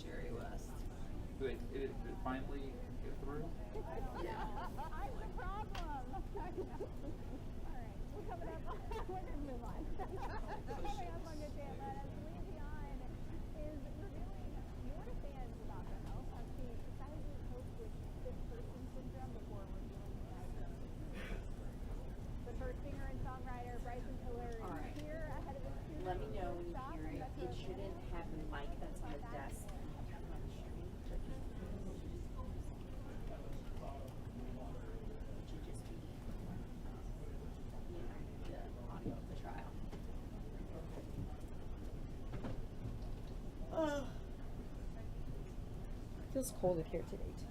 Jerry West. Did it finally get through? Yeah. I'm the problem. Alright, we're coming up. We're gonna move on. Coming up on Good Day Atlanta, Celine Dion is revealing more to fans about her health as she decided to cope with fifth person syndrome before revealing the diagnosis. But first, singer and songwriter Bryson Tiller All right. is here ahead of his tour. Let me know when you hear it. It shouldn't have the mic that's on the desk. It should just be the audio of the trial. Feels cold up here today too.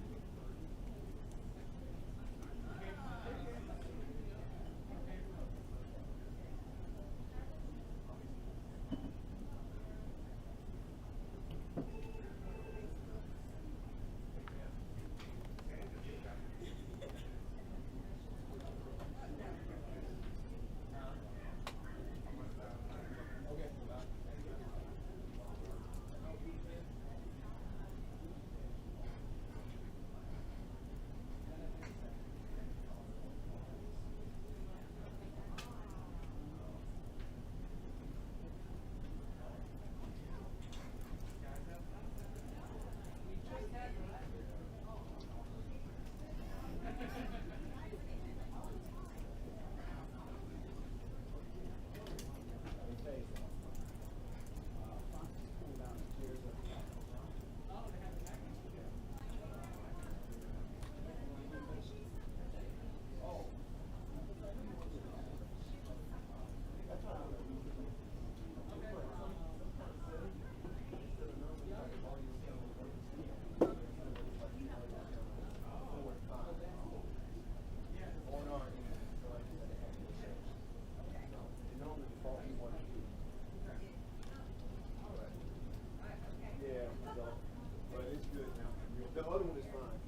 The other one is fine.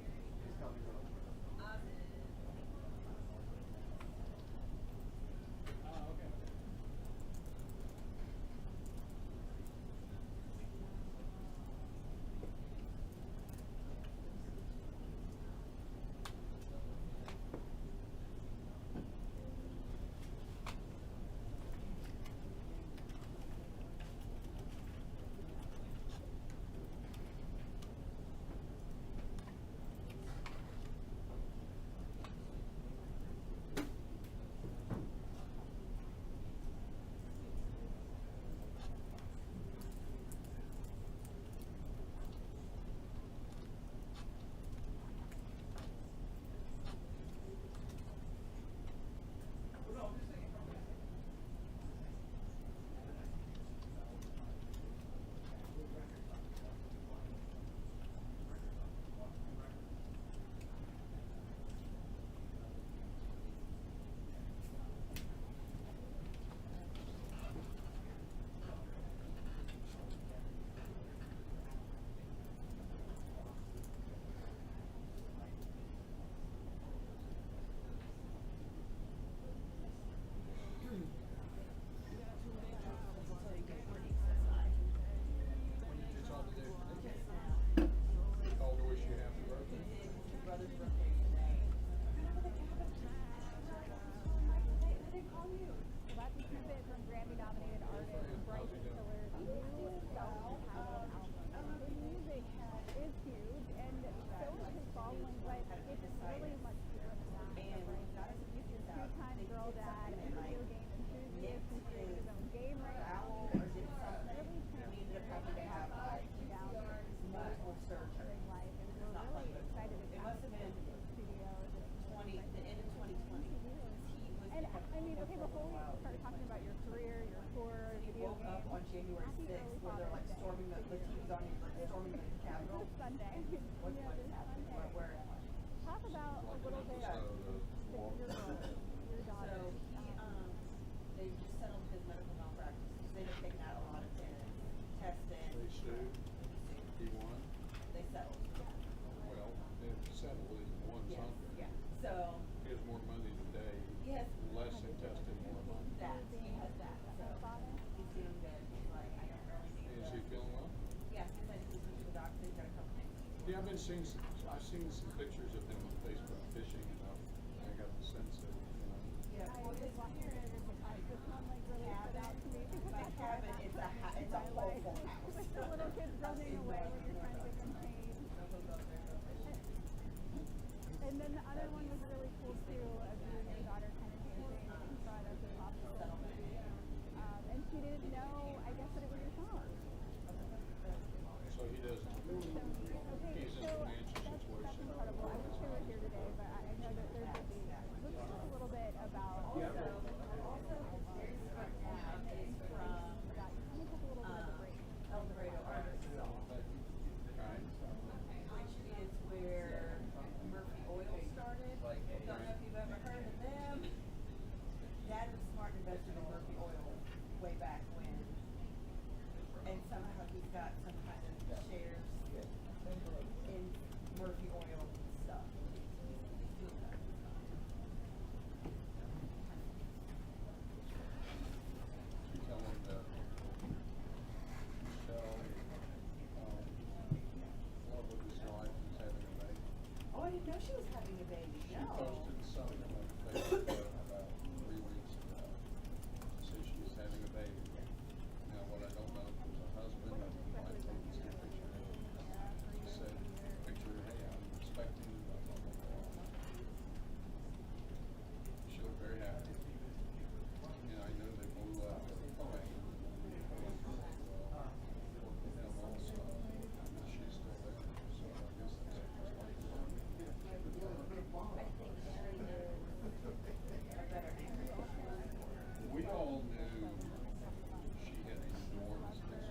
It's coming up. January 6th, where they're like storming the TV's on, like storming the Capitol. Sunday. What's happening? Where? Talk about a little bit of your daughter. So they just settled his medical malpractice. They've taken out a lot of his testing. They sued. He won. They settled. Well, they settled it and won something. Yeah. So He has more money today. Yes. Less than tested, more money. that he has that. So he's doing good. He's like, I don't really need Is he feeling well? Yes, he said he was to the doctor Yeah, I've seen some pictures of him on Facebook fishing, and I got the sense that, Yeah, well, I was watching it, and this one like really stood out to me because my that's how I cabin, met it's a her in it's a my whole life. full house. With the little kids running away when you're trying to get them changed. And then the other one was really cool too, of you and your daughter kind of dancing in front of the hospital. And she didn't know, I guess, that it was your song. so he doesn't. Okay, He's in so a financial that's situation. incredible. I wish they were here today, but I know that they're busy. Let's talk a little bit about Also, his case right now is from that. Can we talk a little bit of the break? El Dorado, Arkansas, Right. which is where Murphy Oil started. Don't know if you've ever heard of them. Dad was smart and invested in Murphy Oil way back when, and somehow he's got some kind of shares in Murphy Oil stuff. He's doing that. You tell him that Michelle, love of his life, is having a baby. Oh, I didn't know she was having a baby. She No. posted something on Facebook about 3 weeks ago. Said she's having a baby. Now, what I don't know if there's a husband, I might take this picture of it. She said, picture, hey, I'm expecting, blah, blah, blah, blah. She looked very happy. And I know they blew up the plane. Him also. And she's still there. So I guess that's just like I think she is a better actress. we all knew she had enormous disrespect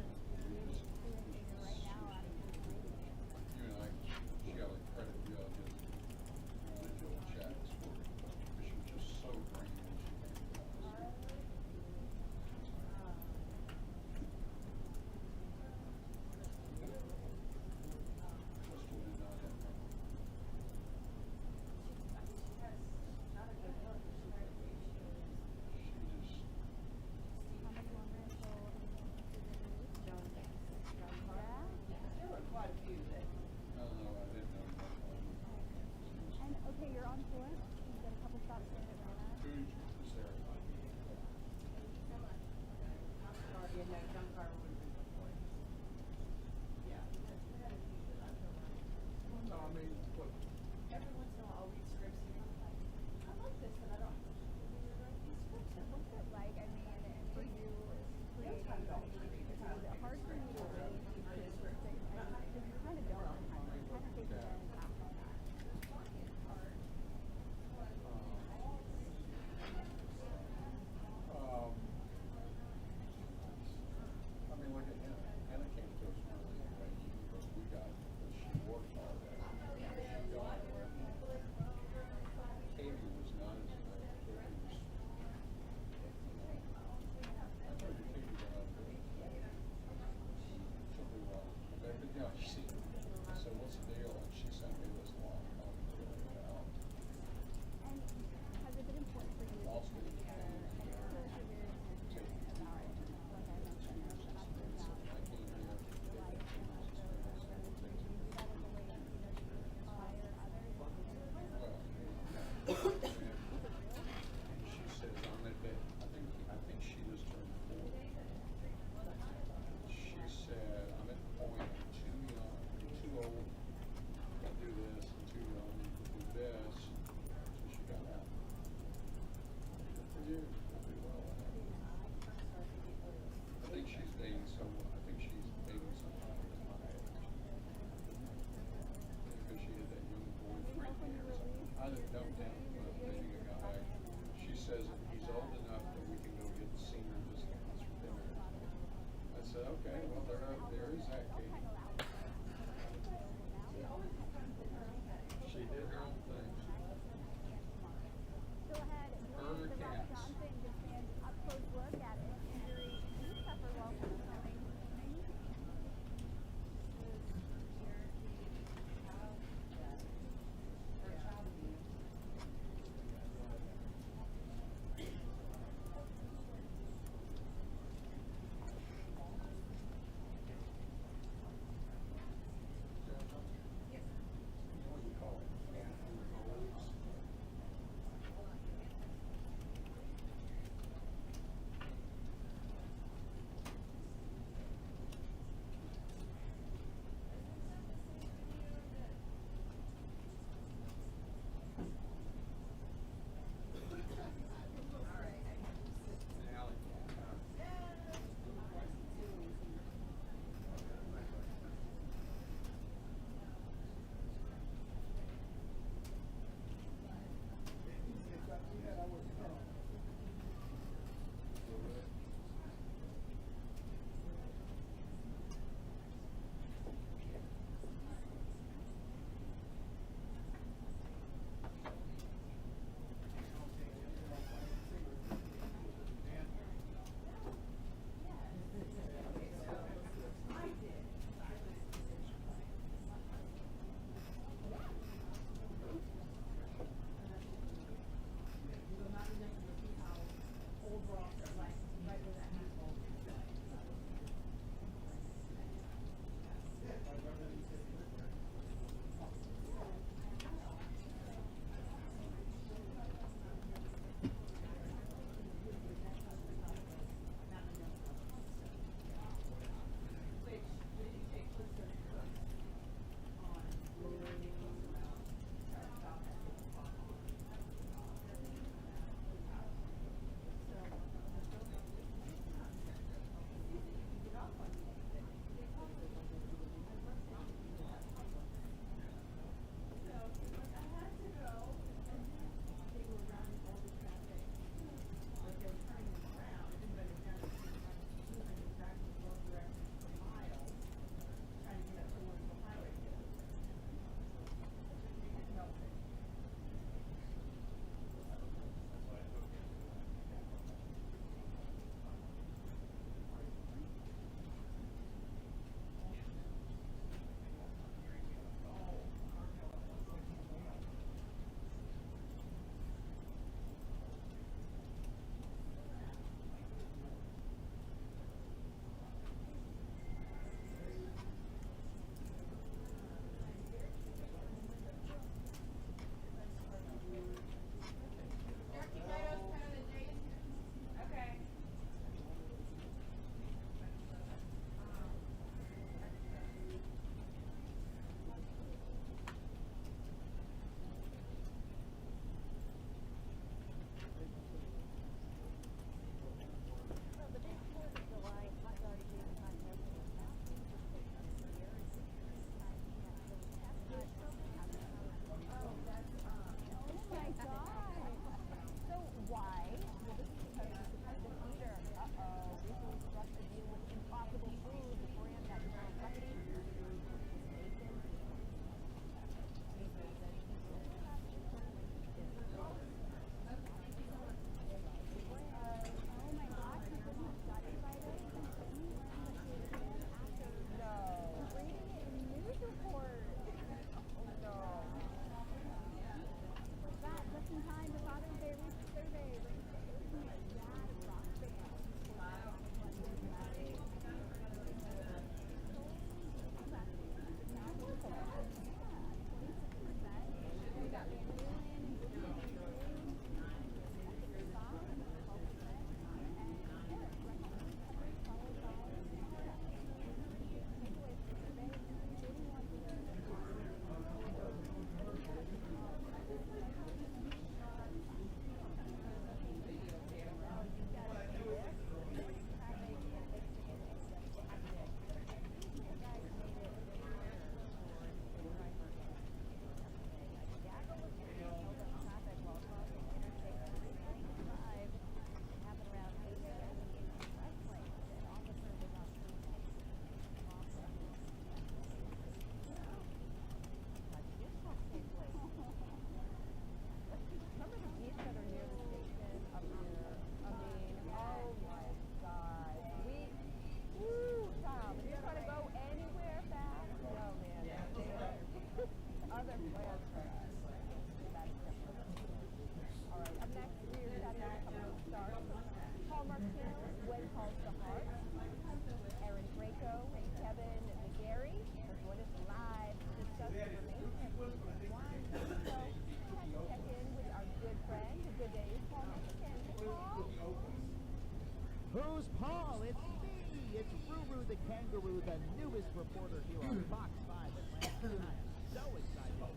Guru, the newest reporter here on Fox 5 Atlanta. I'm so excited for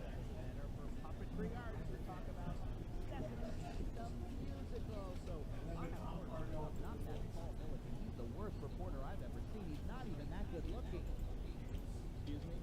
Center for Puppetry Arts to talk about Sesame Street, the musical. So I have our not that Paul Milligan. He's the worst reporter I've ever seen. He's not even that good looking. Excuse me?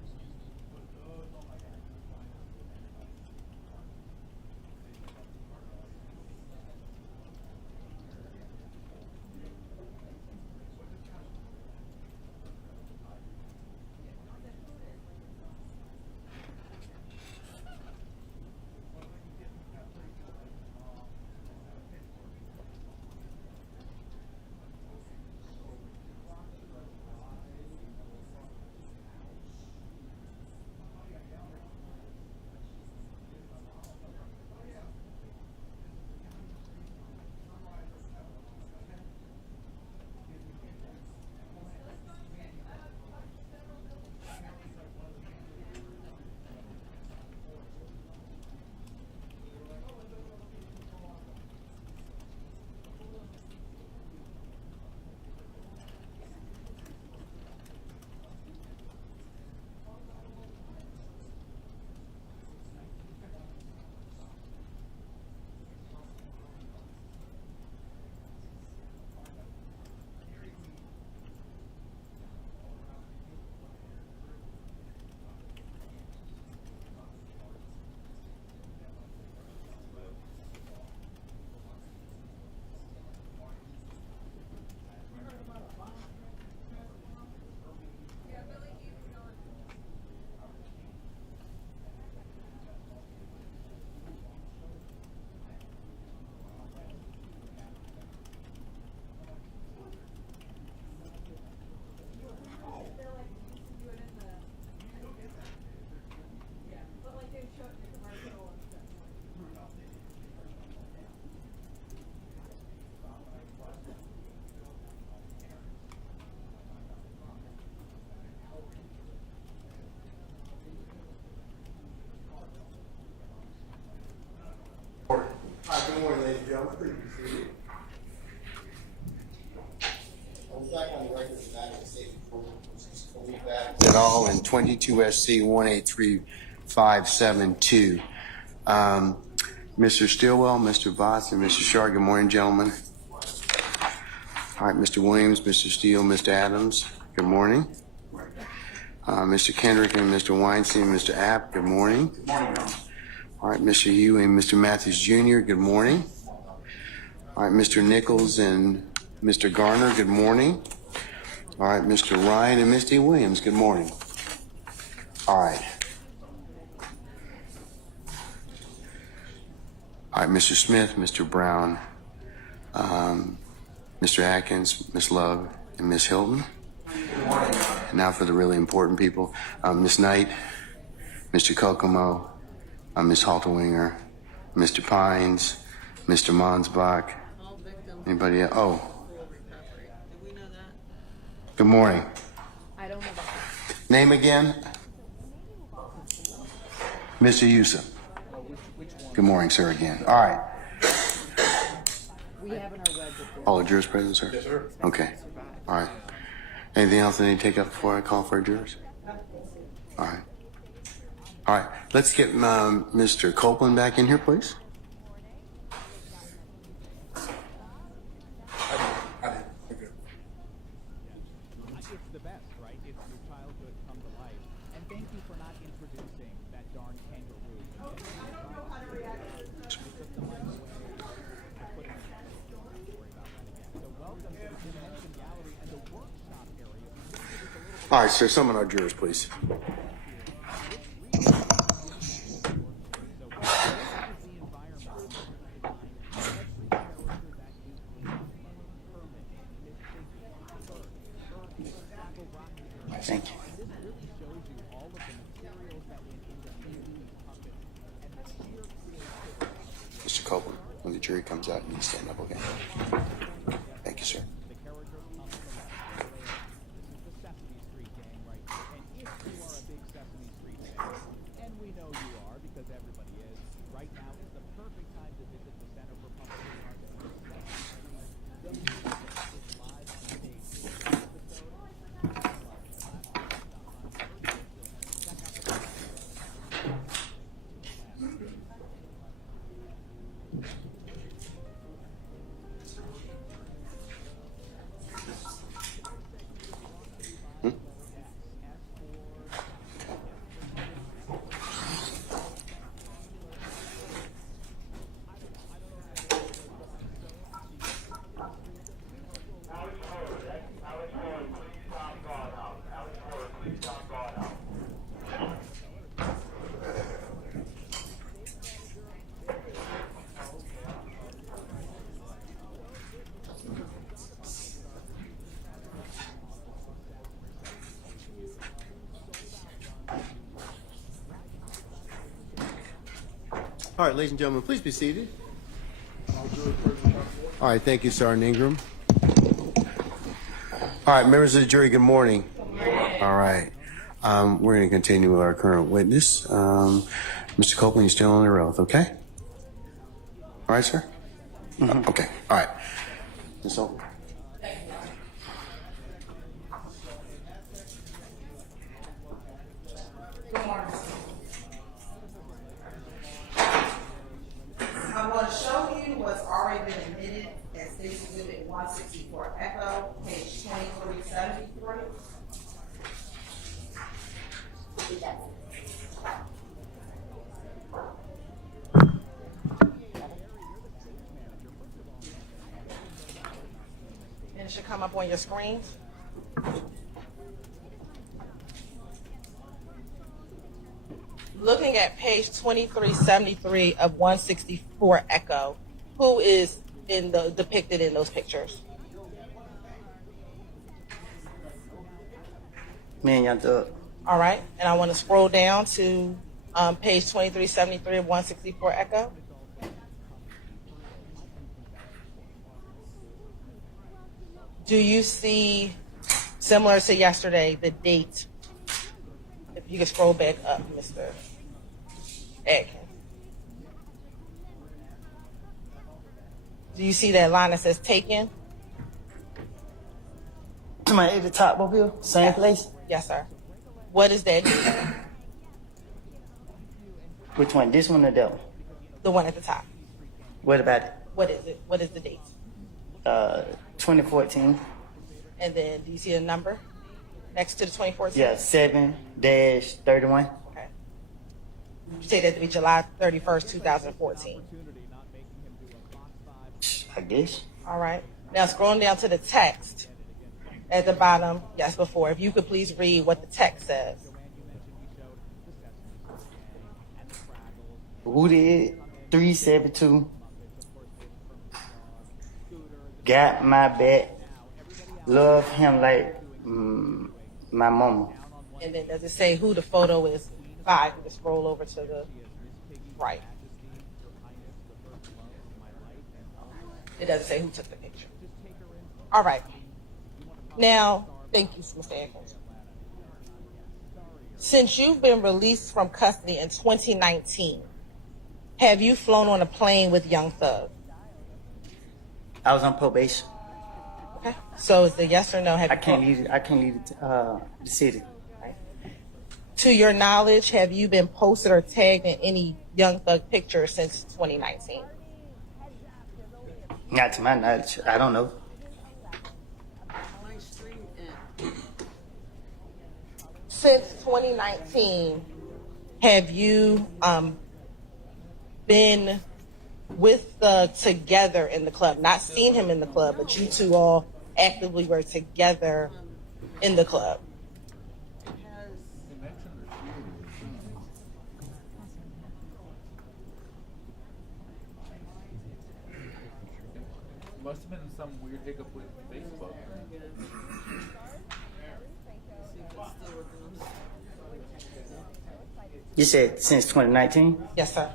Good morning, ladies and gentlemen. Please be seated. I'm back on the record of United States at all in 22 SC 183572. Mr. Stillwell, Mr. Voss, and Mr. Shar, good morning, gentlemen. All right, Mr. Williams, Mr. Steele, Mr. Adams, good morning. Mr. Kendrick and Mr. Weinstein, Mr. App, good morning. Good morning. All right, Mr. Hugh and Mr. Matthews Jr., good morning. All right, Mr. Nichols and Mr. Garner, good morning. All right, Mr. Ryan and Misty Williams, good morning. All right. All right, Mr. Smith, Mr. Brown, Mr. Atkins, Ms. Love, and Ms. Hilton. Good morning. And now for the really important people, Ms. Knight, Mr. Kokomo, Ms. Halterwinger, Mr. Pines, Mr. Monsbach. Anybody else? Oh. Did we know that? Good morning. I don't know that. Name again? Mr. Yusuf. Good morning, sir, again. All right. We haven't read the All the jurors present, sir? Yes, sir. Okay. All right. Anything else I need to take up before I call for our jurors? All right. All right. Let's get Mr. Copeland back in here, please. It's the best, right? It's your childhood come to life. And thank you for not introducing that darn kangaroo. I don't know how to react to this. I put it in the don't have to worry about that again. So welcome to the convention gallery and the workshop area. All right, sir. Summon our jurors, please. Thank you. Mr. Copeland, when the jury comes out, you need to stand up, okay? Thank you, sir. And we know you are because everybody is. Right now is the perfect time to visit the Center for Public Arts. The music is live on stage. This episode All right, ladies and gentlemen, please be seated. All right, thank you, Sergeant Ingram. All right, members of the jury, good morning. All right. We're going to continue with our current witness. Mr. Copeland, you're still on your oath, okay? All right, sir? Okay, all right. Ms. Hope. I'm going to show you what's already been admitted as State Exhibit 164 Echo, page 2373. And it should come up on your screen. Looking at page 2373 of 164 Echo, who is depicted in those pictures? Me and Young Thug. All right, and I want to scroll down to page 2373 of 164 Echo. Do you see, similar to yesterday, the date? If you could scroll back up, Mr. Atkins. Do you see that line that says taken? Somebody at the top up here, same place. Yes, sir. What is that date? Which one? This one or that one? The one at the top. What about it? What is it? What is the date? 2014. And then do you see a number next to the 2014? Yeah, 7-31. Okay. You say that to be July 31st, 2014. I guess. All right. Now scrolling down to the text at the bottom. Yes, before. If you could please read what the text says. Woody 372. Got my back. Love him like my mama. And then does it say who the photo is by? You can scroll over to the right. It doesn't say who took the picture. All right. Now, thank you, Mr. Atkins. Since you've been released from custody in 2019, have you flown on a plane with Young Thug? I was on probation. Okay. So is the yes or no? Have I you can't flown? leave. I can't leave the city. Right. To your knowledge, have you been posted or tagged in any Young Thug picture since 2019? Not to my knowledge. I don't know. Since 2019, have you been with Thug together in the club? Not seen him in the club, but you two all actively were together in the club. Must have been some weird hiccup with Facebook. You said since 2019? Yes, sir.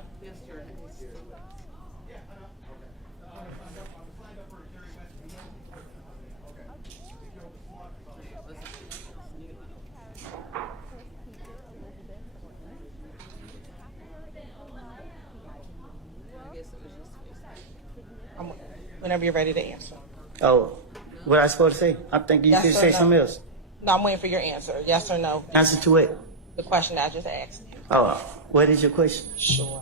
Whenever you're ready to answer. Oh, what I supposed to say? I'm thinking you Yes could or say no? something else. No, I'm waiting for your answer. Yes or no? Answer to it. The question I just asked you. Oh, what is your question? Sure.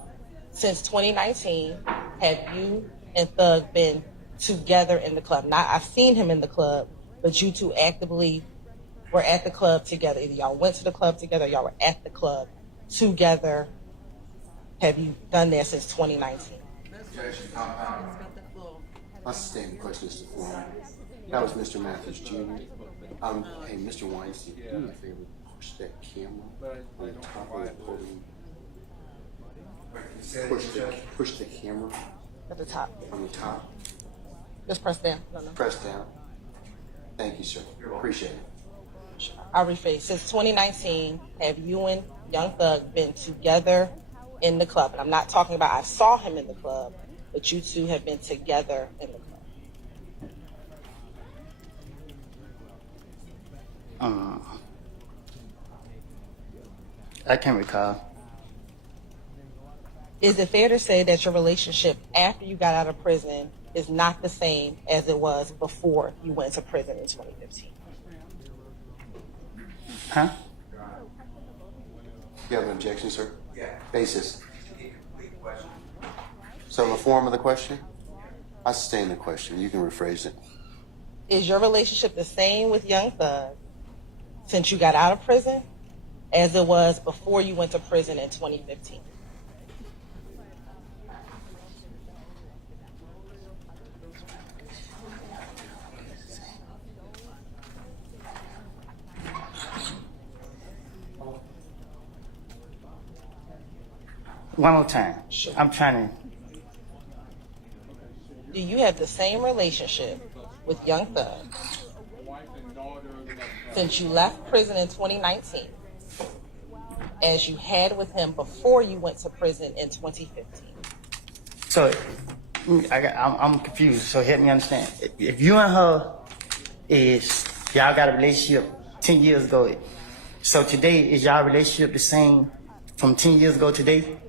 Since 2019, have you and Thug been together in the club? Not I've seen him in the club, but you two actively were at the club together. Either y'all went to the club together, or y'all were at the club together. Have you done that since 2019? That's the same question as the form. That was Mr. Matthews Jr. Hey, Mr. Weinstein, do me a favor, push that camera on the top of the podium. Push the camera At the top. on the top. Just press down. No. Press down. Thank you, sir. Appreciate it. I'll rephrase. Since 2019, have you and Young Thug been together in the club. And I'm not talking about I saw him in the club, but you two have been together in the club. I can't recall. Is it fair to say that your relationship after you got out of prison is not the same as it was before you went to prison in 2015? Huh? You have an objection, sir? Yeah. Basis. So the form of the question? I sustain the question. You can rephrase it. Is your relationship the same with Young Thug since you got out of prison as it was before you went to prison in 2015? One more time. Sure. I'm trying to. Do you have the same relationship with Young Thug since you left prison in 2019 as you had with him before you went to prison in 2015? So, I'm confused. So help me understand. If you and her y'all got a relationship 10 years ago, so today is y'all relationship the same from 10 years ago today?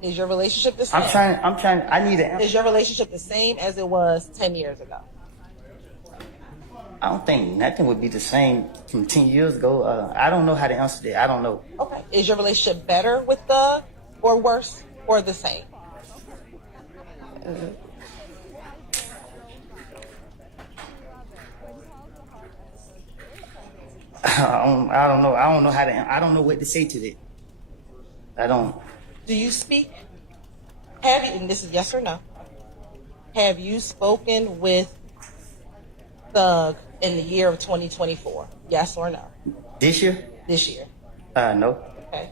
Is your relationship the same? I need an answer. Is your relationship the same as it was 10 years ago? I don't think nothing would be the same from 10 years ago. I don't know how to answer that. I don't know. Okay. Is your relationship better with Thug or worse or the same? I don't know. I don't know I don't know what to say to that. I don't. Do you speak? Have you, and this is yes or no, have you spoken with Thug in the year of 2024? Yes or no? This year? This year. No. Okay.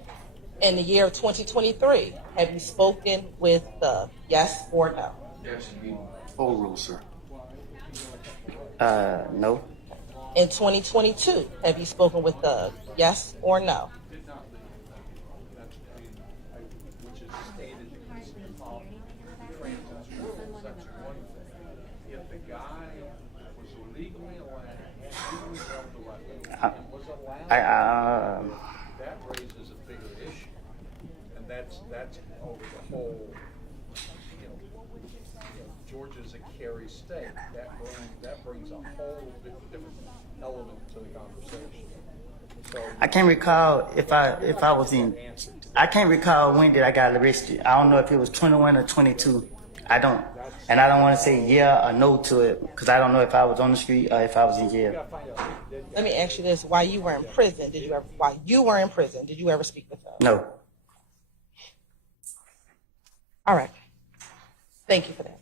In the year of 2023, have you spoken with Thug? Yes or no? Full rule, sir. No. In 2022, have you spoken with Thug? Yes or no? That raises a bigger issue, and that's over the whole, Georgia's a carry state. That brings a whole different element to the conversation. So I can't recall if I was in. I can't recall when did I got arrested. I don't know if it was 21 or 22. I don't, and I don't want to say yeah or no to it because I don't know if I was on the street or if I was in jail. Let me ask you this: while you were in prison, did you ever speak with Thug? No. All right. Thank you for that.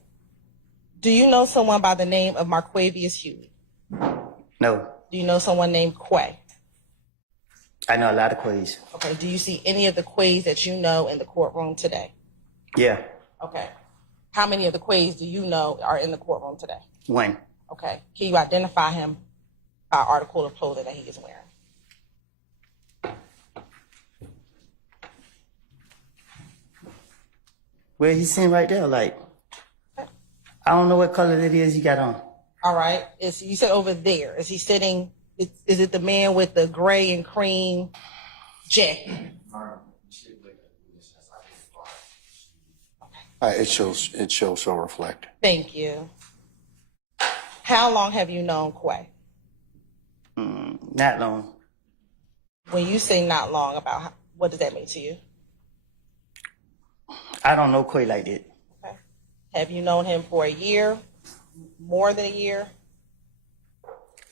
Do you know someone by the name of Marquavius Huey? No. Do you know someone named Quay? I know a lot of Quays. Okay. Do you see any of the Quays that you know in the courtroom today? Yeah. Okay. How many of the Quays do you know are in the courtroom today? One. Okay. Can you identify him by article of clothing that he is wearing? Where he's sitting right there, like, I don't know what color it is he got on. All right. You said over there. Is he sitting? Is it the man with the gray and cream jacket? It shall reflect. Thank you. How long have you known Quay? Not long. When you say not long, what does that mean to you? I don't know Quay like that. Okay. Have you known him for a year? More than a year?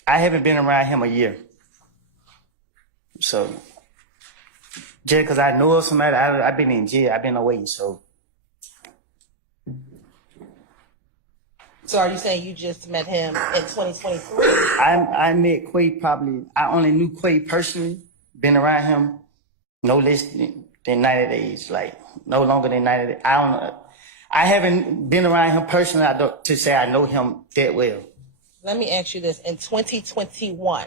I haven't been around him a year. So, just because I know of somebody, I've been in jail, I've been away, so. So are you saying you just met him in 2023? I met Quay probably, I only knew Quay personally, been around him no less than 90 days, like no longer than 90 days. I don't know. I haven't been around him personally to say I know him that well. Let me ask you this. In 2021,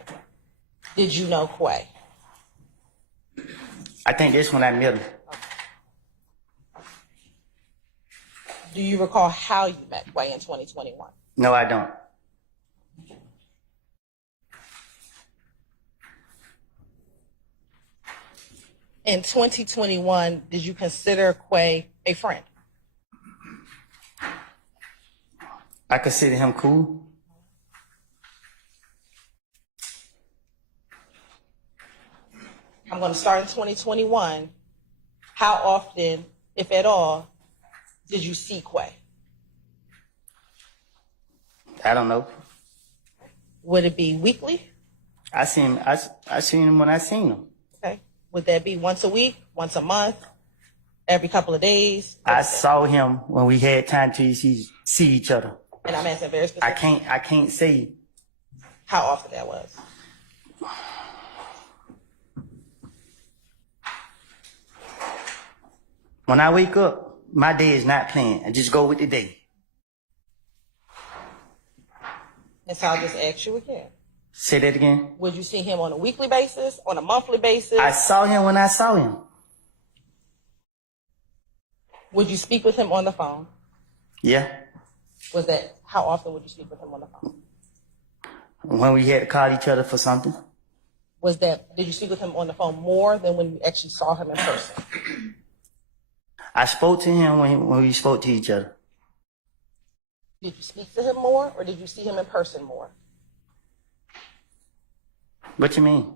did you know Quay? I think that's when I met him. Do you recall how you met Quay in 2021? No, I don't. In 2021, did you consider Quay a friend? I consider him cool. I'm going to start in 2021. How often, if at all, did you see Quay? I don't know. Would it be weekly? I seen him when I seen him. Okay. Would that be once a week, once a month, every couple of days? I saw him when we had time to see each other. And I'm asking very specific. I can't say how often that was. When I wake up, my day is not planned. I just go with the day. And so I'll just ask you again. Say that again. Would you see him on a weekly basis, on a monthly basis? I saw him when I saw him. Would you speak with him on the phone? Yeah. Was that, how often would you speak with him on the phone? When we had to call each other for something. Was that, did you speak with him on the phone more than when you actually saw him in person? I spoke to him when we spoke to each other. Did you speak to him more, or did you see him in person more? What you mean?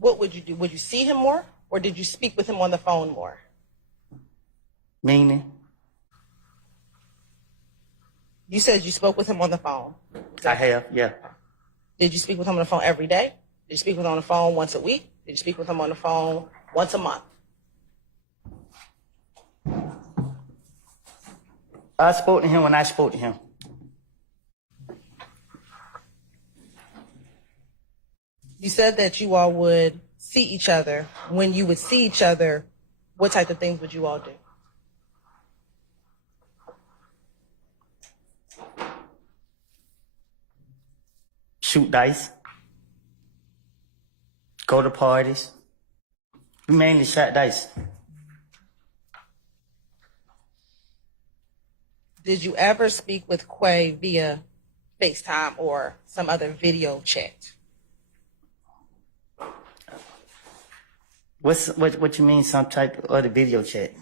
What would you do? Would you see him more, or did you speak with him on the phone more? Meaning? You said you spoke with him on the phone. I have, yeah. Did you speak with him on the phone every day? Did you speak with him on the phone once a week? Did you speak with him on the phone once a month? I spoke to him when I spoke to him. You said that you all would see each other. When you would see each other, what type of things would you all do? Shoot dice. Go to parties. We mainly shot dice. Did you ever speak with Quay via FaceTime or some other video chat? What you mean, some type of other video chat?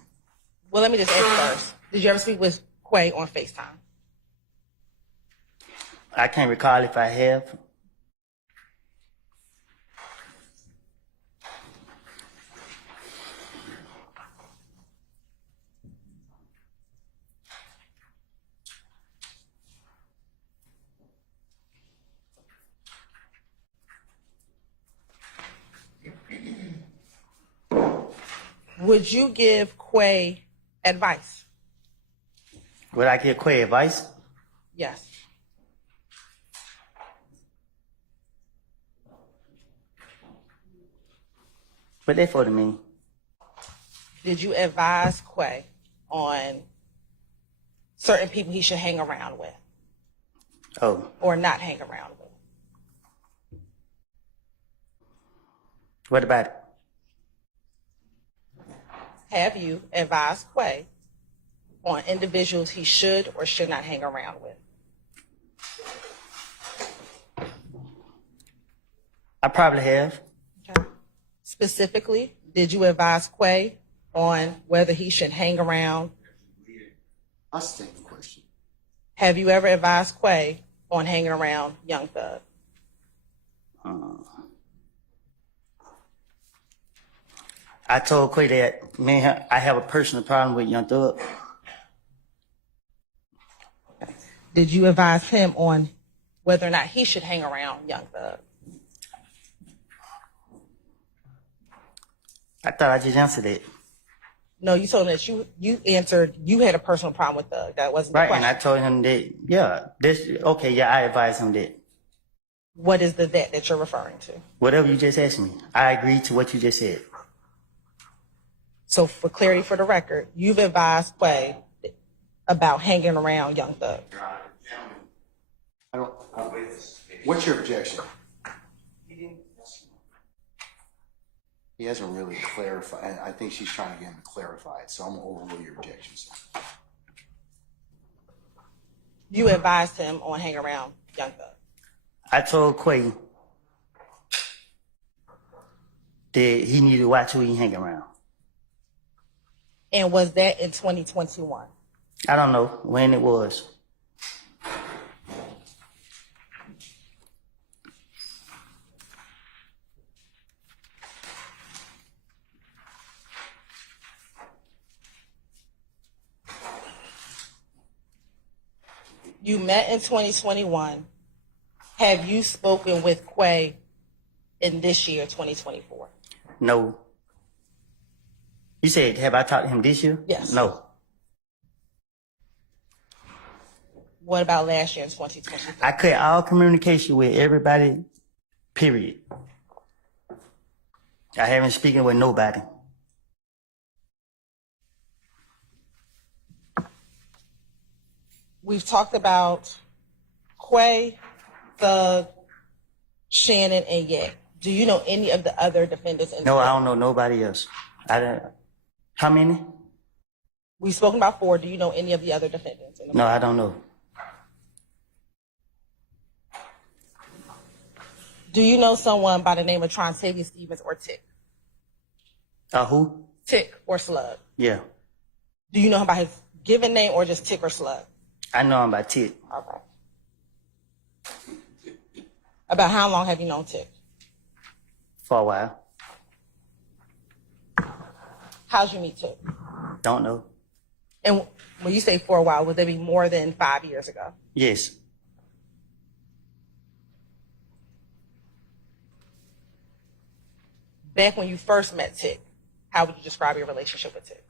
Well, let me just ask first. Did you ever speak with Quay on FaceTime? I can't recall if I have. Would you give Quay advice? Would I give Quay advice? Yes. What that for to me? Did you advise Quay on certain people he should hang around with? Oh. Or not hang around with? What about it? Have you advised Quay on individuals he should or should not hang around with? I probably have. Okay. Specifically, did you advise Quay on whether he should hang around? That's the same question. Have you ever advised Quay on hanging around Young Thug? I told Quay that, man, I have a personal problem with Young Thug. Did you advise him on whether or not he should hang around Young Thug? I thought I just answered it. No, you told him that you answered you had a personal problem with Thug. That wasn't the Right, question. and I told him that, I advised him that. What is the that you're referring to? Whatever you just asked me, I agreed to what you just said. So for clarity for the record, you've advised Quay about hanging around Young Thug. What's your objection? He hasn't really clarified. I think she's trying to get him to clarify it, so I'm gonna overrule your objections. You advised him on hang around Young Thug. I told Quay that he needed to watch who he hang around. And was that in 2021? I don't know when it was. You met in 2021. Have you spoken with Quay in this year, 2024? No. You said, have I talked to him this year? Yes. No. What about last year in 2024? I cut all communication with everybody, period. I haven't spoken with nobody. We've talked about Quay, Thug, Shannon, and Yak. Do you know any of the other defendants? No, I don't know nobody else. I don't. How many? We've spoken about 4. Do you know any of the other defendants? No, I don't know. Do you know someone by the name of Trontavia Stevens or Tick? Who? Tick or Slug? Yeah. Do you know him by his given name or just Tick or Slug? I know him by Tit. Okay. About how long have you known Tick? For a while. How'd you meet Tick? Don't know. And when you say for a while, would that be more than 5 years ago? Yes. Back when you first met Tick, how would you describe your relationship with Tick?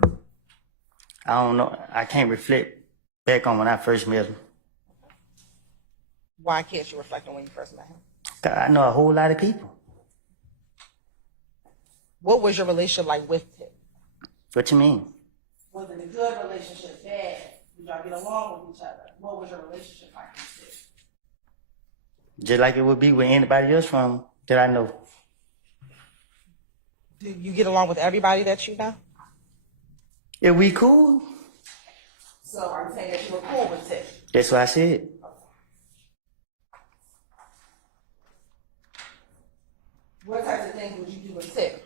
I don't know. I can't reflect back on when I first met him. Why can't you reflect on when you first met him? I know a whole lot of people. What was your relationship like with Tick? What you mean? Was it a good relationship, bad? Did y'all get along with each other? What was your relationship like with Tick? Just like it would be with anybody else from that I know. Do you get along with everybody that you know? If we cool, So are you saying that you were cool with Tick? that's what I said. What types of things would you do with Tick?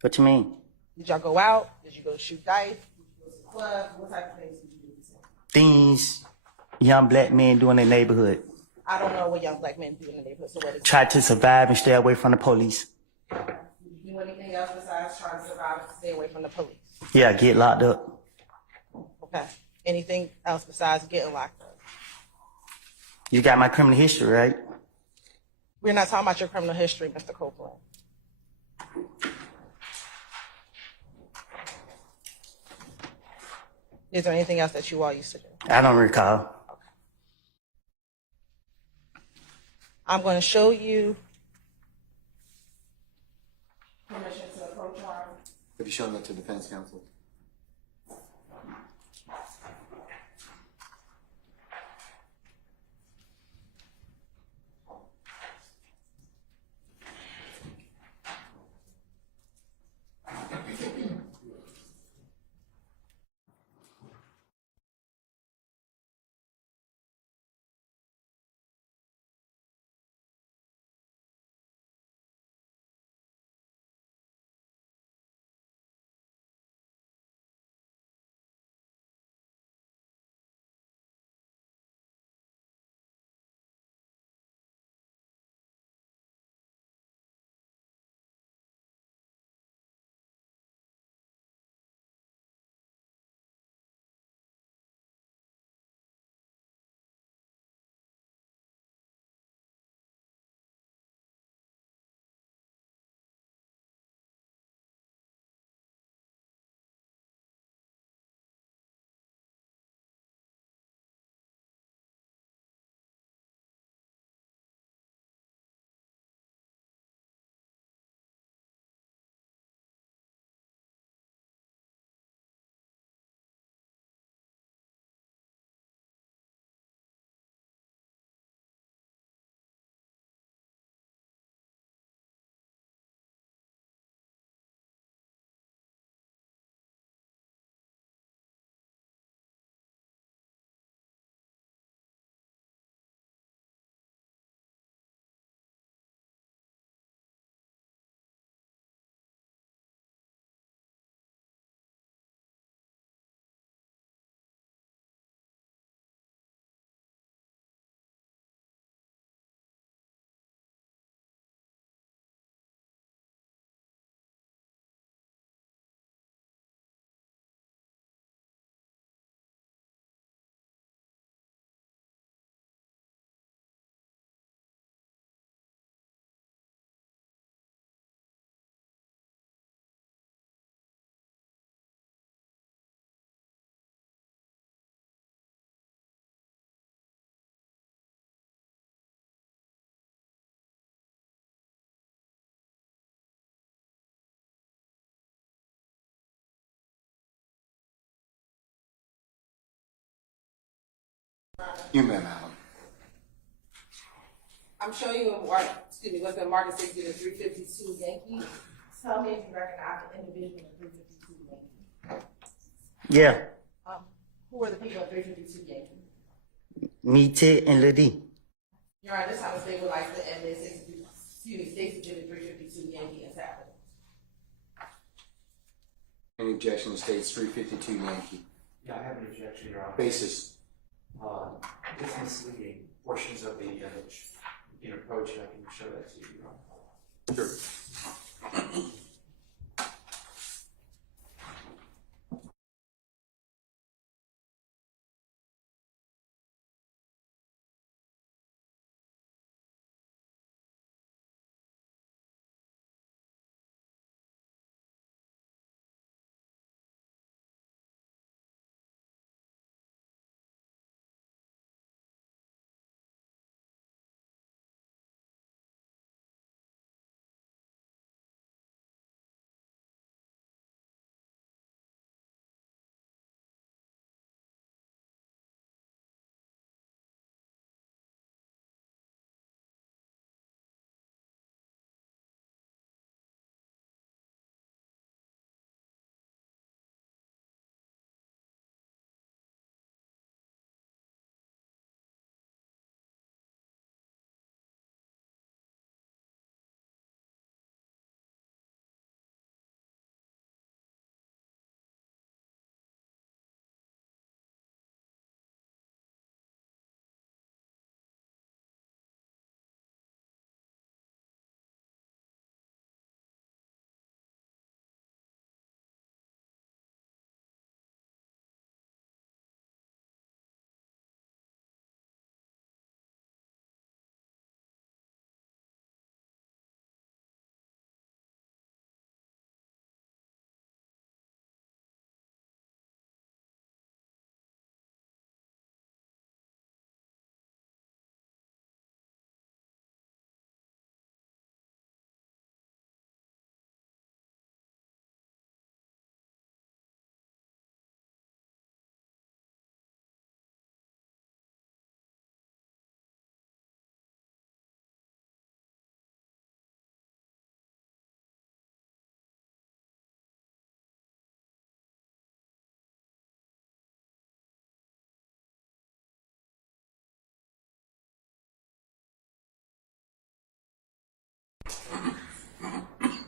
What you mean? Did y'all go out? Did you go shoot dice? Did you go to the club? What type of things did you do with Tick? Things young black men do in their neighborhood. I don't know what young black men do in the neighborhood, so what is Try to survive and stay away from the police. Did you do anything else besides trying to survive and stay away from the police? Yeah, get locked up. Okay. Anything else besides getting locked up? You got my criminal history, right? We're not talking about your criminal history, Mr. Copeland. Is there anything else that you all used to do? I don't recall. I'm going to show you permission to approach our Have you shown that to defense counsel? You, ma'am, Allen. I'm showing you what's been marked as Exhibit 352 Yankee. Tell me if you recognize the individual in 352 Yankee. Yeah. Who are the people in 352 Yankee? Me, Ted, and Lil D. Your Honor, this time the state would like to end this State's Exhibit 352 Yankee and Saturday. Any objection to State's 352 Yankee? Yeah, I have an objection, Your Honor. Basis. It's misleading. Portions of the image in approach, and I can show that to you, Your Honor. Sure.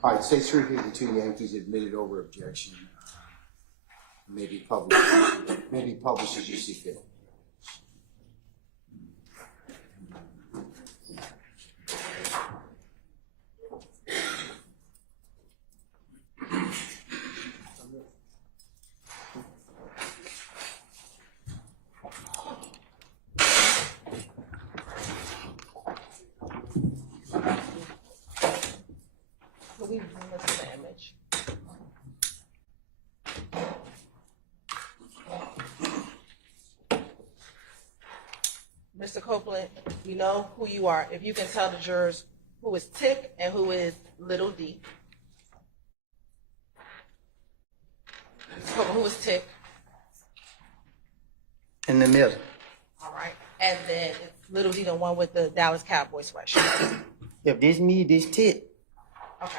All right, State's 352 Yankees admitted over objection. Maybe published as you see fit. Can we bring this to the image? Mr. Copeland, we know who you are. If you can tell the jurors who is Tick and who is Little D. Mr. Copeland, who is Tick? In the middle. All right. And then it's Little D, the one with the Dallas Cowboys sweatshirt. If this me, this Ted, Okay.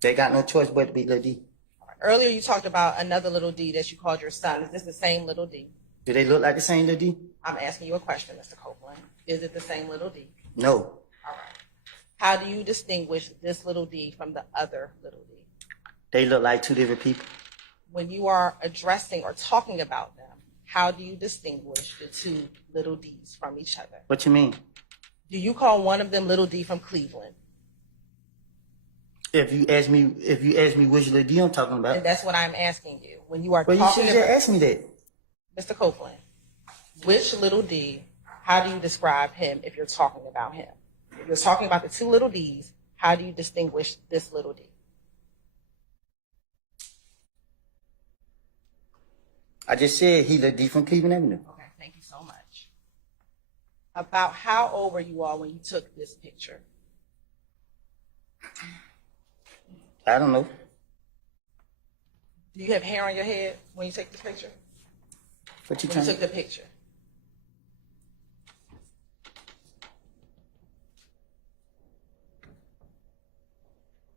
they got no choice but to be Lil D. All right. Earlier you talked about another Little D that you called your son. Is this the same Little D? Do they look like the same Lil D? I'm asking you a question, Mr. Copeland. Is it the same Little D? No. All right. How do you distinguish this Little D from the other Little D? They look like two different people. When you are addressing or talking about them, how do you distinguish the two Little Ds from each other? What you mean? Do you call one of them Little D from Cleveland? If you ask me which Lil D I'm talking And about, that's what I'm asking you. When you are well, you talking should just about ask me that. Mr. Copeland, which Little D, how do you describe him if you're talking about him? If you're talking about the two Little Ds, how do you distinguish this Little D? I just said he Lil D from Cleveland Avenue. Okay, thank you so much. About how old were you all when you took this picture? I don't know. Do you have hair on your head when you take this picture? What you When you trying? took the picture?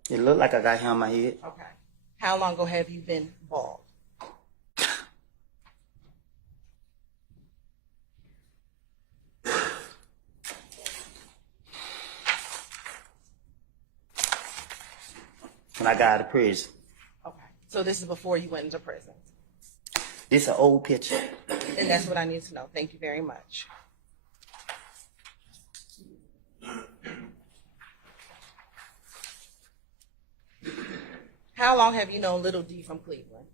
It looked like I got hair on my head. Okay. How long ago have you been bald? When I got out of prison. Okay. So this is before you went into prison. This is an old picture. And that's what I need to know. Thank you very much. How long have you known Little D from Cleveland?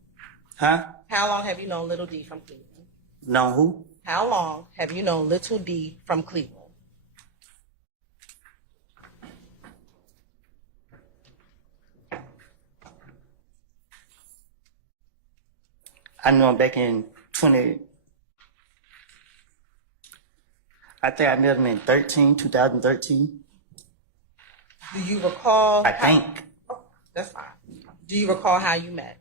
Huh? How long have you known Little D from Cleveland? Known who? How long have you known Little D from Cleveland? I knew him back in 20. I think I met him in 2013. Do you recall? I think. Oh, that's fine. Do you recall how you met?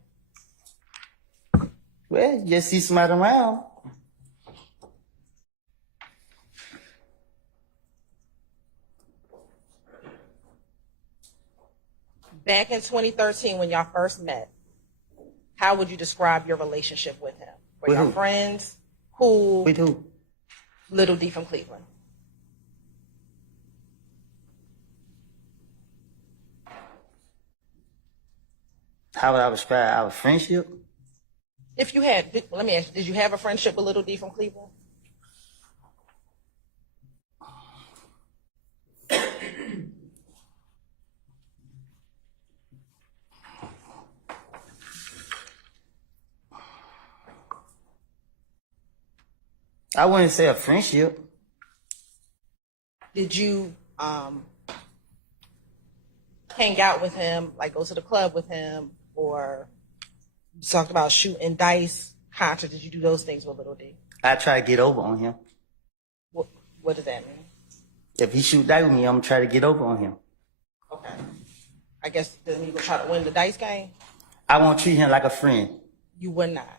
Well, you just see somebody around. Back in 2013, when y'all first met, how would you describe your relationship with him? Were With y'all who? friends? Who? With who? Little D from Cleveland. How would I describe our friendship? If you had, let me ask you, did you have a friendship with Little D from Cleveland? I wouldn't say a friendship. Did you hang out with him, like go to the club with him, or you talked about shooting dice, concerts? Did you do those things with Little D? I try to get over on him. What does that mean? If he shoot dice with me, I'm gonna try to get over on him. Okay. I guess then you would try to win the dice game? I won't treat him like a friend. You would not.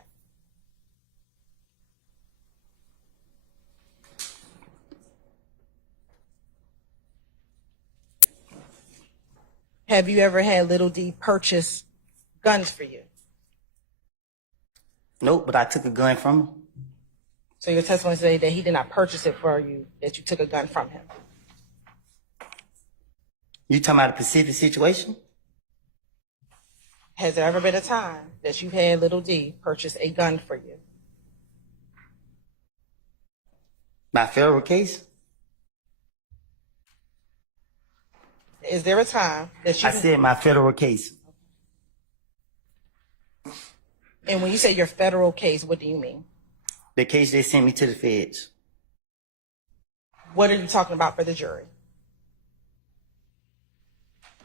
Have you ever had Little D purchase guns for you? Nope, but I took a gun from him. So your testimony said that he did not purchase it for you, that you took a gun from him. You talking about a specific situation? Has there ever been a time that you had Little D purchase a gun for you? My federal case? Is there a time that you... I said my federal case. And when you say your federal case, what do you mean? The case they sent me to the feds. What are you talking about for the jury?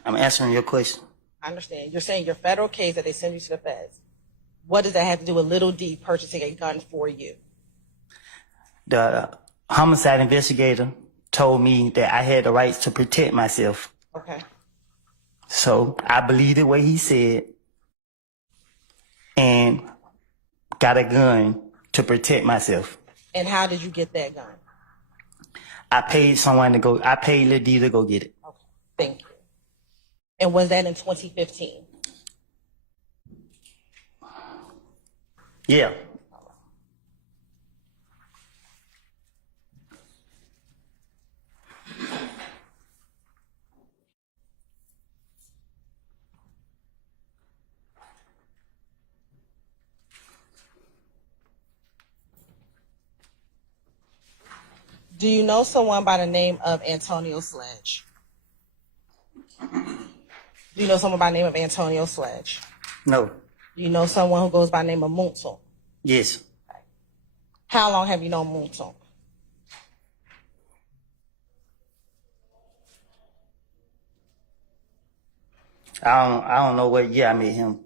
I'm answering your question. I understand. You're saying your federal case that they send you to the feds. What does that have to do with Little D purchasing a gun for you? The homicide investigator told me that I had the rights to protect myself. Okay. So I believed what he said and got a gun to protect myself. And how did you get that gun? I paid Lil D to go get it. Okay. Thank you. And was that in 2015? Yeah. Do you know someone by the name of Antonio Sledge? Do you know someone by the name of Antonio Sledge? No. Do you know someone who goes by the name of Moonsong? Yes. How long have you known Moonsong? I don't know what year I met him.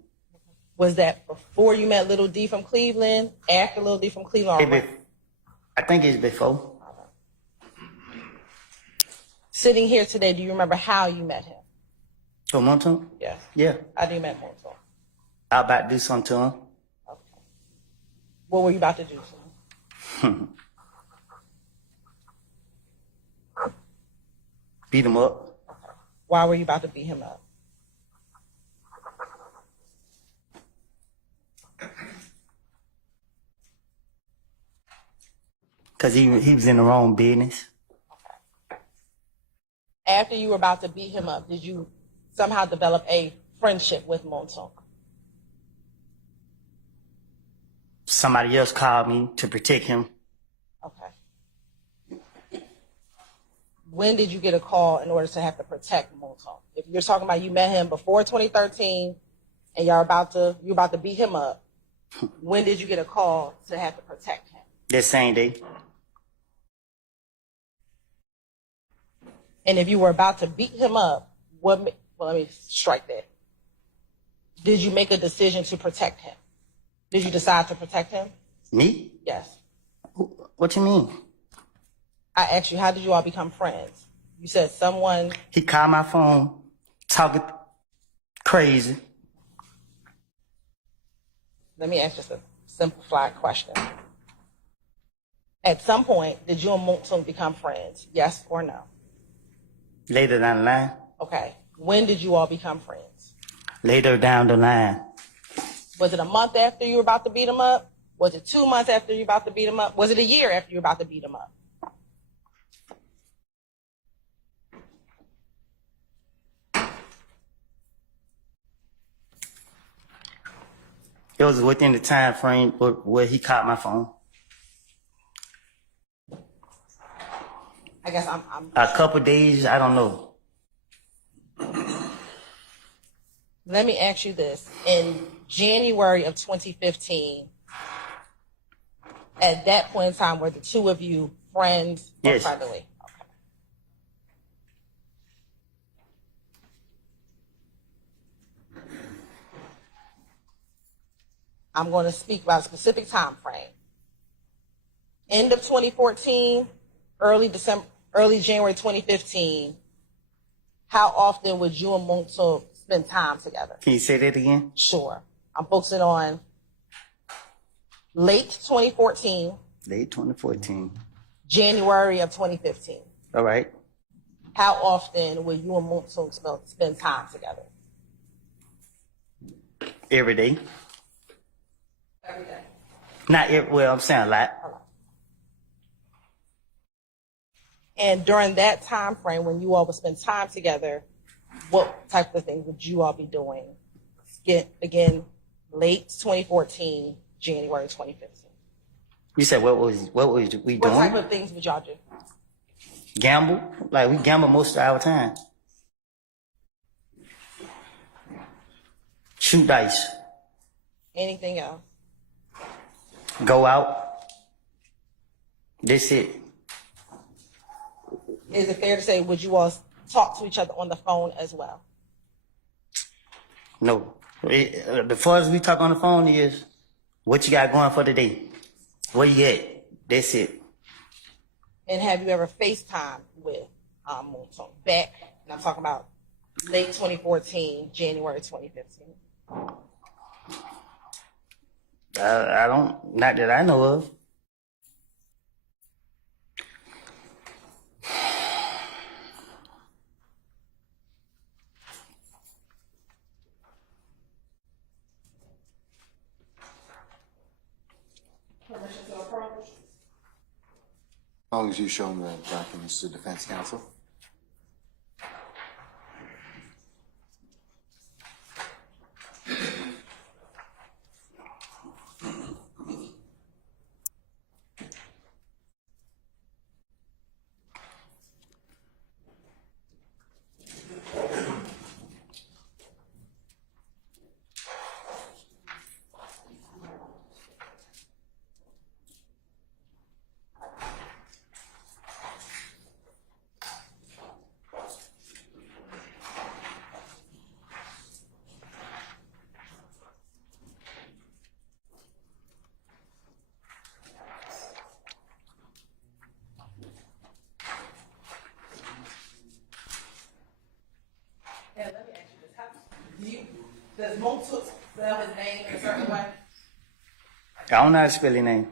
Was that before you met Little D from Cleveland? After Little D from Cleveland? Or I think it's before. Sitting here today, do you remember how you met him? So Monton? Yes. Yeah. How do you met Moonsong? I was about to do something to him. Okay. What were you about to do to him? Beat him up. Okay. Why were you about to beat him up? Cause he was in the wrong business. After you were about to beat him up, did you somehow develop a friendship with Montauk? Somebody else called me to protect him. Okay. When did you get a call in order to have to protect Montauk? If you're talking about you met him before 2013 and you're about to beat him up, when did you get a call to have to protect him? That same day. And if you were about to beat him up, well, let me strike that. Did you make a decision to protect him? Did you decide to protect him? Me? Yes. What you mean? I asked you, how did you all become friends? You said someone... He called my phone, talking crazy. Let me ask just a simplified question. At some point, did you and Montauk become friends? Yes or no? Later down the line. Okay. When did you all become friends? Later down the line. Was it a month after you were about to beat him up? Was it 2 months after you were about to beat him up? Was it a year after you were about to beat him up? It was within the time frame where he caught my phone. I guess I'm A couple days, I don't know. Let me ask you this. In January of 2015, at that point in time, were the two of you friends or Yes. friendly? Okay. I'm going to speak about a specific time frame. End of 2014, early January 2015, how often would you and Montauk spend time together? Can you say that again? Sure. I'm focusing on late 2014, Late 2014. January of 2015. All right. How often would you and Montauk spend time together? Every day. Every day. Not every, well, I'm saying a lot. And during that time frame, when you all would spend time together, what type of things would you all be doing? Again, late 2014, January 2015. You said what was we What type doing? of things would y'all do? Gamble? Like we gamble most of our time. Shoot dice. Anything else? Go out. That's it. Is it fair to say, would you all talk to each other on the phone as well? No. The first we talk on the phone is, what you got going for the day? Where you at? That's it. And have you ever FaceTime with Montauk? Back, and I'm talking about late 2014, January 2015. I don't, not that I know of. Permission to approach? As long as you show them the documents to defense counsel. Yeah, let me ask you this. Does Montauk spell his name in a certain way? I don't know how to spell your name.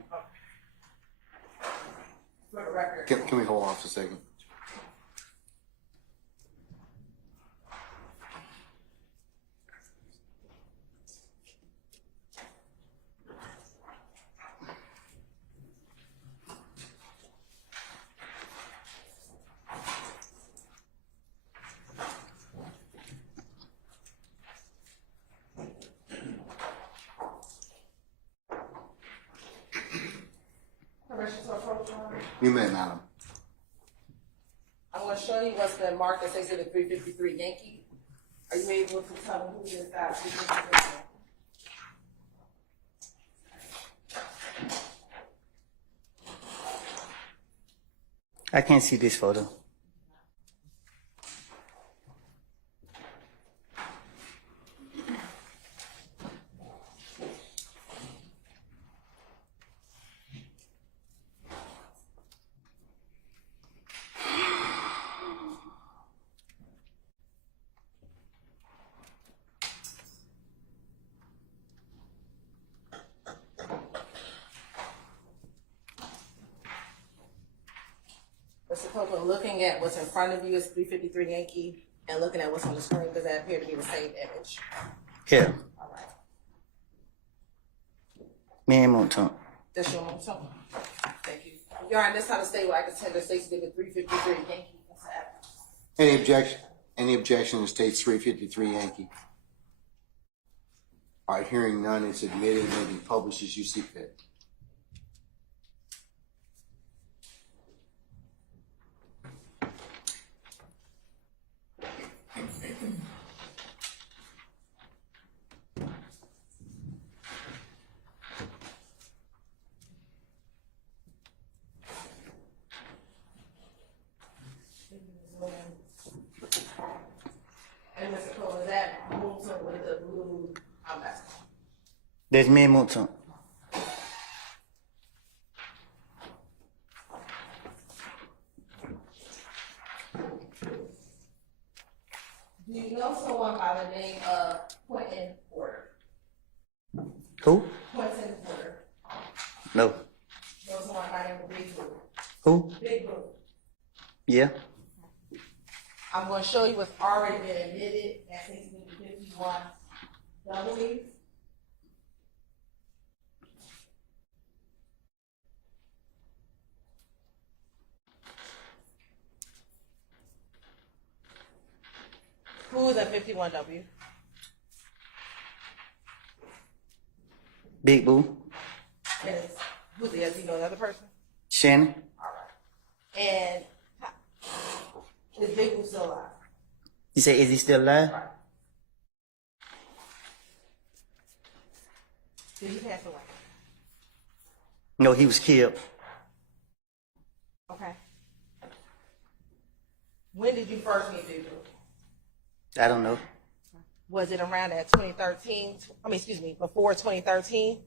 For the record. Can we hold off a second? You may, madam. I'm going to show you what's been marked as Exhibit 353 Yankee. Are you able to tell me who is that 353? I can't see this photo. Mr. Copeland, looking at what's in front of you is 353 Yankee, and looking at what's on the screen, does that appear to be the same image? Yeah. All right. Me and Monton. That's your moment. Thank you. Your Honor, this time the state would like to tender State's Exhibit 353 Yankee. Any objection? Any objection to states 353 Yankee? All right, hearing none, it's admitted and may be published as you see fit. And Mr. Copeland, is that Moulton with the blue vest? That's me and Monton. Do you know someone by the name of Quentin Porter? Who? Quentin Porter. No. Know someone by the name of Big Blue? Who? Big Blue. Yeah. I'm going to show you what's already been admitted at 1651 W. Who is at 51W? Big Boo. Yes. Who's the other? Do you know another person? Shannon. All right. And is Big Blue still alive? You say, is he still alive? Right. Did he pass away? No, he was killed. Okay. When did you first meet Big Blue? I don't know. Was it around that 2013? Before 2013?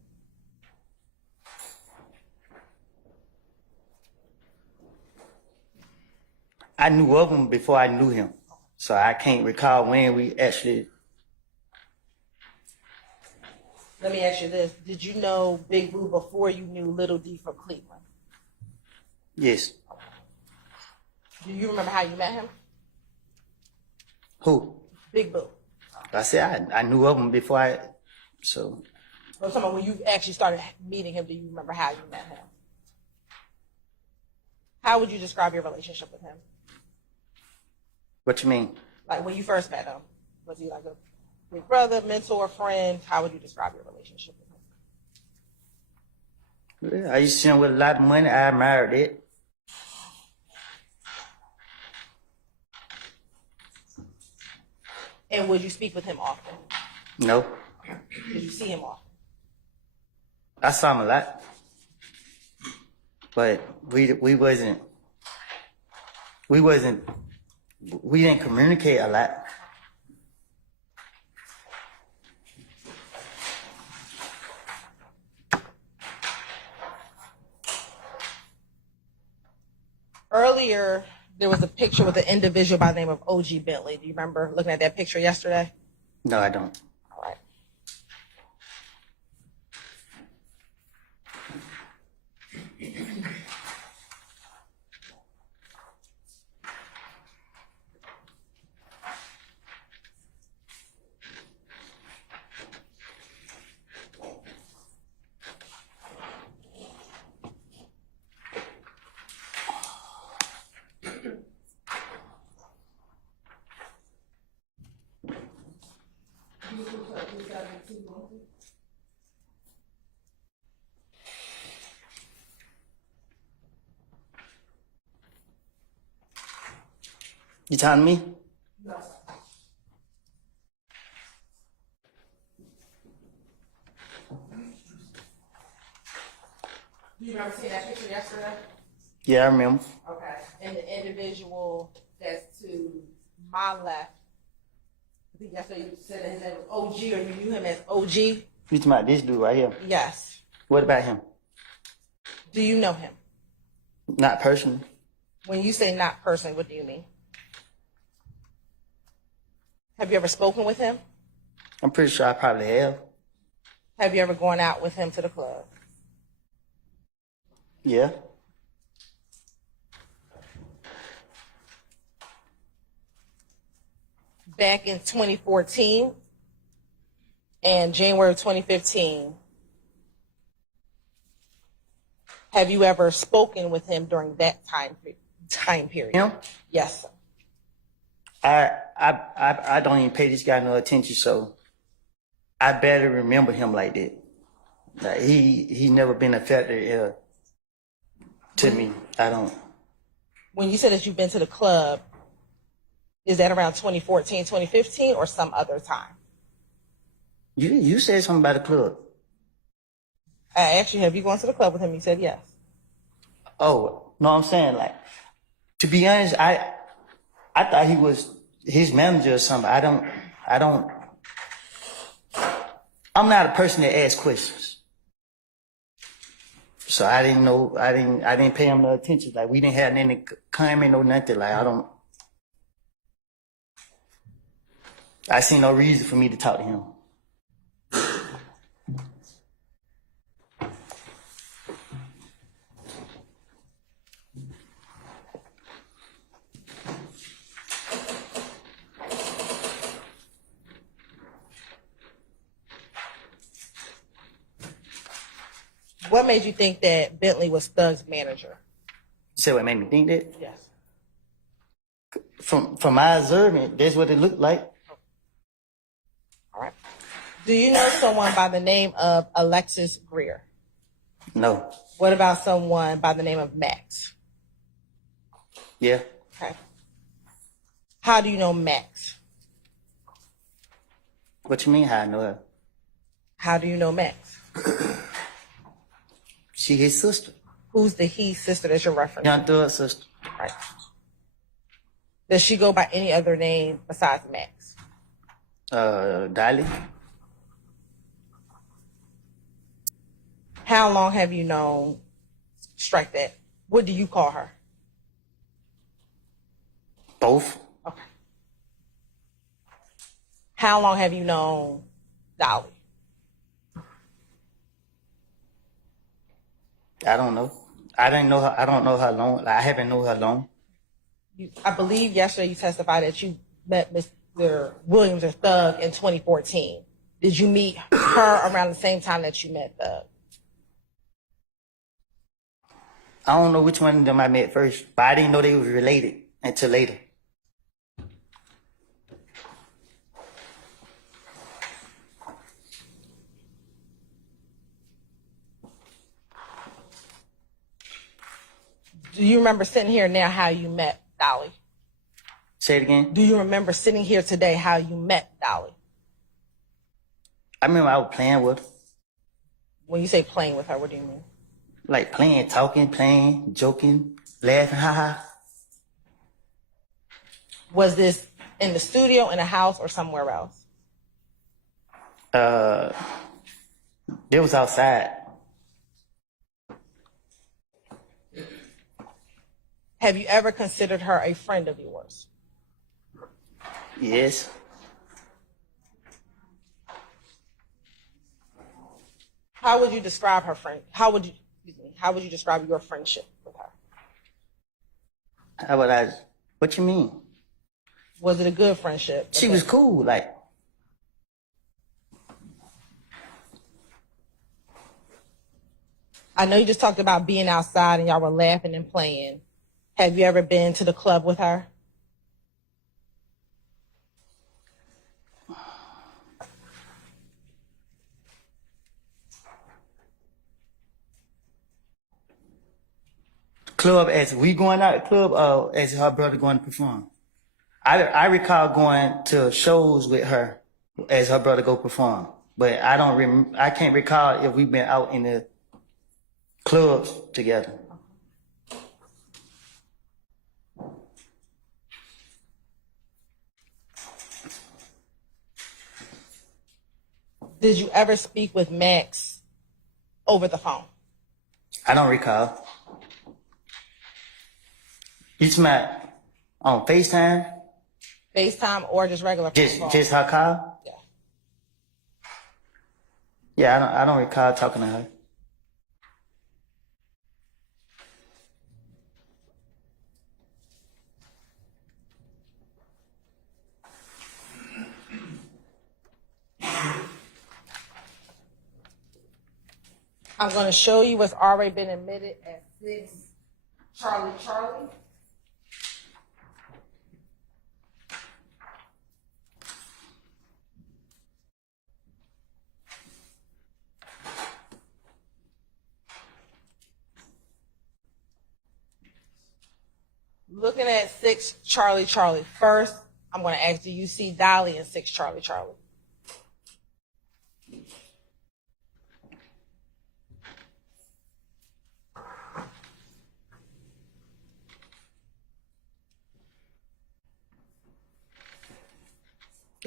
I knew of him before I knew him. So I can't recall when we actually. Let me ask you this. Did you know Big Blue before you knew Little D from Cleveland? Yes. Do you remember how you met him? Who? Big Blue. I said I knew of him before I. So. Or someone when you actually started meeting him, do you remember how you met him? How would you describe your relationship with him? What you mean? Like when you first met him, was he like a big brother, mentor, friend? How would you describe your relationship with him? Yeah, I used to see him with a lot of money. I admired it. And would you speak with him often? No. Did you see him often? I saw him a lot. But we didn't communicate a lot. Earlier, there was a picture with an individual by the name of O.G. Bentley. Do you remember looking at that picture yesterday? No, I don't. All right. You telling me? Do you remember seeing that picture yesterday? Yeah, I remember. Okay. And the individual that's to my left, I think yesterday you said his name was OG, or you knew him as OG? You talking about this dude right here? Yes. What about him? Do you know him? Not personally. When you say not personally, what do you mean? Have you ever spoken with him? I'm pretty sure I probably have. Have you ever gone out with him to the club? Yeah. Back in 2014 and January of 2015, have you ever spoken with him during that time period? Him? Yes, sir. I don't even pay this guy no attention, so I barely remember him like that. Like he never been a factor to me. I don't. When you said that you've been to the club, is that around 2014, 2015, or some other time? You said something about the club. I asked you, have you gone to the club with him? You said yes. Oh, no, I'm saying, like, to be honest, I thought he was his manager or something. I'm not a person that asks questions. So I didn't know, I didn't pay him no attention. Like, we didn't have any comment or nothing. Like, I see no reason for me to talk to him. What made you think that Bentley was Thug's manager? So what made me think that? Yes. From my observation, that's what it looked like. All right. Do you know someone by the name of Alexis Greer? No. What about someone by the name of Max? Yeah. Okay. How do you know Max? What you mean, how I know her? How do you know Max? She his sister. Who's the he sister that you're referencing? Young Thug's sister. Right. Does she go by any other name besides Max? Dolly. How long have you known, strike that, what do you call her? Both. Okay. How long have you known Dolly? I don't know. I didn't know her. I don't know her long. Like, I haven't known her long. I believe yesterday you testified that you met Mr. Williams or Thug in 2014. Did you meet her around the same time that you met Thug? I don't know which one of them I met first, but I didn't know they was related until later. Do you remember sitting here now how you met Dolly? Say it again. Do you remember sitting here today how you met Dolly? I remember I was playing with her. When you say playing with her, what do you mean? Like playing, talking, playing, joking, laughing, haha. Was this in the studio, in a house, or somewhere else? It was outside. Have you ever considered her a friend of yours? Yes. How would you describe her friend? How would you describe your friendship with her? What you mean? Was it a good friendship? She was cool, like. I know you just talked about being outside and y'all were laughing and playing. Have you ever been to the club with her? Club as we going out the club or as her brother going to perform? I recall going to shows with her as her brother go perform, but I can't recall if we've been out in the clubs together. Did you ever speak with Max over the phone? I don't recall. You talking about on FaceTime? FaceTime or just regular phone? Just her call? Yeah. Yeah, I don't recall talking to her. I'm going to show you what's already been admitted at 6 Charlie. Looking at 6 Charlie. First, I'm going to ask, do you see Dolly in 6 Charlie?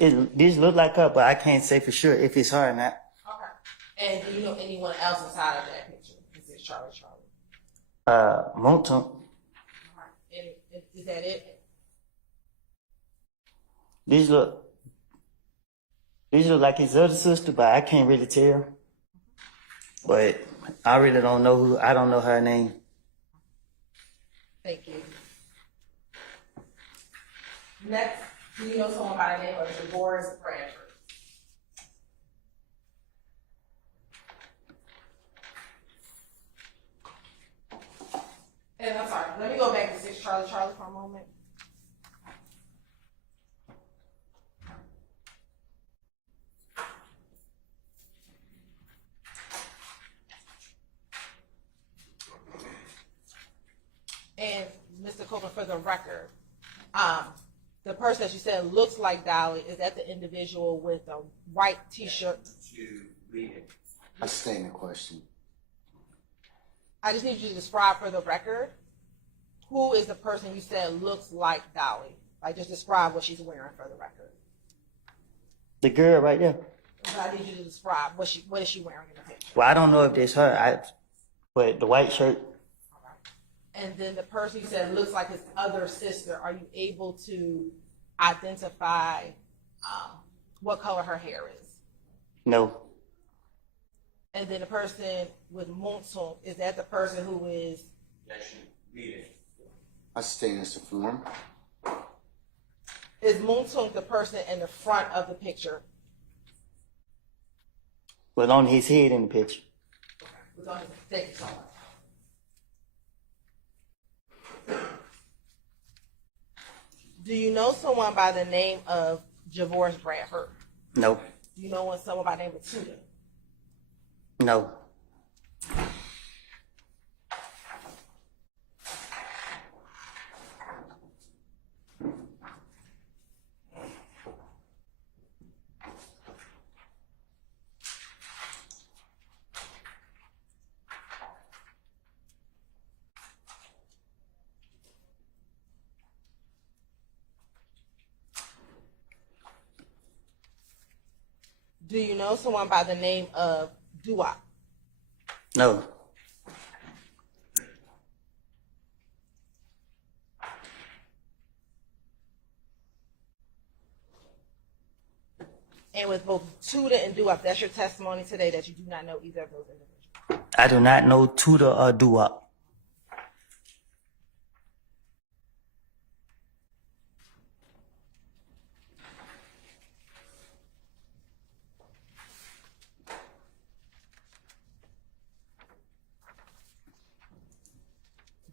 This look like her, but I can't say for sure if it's her or not. Okay. And do you know anyone else inside of that picture? This is Charlie. Monton. Is that it? These look like his other sister, but I can't really tell. But I really don't know I don't know her name. Thank you. Next, do you know someone by the name of Divorce Bradford? And I'm sorry, let me go back to 6 Charlie for a moment. And Mr. Copeland, for the record, the person that you said looks like Dolly, is that the individual with the white t-shirt? I sustain the question. I just need you to describe for the record, who is the person you said looks like Dolly? Like, just describe what she's wearing for the record. The girl right there. So I need you to describe what is she wearing in the picture. Well, I don't know if it's her. But the white shirt. All right. And then the person you said looks like his other sister. Are you able to identify what color her hair is? No. And then the person with Monson, is that the person who is? I sustain this to form. Is Monson the person in the front of the picture? With on his head in the picture. With on his, thank you so much. Do you know someone by the name of Divorce Bradford? No. Do you know someone by the name of Tudor? No. Do you know someone by the name of Duop? No. And with both Tudor and Duop, that's your testimony today that you do not know either of those individuals? I do not know Tudor or Duop.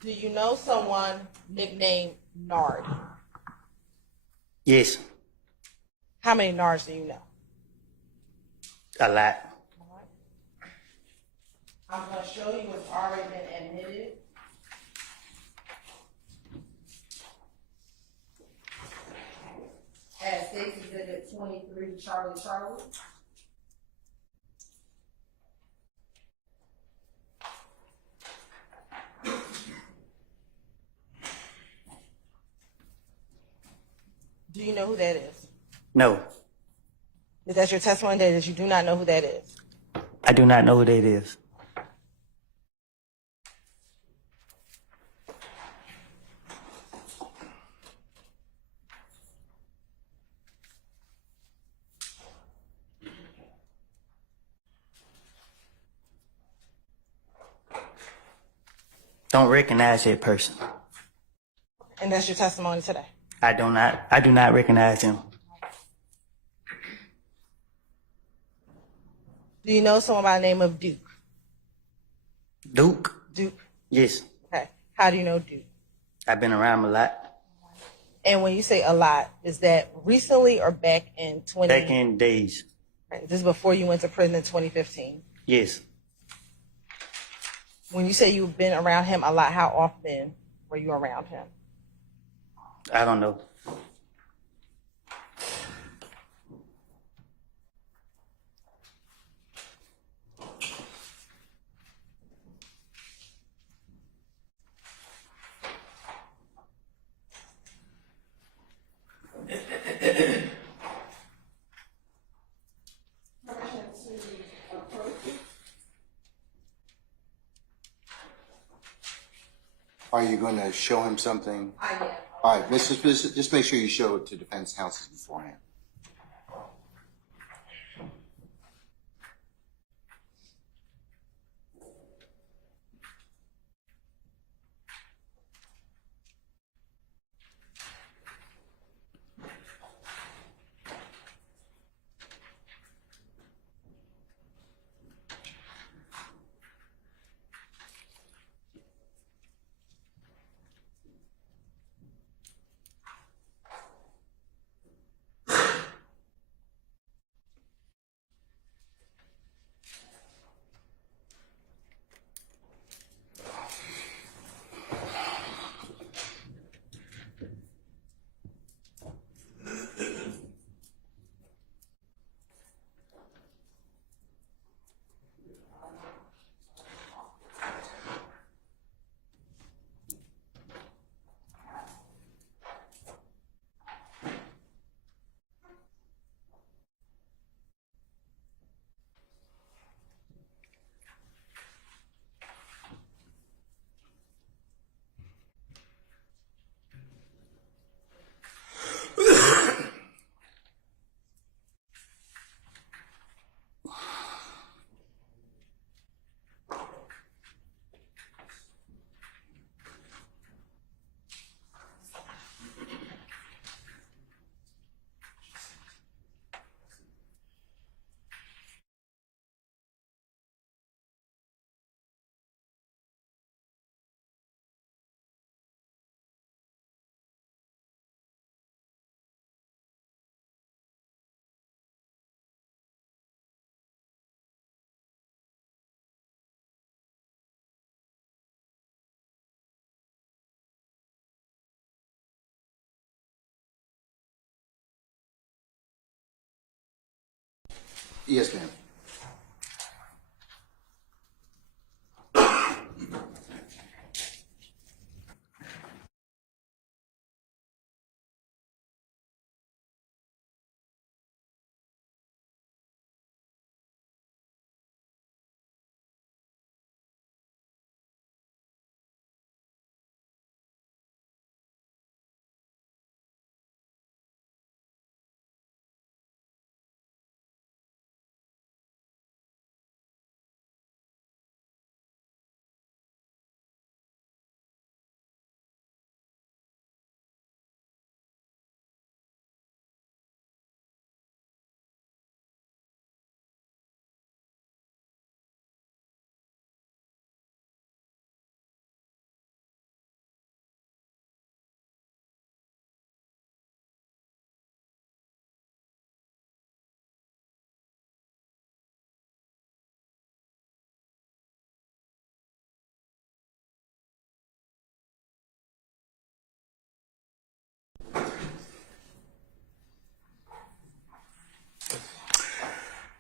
Do you know someone nicknamed Nard? Yes. How many Nards do you know? A lot. I'm going to show you what's already been admitted. As State's Exhibit 23, Charlie Charlie. Do you know who that is? No, Is that your testimony that you do not know who that is? I do not know who that is. Don't recognize that person. And that's your testimony today? I do not recognize him. Do you know someone by the name of Duke? Duke? Duke. Yes. Okay. How do you know Duke? I've been around him a lot. And when you say a lot, is that recently or back in 20? Back in days. Right. This is before you went to prison in 2015. Yes. When you say you've been around him a lot, how often were you around him? I don't know. Are you going to show him something? I am. All right, just make sure you show it to defense counsel beforehand. Yes, ma'am.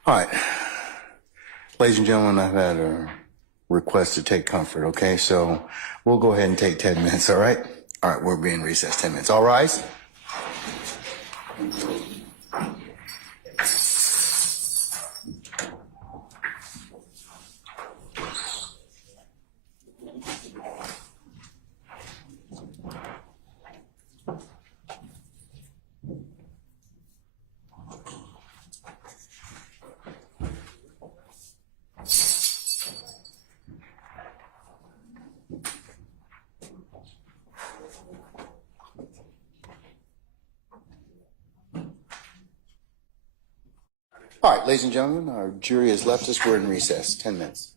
All right. Ladies and gentlemen, I've had a request to take comfort, okay? So we'll go ahead and take 10 minutes, all right? All right, we're being recessed 10 minutes. All rise. All right, ladies and gentlemen, our jury has left us. We're in recess, 10 minutes.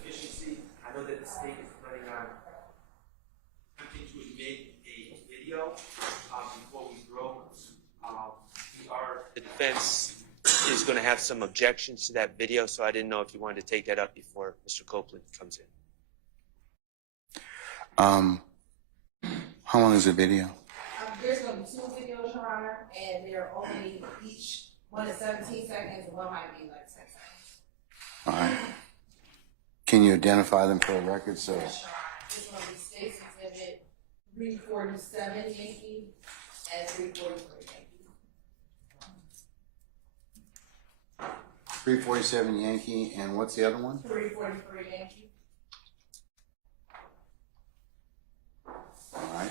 efficiency. I know that the state is planning on attempting to admit a video before we throw. The defense is going to have some objections to that video, so I didn't know if you wanted to take that up before Mr. Copeland comes in. How long is the video? There's going to be 2 videos, Your Honor, and they're only each one is 17 seconds, and one might be like 10 seconds. All right. Can you identify them for the record? So. Yes, Your Honor. This one will be State's Exhibit 347 Yankee and 343 Yankee. 347 Yankee, and what's the other one? 343 Yankee. All right.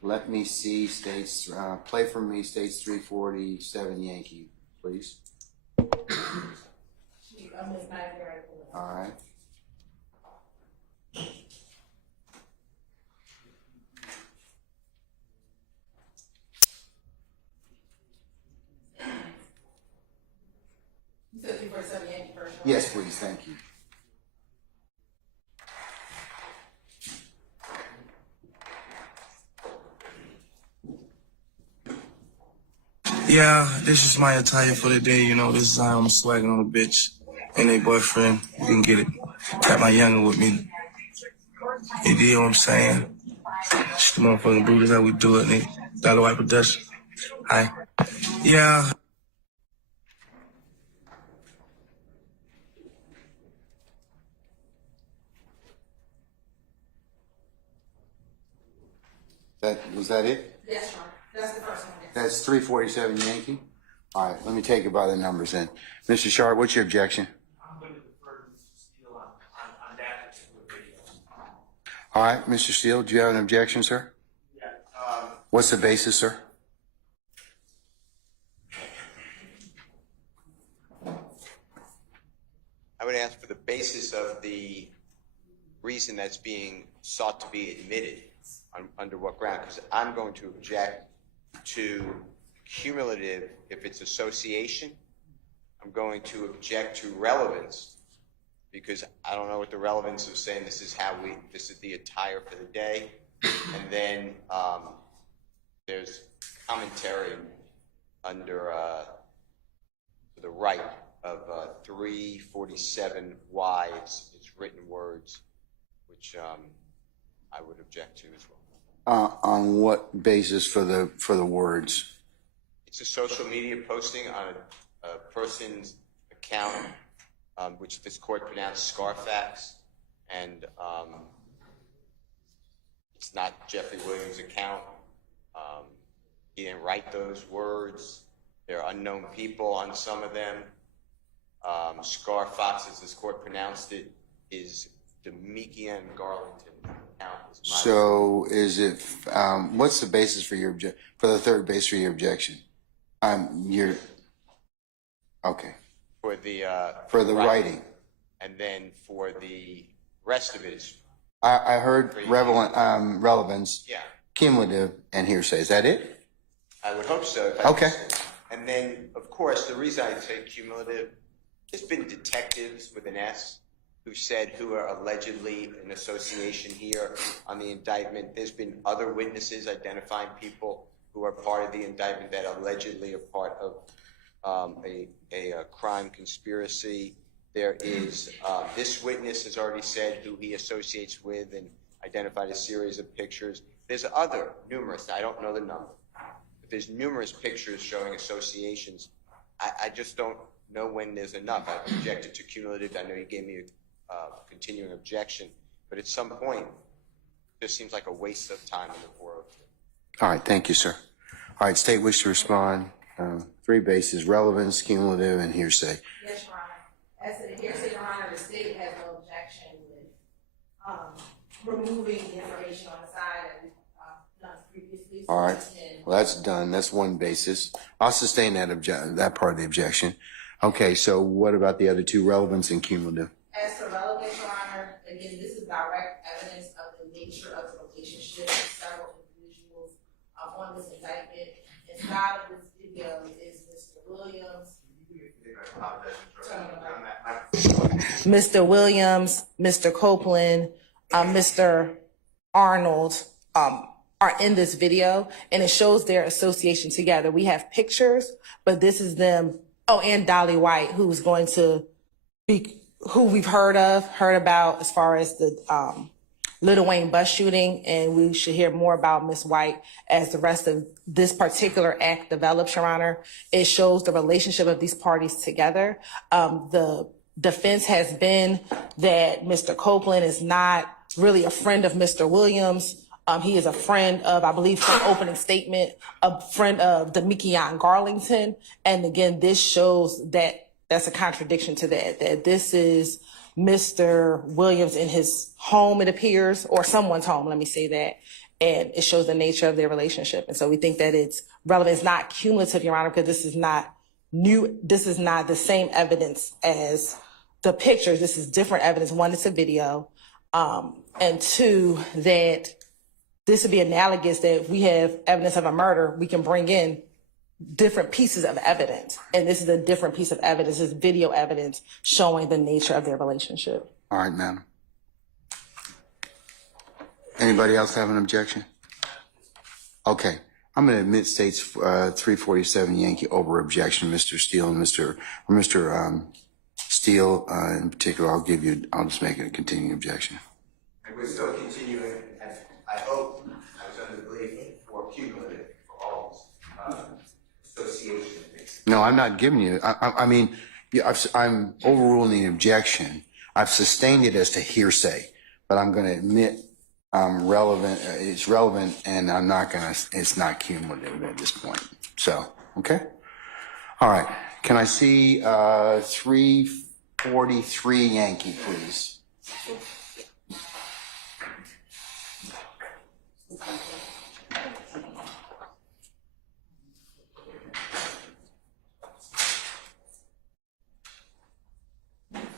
Let me see states. Play for me states 347 Yankee, please. All right. You said 347 Yankee first. Yes, please. Thank you. Yeah, this is my attire for the day, you know. This is how I'm swagging on a bitch and a boyfriend. You can get it. Got my younger with me. You deal what I'm saying? Just the motherfucking brute, how we do it, nigga. Dollar White Production. Hi. Yeah. Was that it? Yes, Your Honor. That's the first one. Yes. That's 347 Yankee. All right, let me take it by the numbers then. Mr. Sharp, what's your objection? I'm going to defer to Mr. Steele on that particular video. All right, Mr. Steele, do you have an objection, sir? Yeah. What's the basis, sir? I would ask for the basis of the reason that's being sought to be admitted, under what ground, because I'm going to object to cumulative if it's association. I'm going to object to relevance because I don't know what the relevance of saying this is the attire for the day. And then there's commentary under the right of 347Y's, it's written words, which I would object to as well. On what basis for the words? It's a social media posting on a person's account, which this court pronounced Scarfax, and it's not Jeffrey Williams' account. He didn't write those words. There are unknown people on some of them. Scarfax, as this court pronounced it, is Demekian Garlington account. So is it? What's the basis for your for the third base for your objection? Okay. For the writing, and then for the rest of it is. I heard relevance, Yeah, cumulative, and hearsay. Is that it? I would hope so. Okay. And then, of course, the reason I say cumulative, there's been detectives with an S who are allegedly in association here on the indictment. There's been other witnesses identifying people who are part of the indictment that allegedly are part of a crime conspiracy. There is, this witness has already said who he associates with and identified a series of pictures. There's other numerous, I don't know the number, but there's numerous pictures showing associations. I just don't know when there's enough. I've objected to cumulative. I know you gave me a continuing objection, but at some point, it just seems like a waste of time in the 402. All right, thank you, sir. All right, state wish to respond. Three bases: relevance, cumulative, and hearsay. Yes, Your Honor. As to the hearsay, Your Honor, the state has no objection with removing the information on the side and done previously. All right, well, that's done. That's one basis. I'll sustain that part of the objection. Okay, so what about the other two, relevance and cumulative? As for relevance, Your Honor, again, this is direct evidence of the nature of the relationship of several individuals on this indictment. Inside of this video is Mr. Williams. Mr. Williams, Mr. Copeland, Mr. Arnold are in this video, and it shows their association together. We have pictures, but this is them. Oh, and Dolly White, who's going to be, who we've heard about as far as the Lil Wayne bus shooting, and we should hear more about Miss White as the rest of this particular act develops, Your Honor. It shows the relationship of these parties together. The defense has been that Mr. Copeland is not really a friend of Mr. Williams. He is a friend of, I believe from opening statement, a friend of Demikion Garlington. And again, this shows that that's a contradiction to that this is Mr. Williams in his home, it appears, or someone's home, let me say that. And it shows the nature of their relationship. And so we think that it's relevant. It's not cumulative, Your Honor, because this is not new. This is not the same evidence as the pictures. This is different evidence. One, it's a video. And two, that this would be analogous that if we have evidence of a murder, we can bring in different pieces of evidence. And this is a different piece of evidence. It's video evidence showing the nature of their relationship. All right, madam. Anybody else have an objection? Okay. I'm going to admit states 347 Yankee over objection, Mr. Steele and Mr. Steele in particular. I'll just make it a continuing objection. And we're still continuing, and I hope, I was under the belief for cumulative for all association. No, I'm not giving you. I mean, I'm overruling the objection. I've sustained it as to hearsay, but I'm going to admit relevant. It's relevant, and I'm not going to. It's not cumulative at this point. So, okay. All right. Can I see 343 Yankee, please?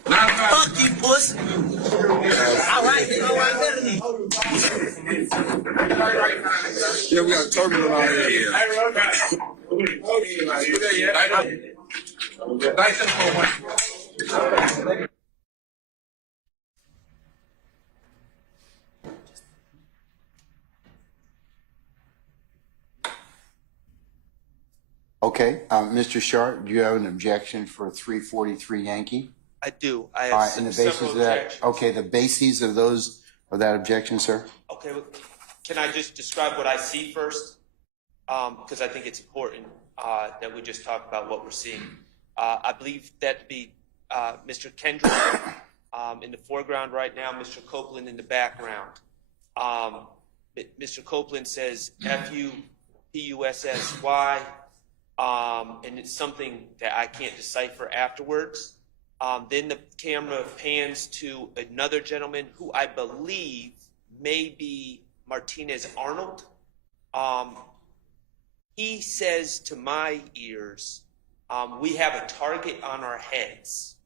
Fuck you, pussy. All right, better than you. Yeah, we got turbulent out here. Okay, Mr. Sharp, do you have an objection for 343 Yankee? I do. I have All right, and the basis several of that. objections. Okay, the bases of that objection, sir. Okay, well, can I just describe what I see first? Because I think it's important that we just talk about what we're seeing. I believe that to be Mr. Kendrick in the foreground right now, Mr. Copeland in the background. Mr. Copeland says F-U-P-U-S-S-Y, and it's something that I can't decipher afterwards. Then the camera pans to another gentleman who I believe may be Martinez Arnold. He says to my ears, we have a target on our heads.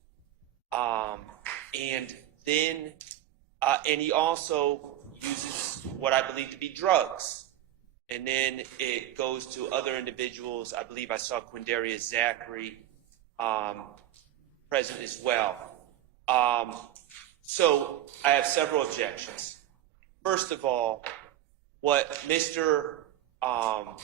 And then, and he also uses what I believe to be drugs. And then it goes to other individuals. I believe I saw Quindarius Zachary present as well. So I have several objections. First of all, what Mr. Arnold,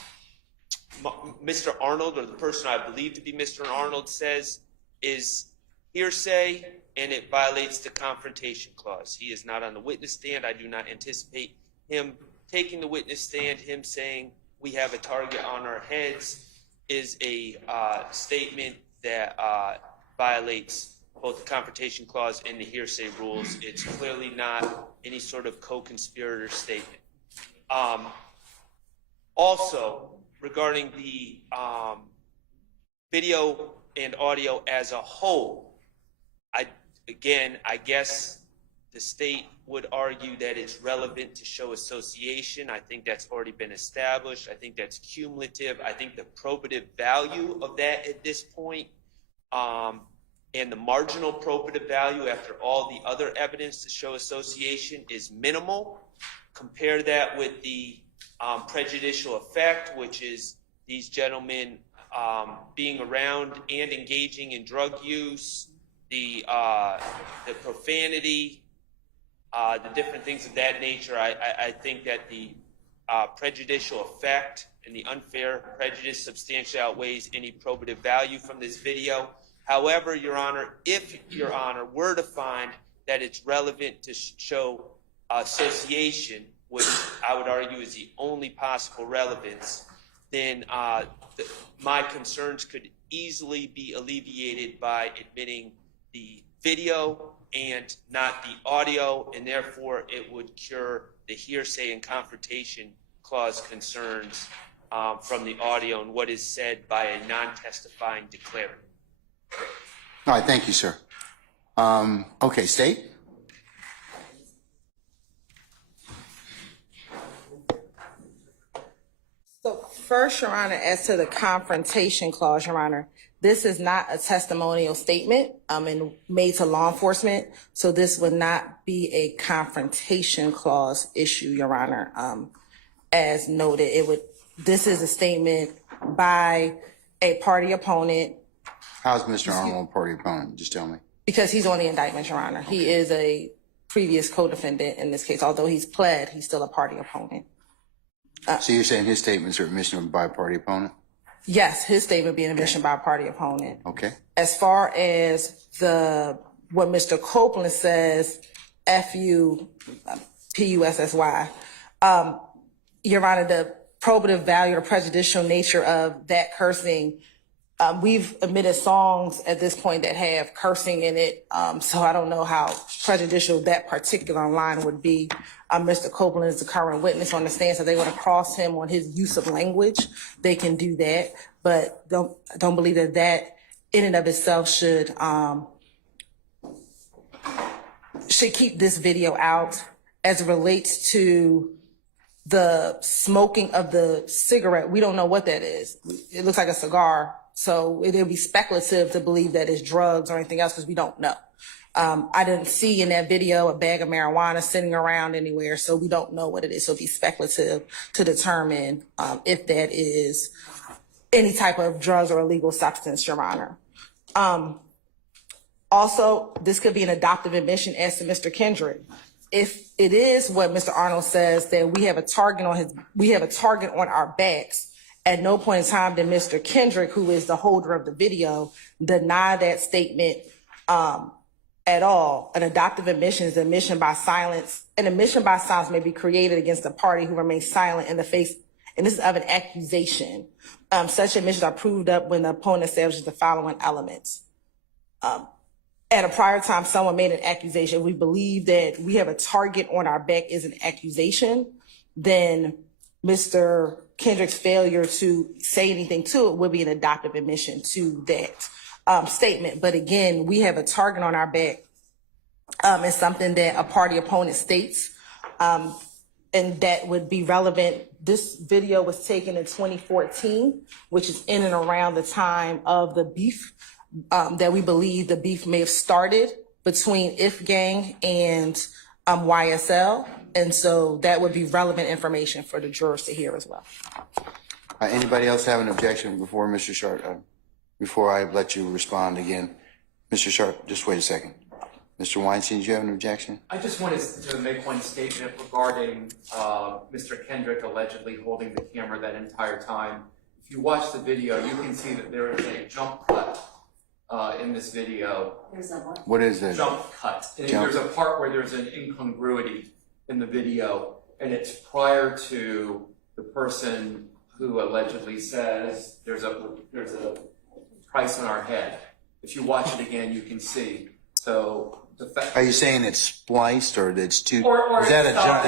or the person I believe to be Mr. Arnold, says is hearsay, and it violates the confrontation clause. He is not on the witness stand. I do not anticipate him taking the witness stand. Him saying we have a target on our heads is a statement that violates both the confrontation clause and the hearsay rules. It's clearly not any sort of co-conspirator statement. Also, regarding the video and audio as a whole, I guess the state would argue that it's relevant to show association. I think that's already been established. I think that's cumulative. I think the probative value of that at this point, and the marginal probative value after all the other evidence to show association is minimal. Compare that with the prejudicial effect, which is these gentlemen being around and engaging in drug use the profanity, the different things of that nature, I think that the prejudicial effect and the unfair prejudice substantially outweighs any probative value from this video. However, Your Honor, if Your Honor were to find that it's relevant to show association, which I would argue is the only possible relevance, then my concerns could easily be alleviated by admitting the video and not the audio, and therefore it would cure the hearsay and confrontation clause concerns from the audio and what is said by a non-testifying declarant. All right, thank you, sir. Okay, State. So first, Your Honor, as to the confrontation clause, Your Honor, this is not a testimonial statement and made to law enforcement. So this would not be a confrontation clause issue, Your Honor. As noted, this is a statement by a party opponent. How's Mr. Arnold a party opponent? Just tell me. Because he's on the indictment, Your Honor. Okay. He is a previous co-defendant in this case. Although he's pled, he's still a party opponent. So you're saying his statements are admission by a party opponent? Yes, his statement being admission by a party opponent. Okay. As far as what Mr. Copeland says, F-U, P-U-S-S-Y, Your Honor, the probative value or prejudicial nature of that cursing, we've admitted songs at this point that have cursing in it, so I don't know how prejudicial that particular line would be. Mr. Copeland is the current witness on the stand, so they want to cross him on his use of language. They can do that, but don't believe that in and of itself should keep this video out. As it relates to the smoking of the cigarette, we don't know what that is. It looks like a cigar. So it would be speculative to believe that it's drugs or anything else because we don't know. I didn't see in that video a bag of marijuana sitting around anywhere, so we don't know what it is. So it'd be speculative to determine if that is any type of drugs or illegal substance, Your Honor. Also, this could be an adoptive admission as to Mr. Kendrick. If it is what Mr. Arnold says, that we have a target on our backs. At no point in time did Mr. Kendrick, who is the holder of the video, deny that statement at all. An adoptive admission is admission by silence. An admission by silence may be created against a party who remains silent in the face, and this is of an accusation. Such admissions are proved up when the opponent establishes the following elements. At a prior time, someone made an accusation. We believe that we have a target on our back is an accusation. Then Mr. Kendrick's failure to say anything to it would be an adoptive admission to that statement. But again, we have a target on our back. It's something that a party opponent states, and that would be relevant. This video was taken in 2014, which is in and around the time of the beef that we believe the beef may have started between If Gang and YSL. And so that would be relevant information for the jurors to hear as well. Anybody else have an objection before Mr. Sharp? Before I let you respond again, Mr. Sharp, just wait a second. Mr. Weinstein, do you have an objection? I just wanted to make one statement regarding Mr. Kendrick allegedly holding the camera that entire time. If you watch the video, you can see that there is a jump cut in this video. What is that? Jump cut. And there's a part where there's an incongruity in the video, and it's prior to the person who allegedly says there's a price on our head. If you watch it again, you can see. So the fact. Are you saying it's spliced or it's too? Or is that a jump?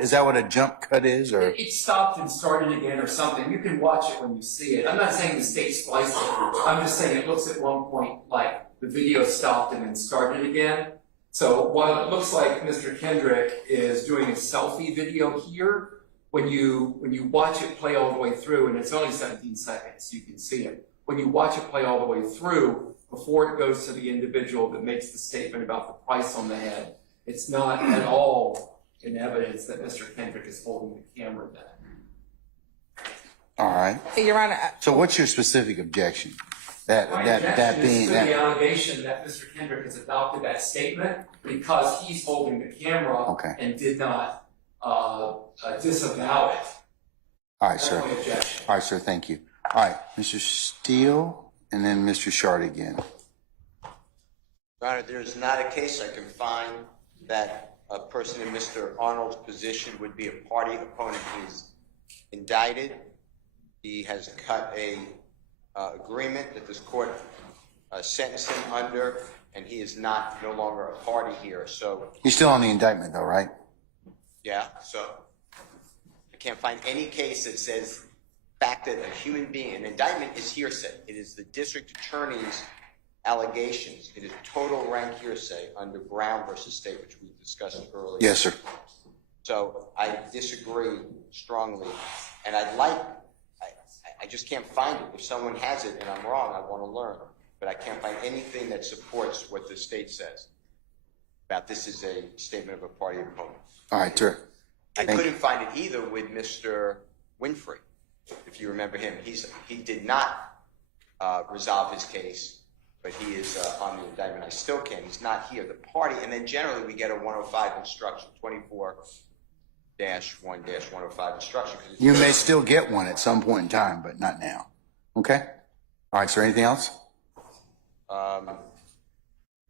Is that what a jump cut is? Or it stopped and started again or something. You can watch it when you see it. I'm not saying the state spliced it. I'm just saying it looks at one point like the video stopped and then started again. So while it looks like Mr. Kendrick is doing a selfie video here, when you watch it play all the way through, and it's only 17 seconds, you can see it. When you watch it play all the way through, before it goes to the individual that makes the statement about the price on the head, it's not at all in evidence that Mr. Kendrick is holding the camera then. All right. Your Honor. So what's your specific objection? My objection is to the allegation that Mr. Kendrick has adopted that statement because he's holding the camera and did not disavow it. All right, That's sir. my objection. All right, sir. Thank you. All right, Mr. Steele, and then Mr. Shard again. Your Honor, there's not a case I can find that a person in Mr. Arnold's position would be a party opponent. He's indicted. He has cut a agreement that this court sentenced him under, and he is no longer a party here. So He's still on the indictment, though, right? yeah, so I can't find any case that says fact that a human being, an indictment is hearsay. It is the district attorney's allegations. It is total rank hearsay under Brown versus State, which we discussed earlier. Yes, sir. So I disagree strongly, and I just can't find it. If someone has it and I'm wrong, I want to learn. But I can't find anything that supports what the state says about this is a statement of a party opponent. All right, sir. I couldn't find it either with Mr. Winfrey, if you remember him. He did not resolve his case, but he is on the indictment. I still can. He's not here. The party, and then generally we get a 105 instruction, 24-1-105 instruction. You may still get one at some point in time, but not now. Okay? All right, sir. Anything else? Not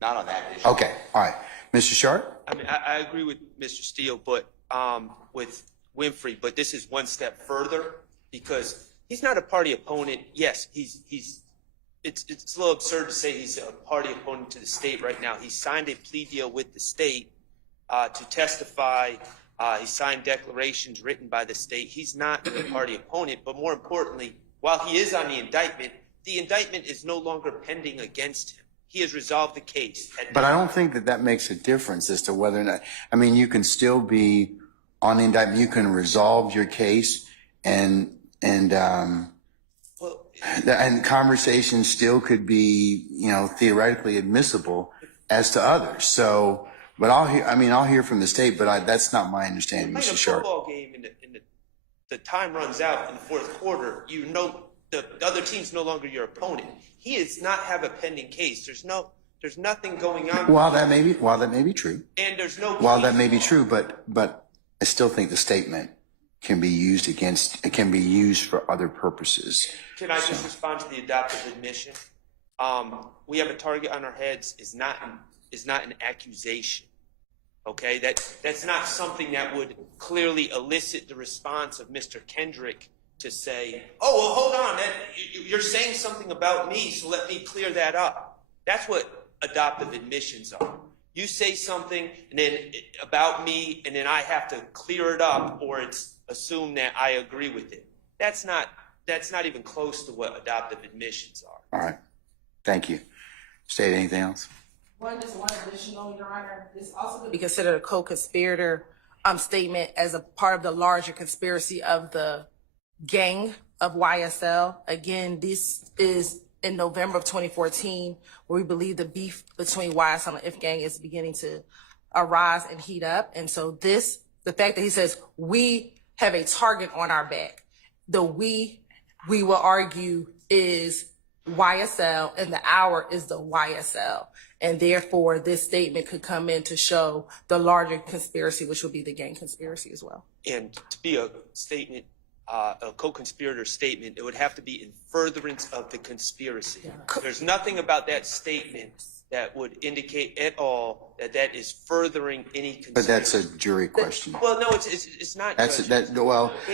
on that issue. Okay. All right. Mr. Shard? I mean, I agree with Mr. Steele, but with Winfrey, but this is one step further because he's not a party opponent. Yes, it's a little absurd to say he's a party opponent to the state right now. He signed a plea deal with the state to testify. He signed declarations written by the state. He's not a party opponent, but more importantly, while he is on the indictment is no longer pending against him. He has resolved the case. But I don't think that makes a difference as to whether or not, I mean, you can still be on the indictment. You can resolve your case and conversations still could be, theoretically admissible as to others. So, but I'll hear from the state, but that's not my understanding, Mr. Shard. In a football game, the time runs out in the fourth quarter. The other team's no longer your opponent. He does not have a pending case. There's nothing going on. While that may be true. And there's no. While that may be true, but I still think the statement can be used for other purposes. Can I just respond to the adoptive admission? We have a target on our heads is not an accusation. Okay, that's not something that would clearly elicit the response of Mr. Kendrick to say, oh, well, hold on, you're saying something about me, so let me clear that up. That's what adoptive admissions are. You say something and then about me, and then I have to clear it up, or it's assumed that I agree with it. That's not even close to what adoptive admissions are. All right. Thank you. State anything else? Just one additional, Your Honor. This also could be considered a co-conspirator statement as a part of the larger conspiracy of the gang of YSL. Again, this is in November of 2014, where we believe the beef between YSL and If Gang is beginning to arise and heat up. And so the fact that he says, we have a target on our back, the we will argue is YSL, and the our is the YSL. And therefore, this statement could come in to show the larger conspiracy, which would be the gang conspiracy as well. And to be a statement, a co-conspirator statement, it would have to be in furtherance of the conspiracy. Yeah. There's nothing about that statement that would indicate at all that is furthering any conspiracy. But that's a jury question. Well, no, it's not.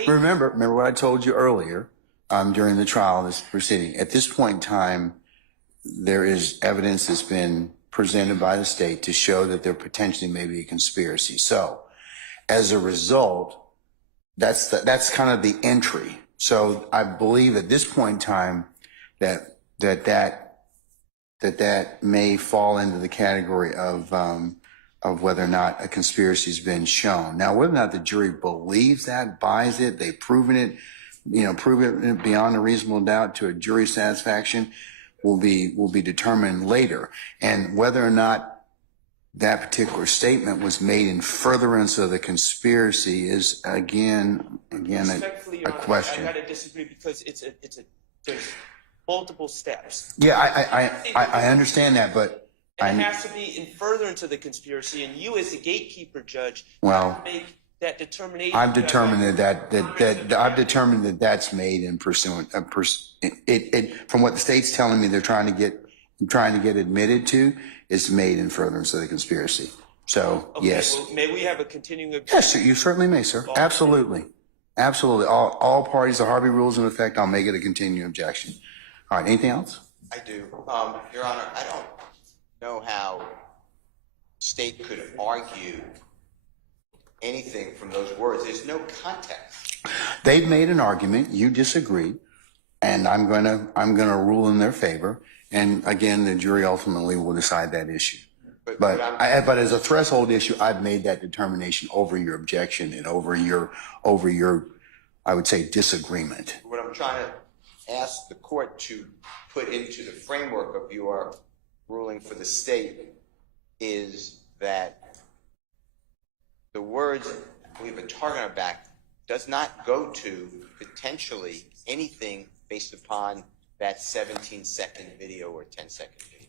Remember what I told you earlier during the trial of this proceeding. At this point in time, there is evidence that's been presented by the state to show that there potentially may be a conspiracy. So, as a result, that's kind of the entry. So I believe at this point in time that may fall into the category of whether or not a conspiracy has been shown. Now, whether or not the jury believes that, buys it, they've proven it, prove it beyond a reasonable doubt to a jury satisfaction will be determined later. And whether or not that particular statement was made in furtherance of the conspiracy is again a question. I gotta disagree because there's multiple steps. Yeah, I understand that, but And it has to be in furtherance of the conspiracy, and you as the gatekeeper judge well, have to make that determination. I've determined that that's made in pursuant from what the state's telling me they're trying to get admitted to is made in furtherance of the conspiracy. So Okay, yes. well, may we have a continuing objection? Yes, you certainly may, sir. Absolutely. Absolutely. All parties, the Harvey rules in effect, I'll make it a continuing objection. All right, anything else? I do. Your Honor, I don't know how state could argue anything from those words. There's no context. They've made an argument, you disagree, and I'm gonna rule in their favor. And again, the jury ultimately will decide that issue. But as a threshold issue, I've made that determination over your objection and over your, I would say, disagreement. What I'm trying to ask the court to put into the framework of your ruling for the state is that the words, we have a target on our back, does not go to potentially anything based upon that 17-second video or 10-second video.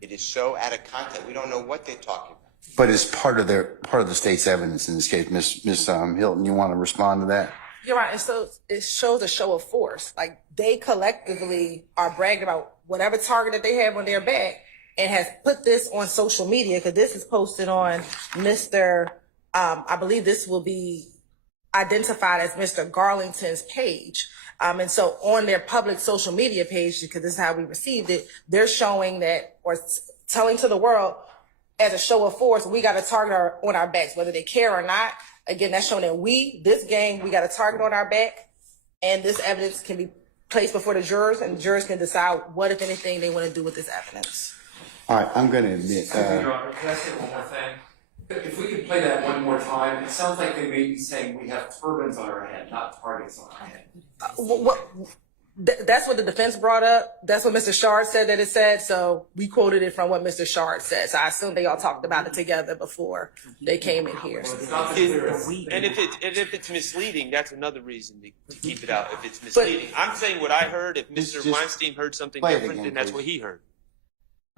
It is so out of context. We don't know what they're talking about. But it's part of the state's evidence in this case. Miss Hilton, you want to respond to that? You're right. And so it shows a show of force. Like they collectively are bragging about whatever target that they have on their back and has put this on social media because this is posted on Mr. I believe this will be identified as Mr. Garlington's page. And so on their public social media page, because this is how we received it, they're showing that or telling to the world as a show of force, we got a target on our backs, whether they care or not. Again, that's showing that this gang, we got a target on our back, and this evidence can be placed before the jurors, and the jurors can decide what, if anything, they want to do with this evidence. All right, I'm going to admit. Your Honor, can I say one more thing? If we could play that one more time, it sounds like they may be saying we have turbans on our head, not targets on our head. That's what the defense brought up. That's what Mr. Shard said that it said. So we quoted it from what Mr. Shard said. So I assume they all talked about it together before they came in here. And if it's misleading, that's another reason to keep it out. If it's misleading, I'm saying what I heard. If Mr. Weinstein heard something different, then that's what he heard.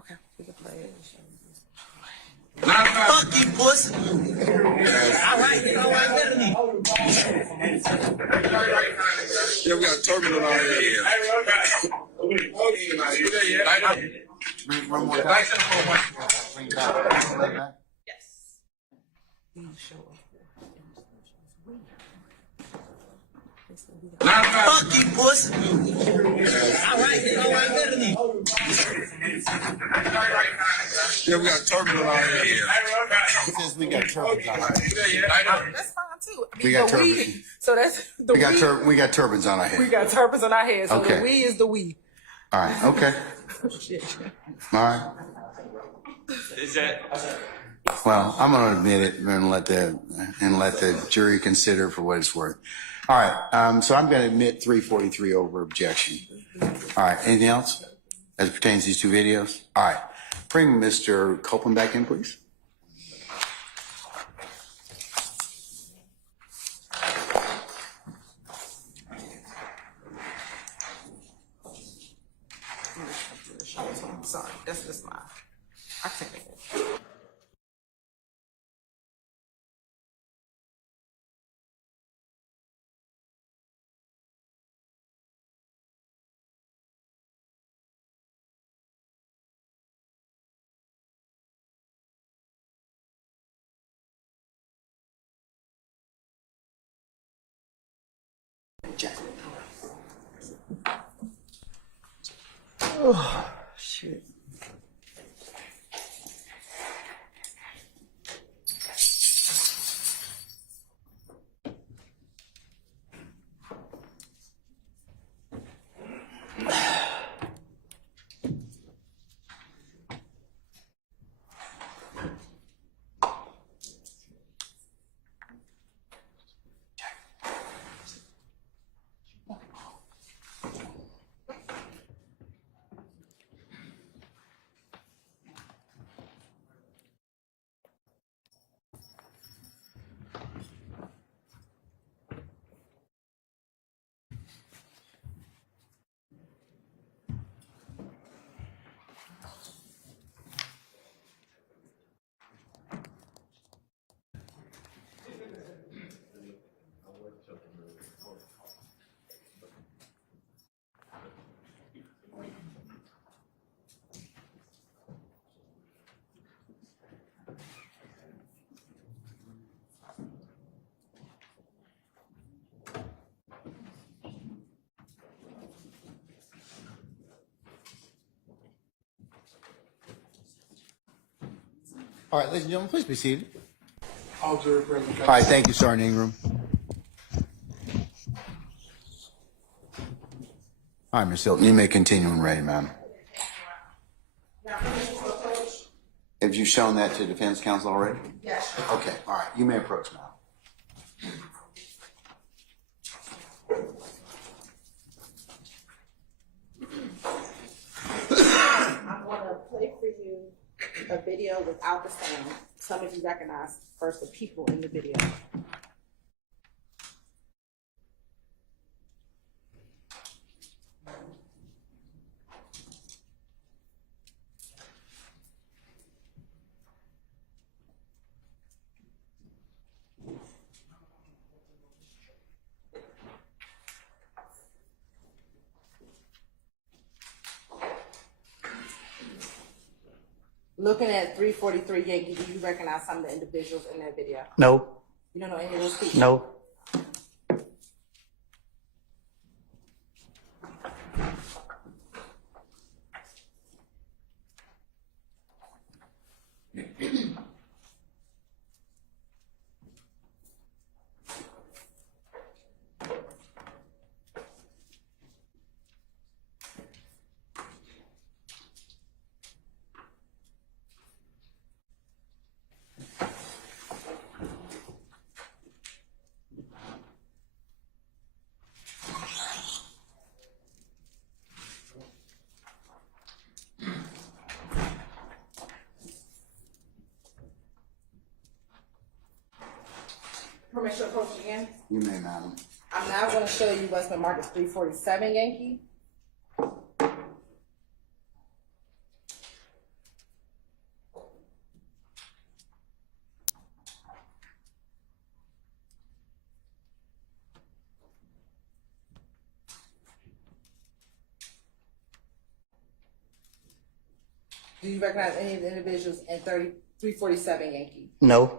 Okay, we can play it. Fuck you, pussy. All right, Yeah, we got a turbine on our head. One more time. Yes. Fuck you, pussy. All right, Yeah, we got a turbine on our head. It says we got turbans on our head. That's fine too. I mean, We got the we, turbans. so that's the We got turbans on our head. we got turbans on our head. So Okay. the we is the we. All right. Okay. All right. Is that? Well, I'm going to admit it and let the jury consider for what it's worth. All right. So I'm going to admit 343 over objection. All right. Anything else as it pertains to these two videos? All right. Bring Mr. Copeland back in, please. I'm sorry. That's just mine. I take it. Oh, shit. All right, ladies and gentlemen, please be seated. All jury present. All right, thank you, Sergeant Ingram. All right, Ms. Hilton, you may continue when ready, ma'am. Have you shown that to defense counsel already? Yes. Okay, all right, you may approach now. I'm going to play for you a video without the sound. Some of you recognize first the people in the video. Looking at 343 Yankee, do you recognize some of the individuals in that video? No. You don't know any of those people? No. Permission to approach again? You may, madam. I'm now going to show you what's been marked as 347 Yankee. Do you recognize any of the individuals in 347 Yankee? No.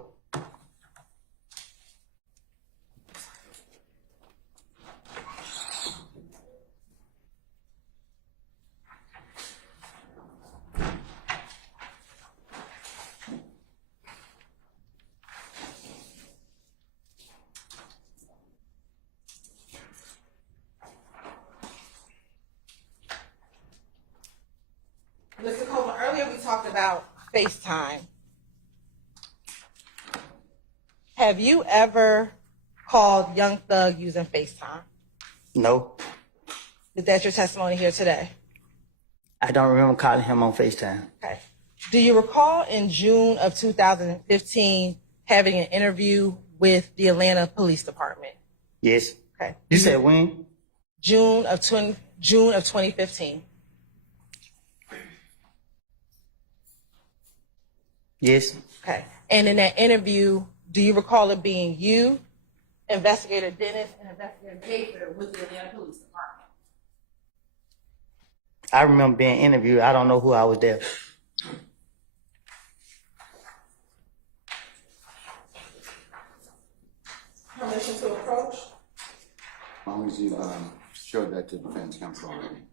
Mr. Copeland, earlier we talked about FaceTime. Have you ever called Young Thug using FaceTime? No. Is that your testimony here today? I don't remember calling him on FaceTime. Okay. Do you recall in June of 2015 having an interview with the Atlanta Police Department? Yes. Okay. You said when? June of 2015. Yes. Okay. And in that interview, do you recall it being you, Investigator Dennis, and Investigator Gaither with the Atlanta Police Department? I remember being interviewed. I don't know who I was there. Permission to approach? As long as you've showed that to defense counsel already.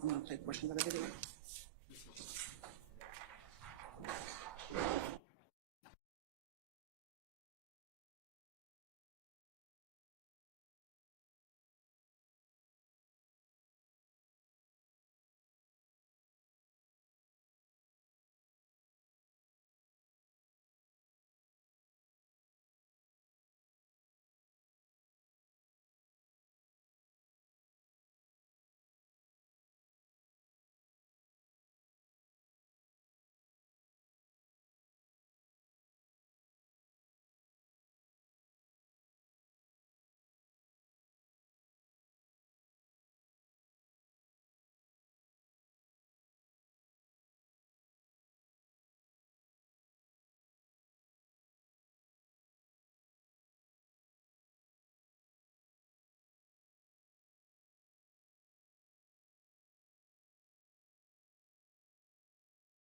I'm gonna play portions of the video.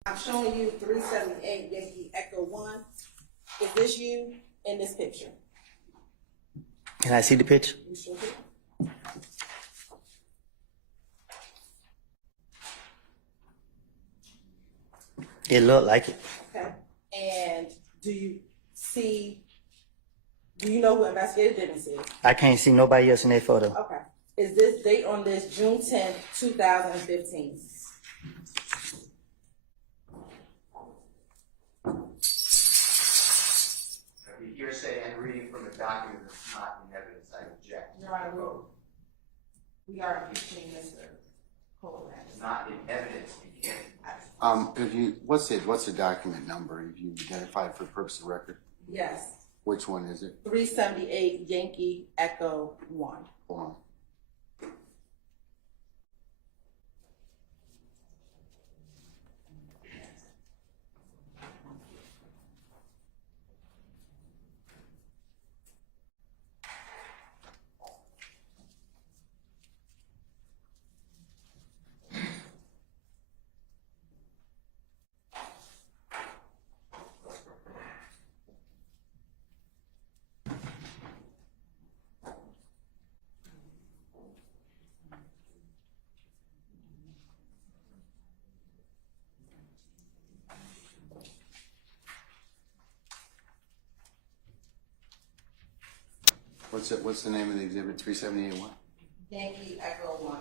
I'm showing you 378 Yankee Echo 1. Is this you in this picture? Can I see the picture? You sure do. It looked like it. Okay. And do you know who investigated didn't see it? I can't see nobody else in that photo. Okay. Is this date on this June 10th, 2015? Hearsay and reading from a document that's not in evidence, I object. Your Honor, we are impeaching Mr. Copeland. It's not in evidence, you can't. What's the document number? Have you identified for the purpose of the record? Yes. Which one is it? 378 Yankee Echo 1. Hold on. What's the name of the exhibit? 378 what? Yankee Echo 1.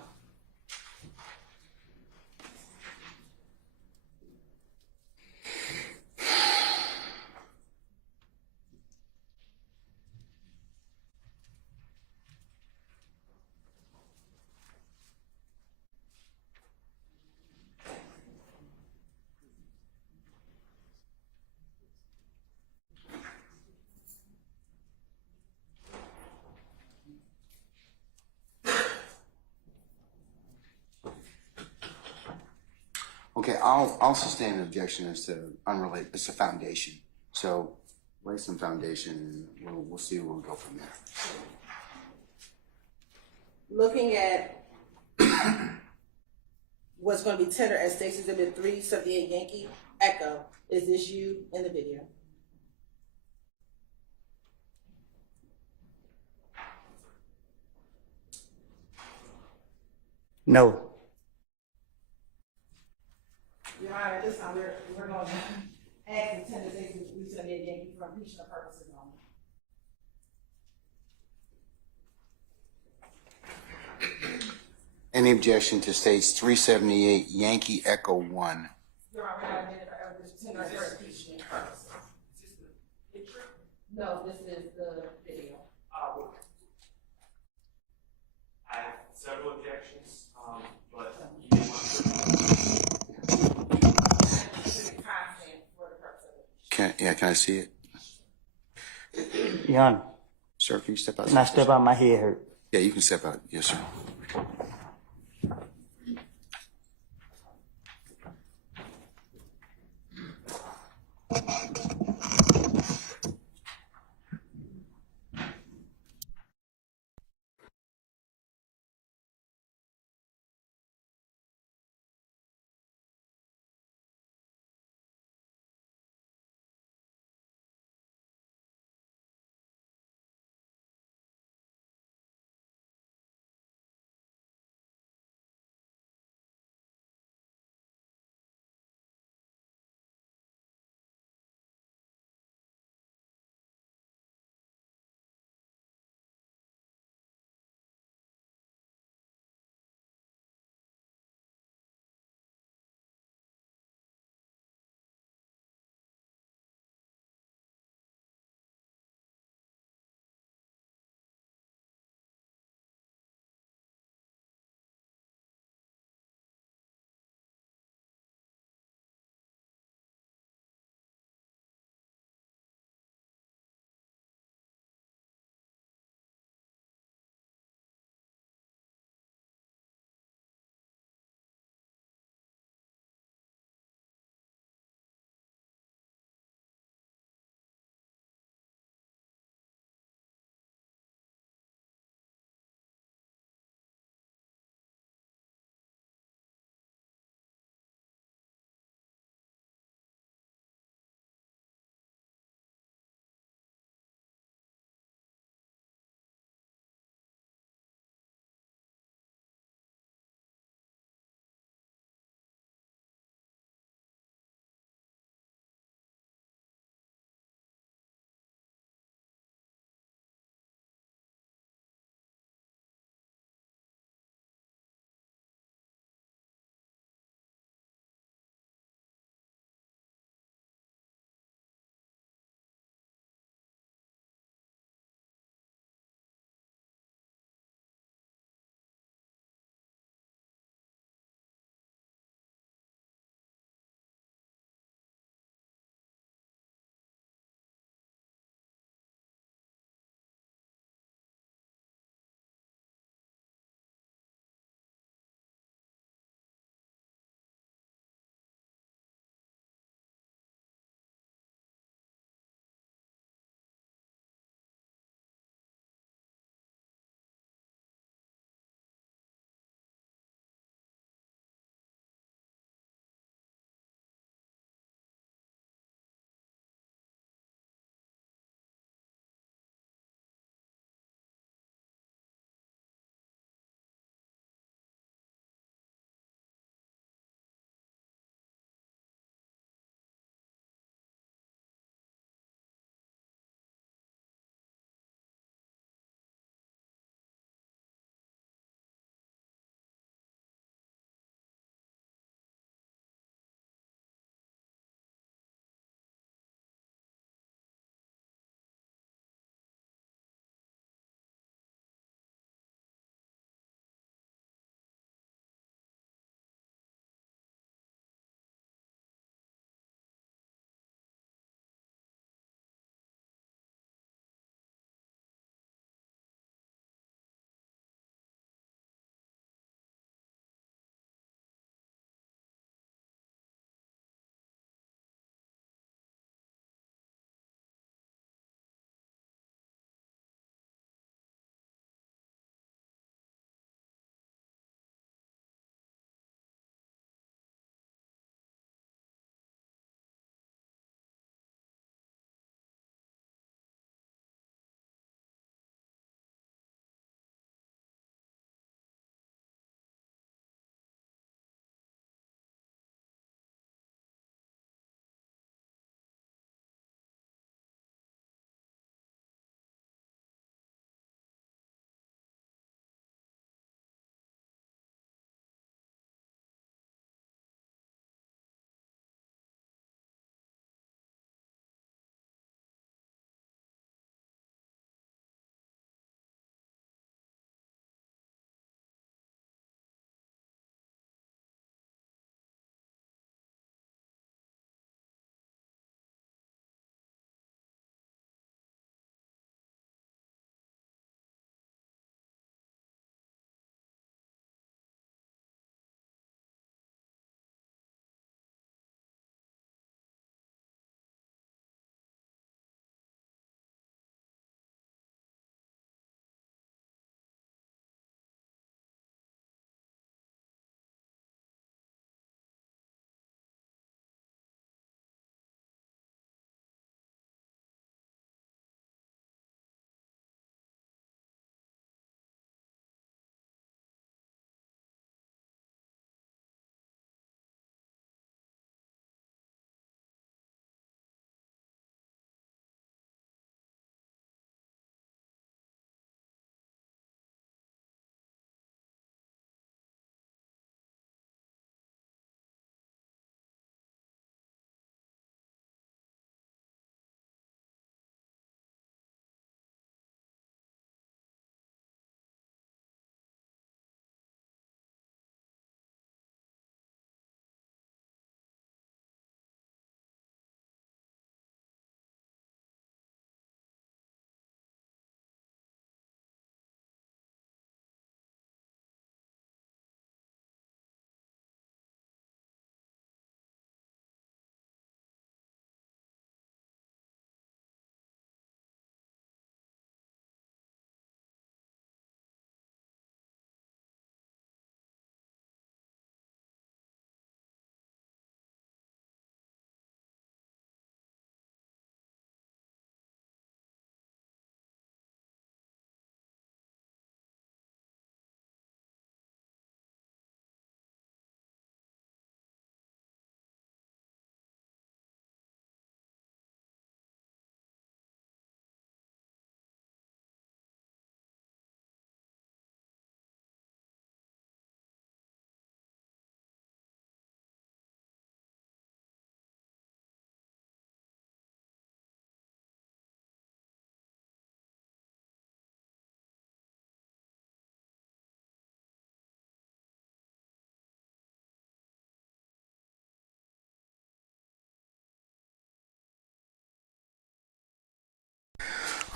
Okay, I'll sustain an objection as to unrelated. It's a foundation, so lay some foundation, and we'll see where we go from there. Looking at what's going to be tendered as State's Exhibit 378 Yankee Echo, is this you in the video? No. Your Honor, at this time we're going to ask the tender State's Exhibit 378 Yankee for impeachment purposes only. Any objection to states 378 Yankee Echo 1? Your Honor, we're not admitted for evidence tender for impeachment purposes. Is this the picture? No, this is the video. I have several objections, but you didn't want Can I see it? Your Honor, Sir, can you step out? when I step out, my head hurt. Yeah, you can step out. Yes, sir.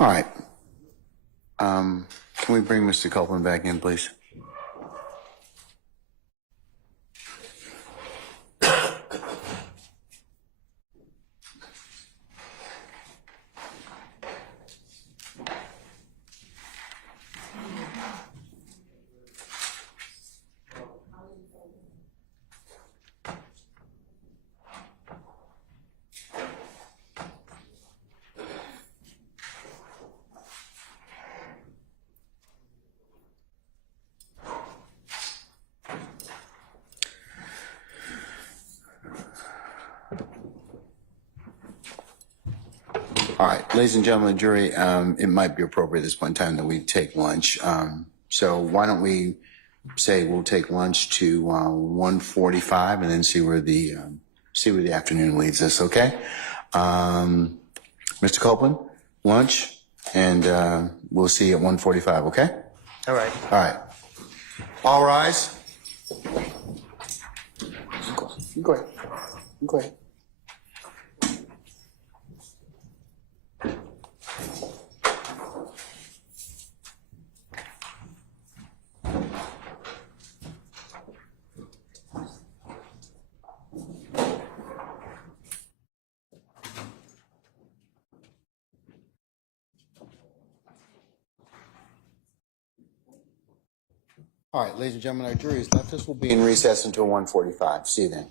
All right. Can we bring Mr. Copeland back in, please? All right, ladies and gentlemen, jury, it might be appropriate at this point in time that we take lunch. So why don't we say we'll take lunch to 1:45 and then see where the afternoon leads us, okay? Mr. Copeland, lunch, and we'll see you at 1:45, okay? All right. All right. All rise. Go ahead. Go ahead. All right, ladies and gentlemen, our jury has left us. We'll be in recess until 1:45. See you then.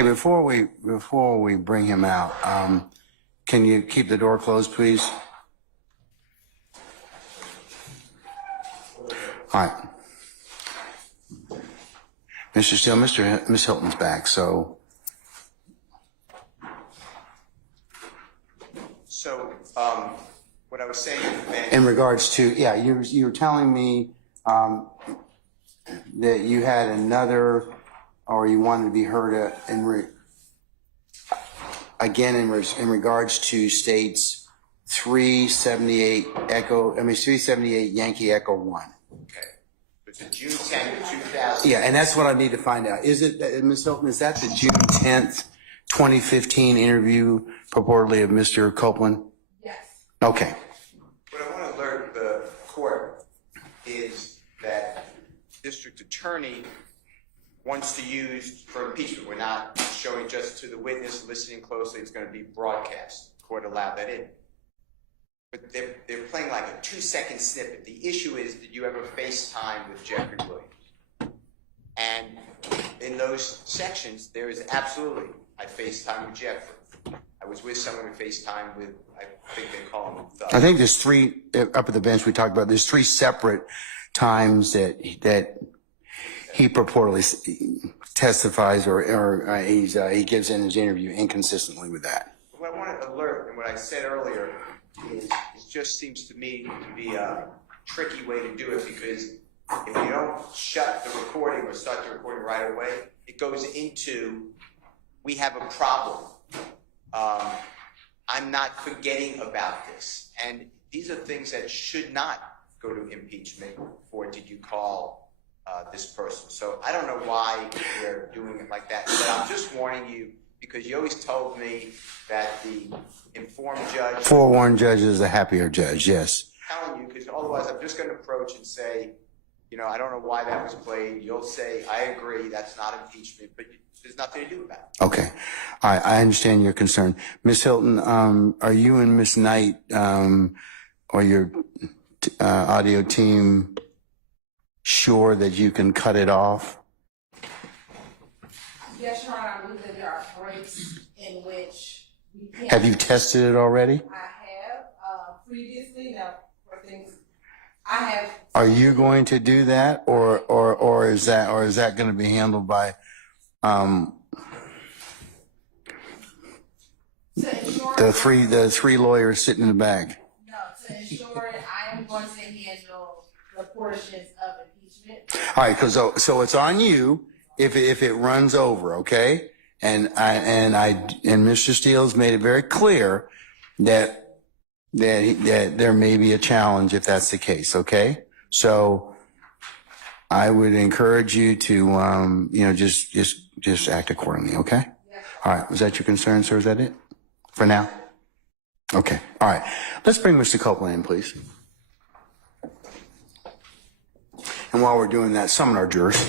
Hey, before we bring him out, can you keep the door closed, please? All right. Mr. Steele, Miss Hilton's back, so. So, what I was saying, In regards to, yeah, you were telling me, that you had another, or you wanted to be heard in regards to states 378 378 Yankee Echo 1. okay, it's a June 10th, 2000. Yeah, and that's what I need to find out. Is it, Ms. Hilton, is that the June 10th, 2015 interview purportedly of Mr. Copeland? Yes. Okay. What I want to alert the court is that district attorney wants to use for impeachment. We're not showing just to the witness, listening closely. It's going to be broadcast. The court allowed that in. But they're playing like a 2-second snippet. The issue is, did you ever FaceTime with Jeffrey Williams? And in those sections, there is absolutely, I FaceTime with Jeffrey. I was with someone who FaceTime with, I think they call him Thug. I think there's three, up at the bench we talked about, there's 3 separate times that he purportedly testifies or he gives in his interview inconsistently with that. What I want to alert, and what I said earlier, is it just seems to me to be a tricky way to do it, because if you don't shut the recording or start the recording right away, it goes into, we have a problem. I'm not forgetting about this. And these are things that should not go to impeachment for did you call this person. So I don't know why they're doing it like that. But I'm just warning you, because you always told me that the informed judge... Forewarned judge is a happier judge, yes. I'm telling you, because otherwise I'm just going to approach and say, you know, I don't know why that was played. You'll say, I agree, that's not impeachment, but there's nothing to do about it. Okay. I understand your concern. Ms. Hilton, are you and Ms. Knight or your audio team sure that you can cut it off? Yes, Your Honor, I believe that there are breaks in which we can. Have you tested it already? I have previously. Now, for things I have. Are you going to do that, or is that going to be handled by? The three lawyers sitting in the back. No, to ensure that I am going to handle the portions of impeachment. All right, so it's on you if it runs over, okay? And Mr. Steele's made it very clear that there may be a challenge if that's the case, okay? So I would encourage you to just act accordingly, okay? Yes. All right, was that your concern, sir? Is that it for now? Okay, all right. Let's bring Mr. Copeland in, please. And while we're doing that, summon our jurors.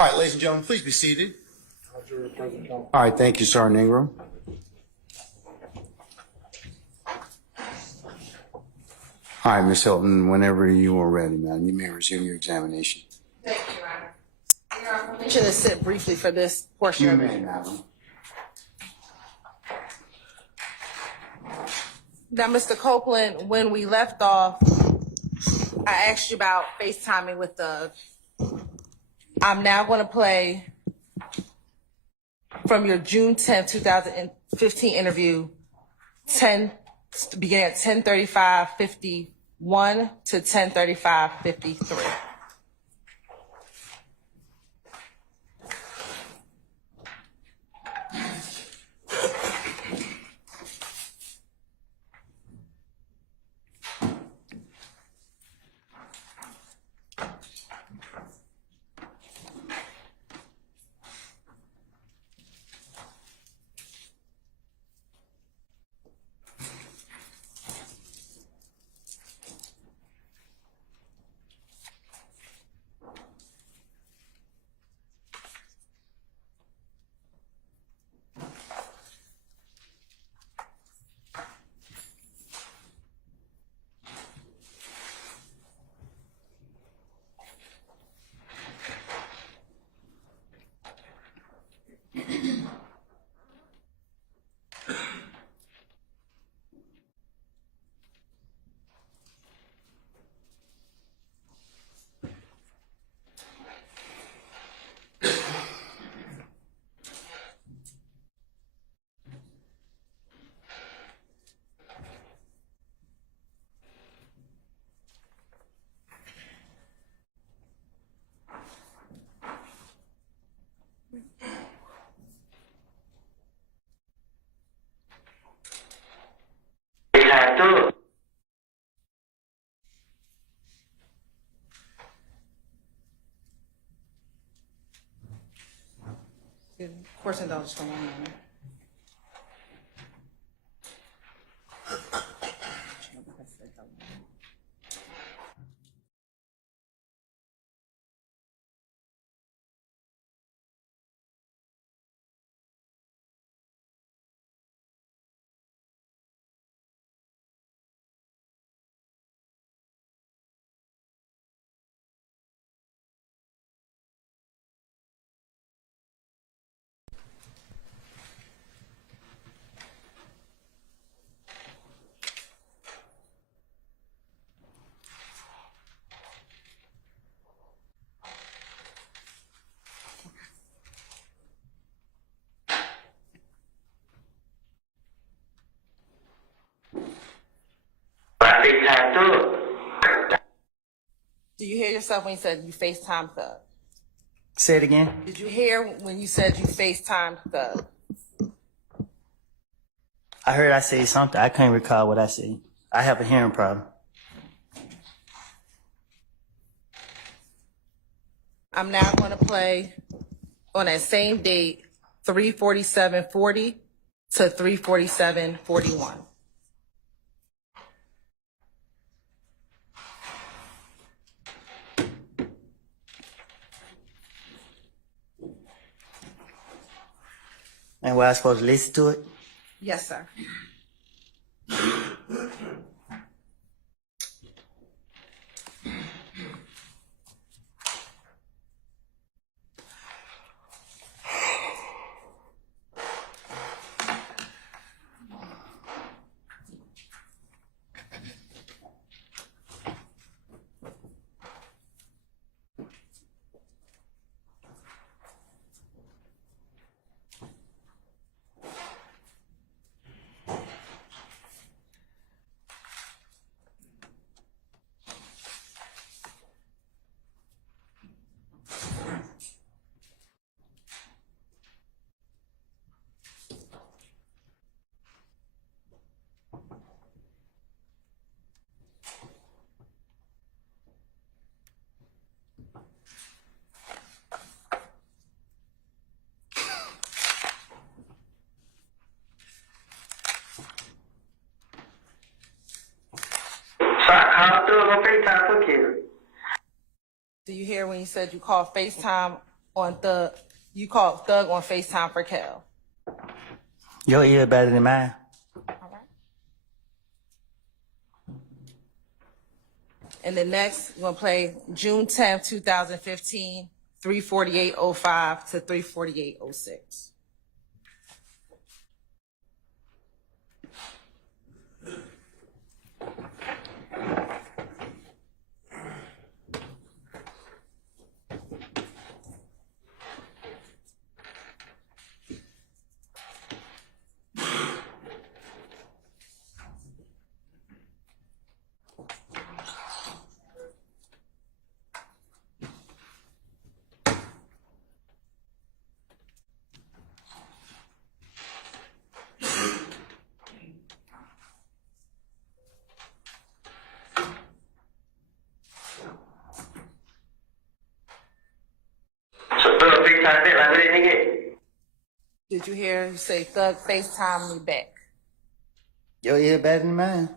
All right, ladies and gentlemen, please be seated. All right, thank you, Sergeant Ingram. All right, Ms. Hilton, whenever you are ready, ma'am, you may resume your examination. Thank you, Your Honor. Your Honor, permission to sit briefly for this portion You of may, it. madam. Now, Mr. Copeland, when we left off, I asked you about FaceTiming with Doug. I'm now going to play from your June 10th, 2015 interview, beginning at 10:35:51 to 10:35:53. Course indulgence for 1 moment. Do you hear yourself when you said you FaceTime Thug? Say it again. Did you hear when you said you FaceTime Thug? I heard I say something. I can't recall what I said. I have a hearing problem. I'm now going to play on that same date, 3:47:40 to 3:47:41. And where I supposed to listen to it? Yes, sir. Do you hear when you said you called FaceTime on Thug? You called Thug on FaceTime for Kel. Your ear better than mine. All right. And the next, we're gonna play June 10th, 2015, 3:48:05 to 3:48:06. Did you hear you say Thug FaceTime me back? Your ear better than mine.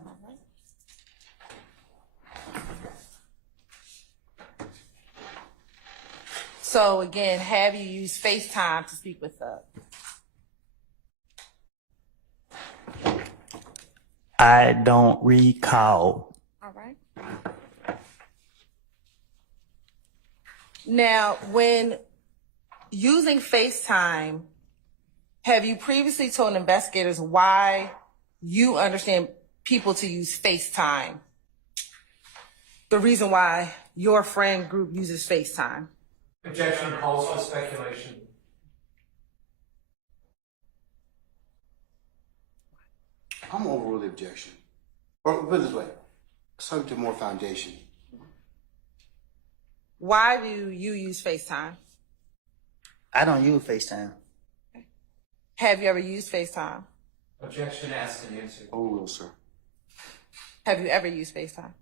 So again, have you used FaceTime to speak with Thug? I don't recall. All right. Now, when using FaceTime, have you previously told investigators why you understand people to use FaceTime? The reason why your friend group uses FaceTime? Objection calls for speculation. I'm gonna overrule the objection. Or put it this way, subject to more foundation. Why do you use FaceTime? I don't use FaceTime. Have you ever used FaceTime? Objection asked and answered. Overrule, sir. Have you ever used FaceTime?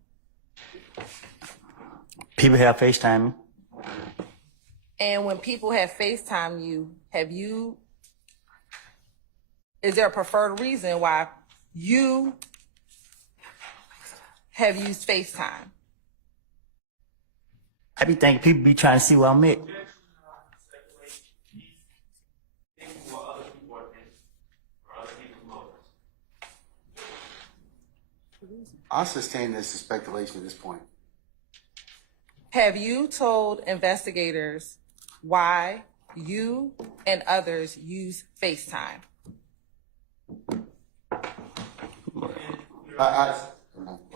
People have FaceTime me. And when people have FaceTime you, is there a preferred reason why you have used FaceTime? I be thinking people be trying to see where I'm at. I'll sustain this as speculation at this point. Have you told investigators why you and others use FaceTime?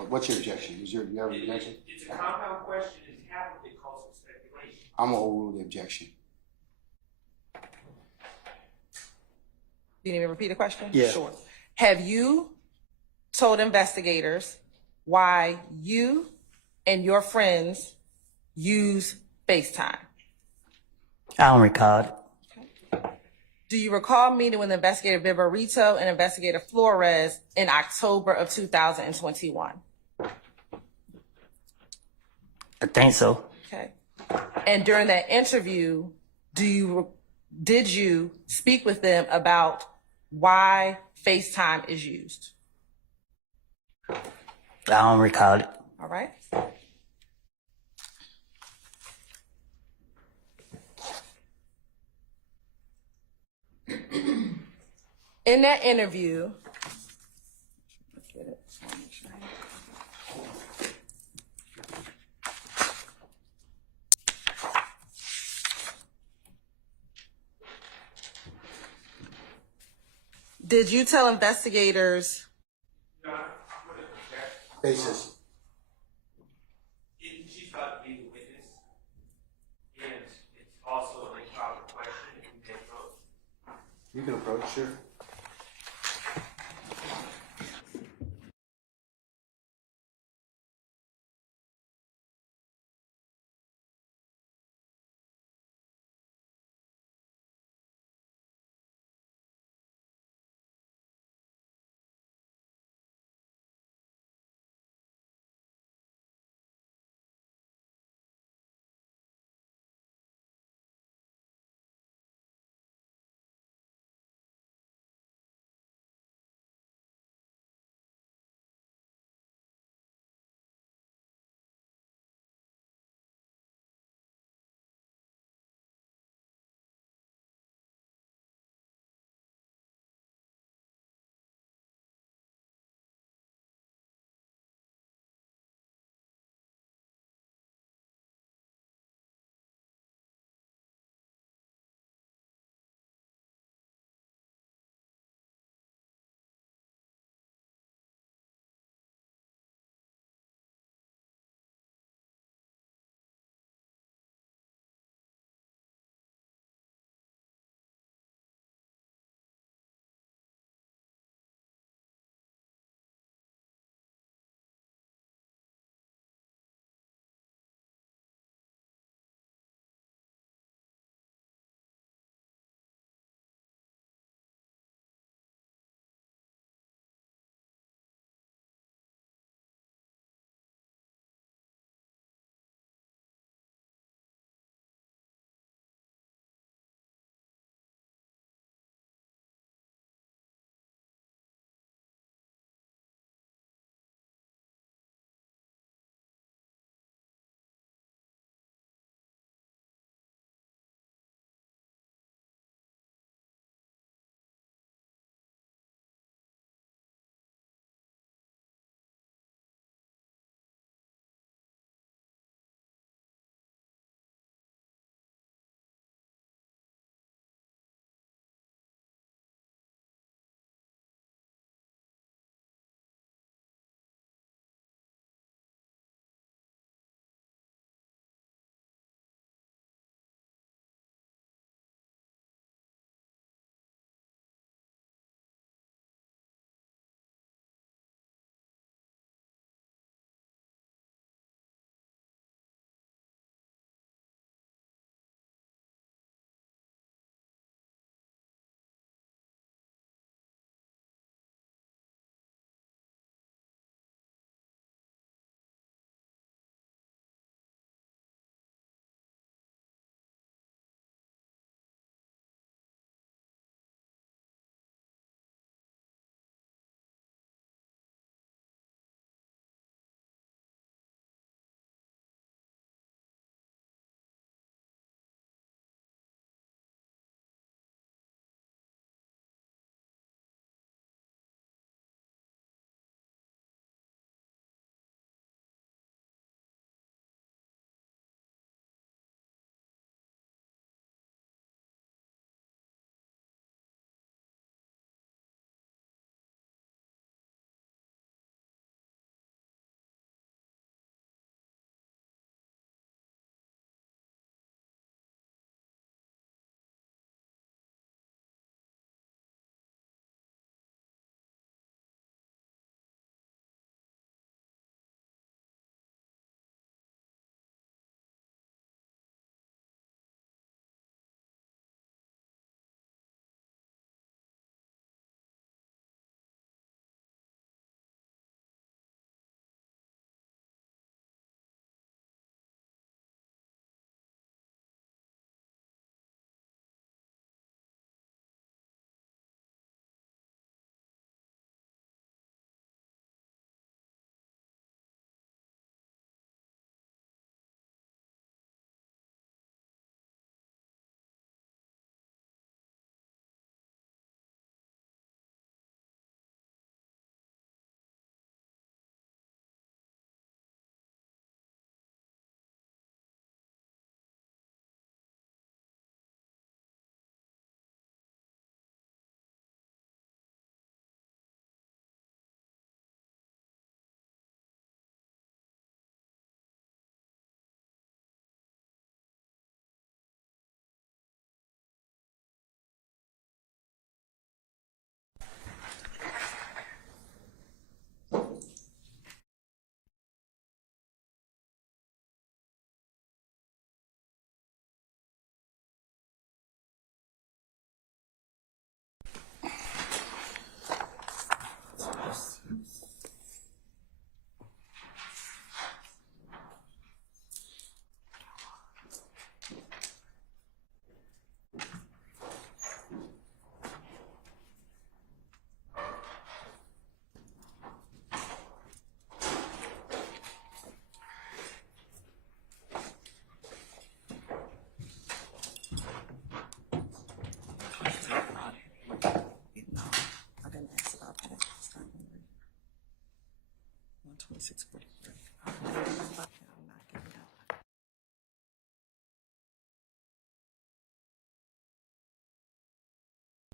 What's your objection? You have an objection? It's a compound question, it's half of it calls for speculation. I'm gonna overrule the objection. You need me to repeat the question? Yeah. Sure. Have you told investigators why you and your friends use FaceTime? I don't recall it. Do you recall meeting with Investigator Viborito and Investigator Flores in October of 2021? I think so. Okay. And during that interview, did you speak with them about why FaceTime is used? I don't recall it. All right. In that interview, did you tell investigators? Basis. She's got to be the witness, and it's also an improper question if you can approach. You can approach, sure.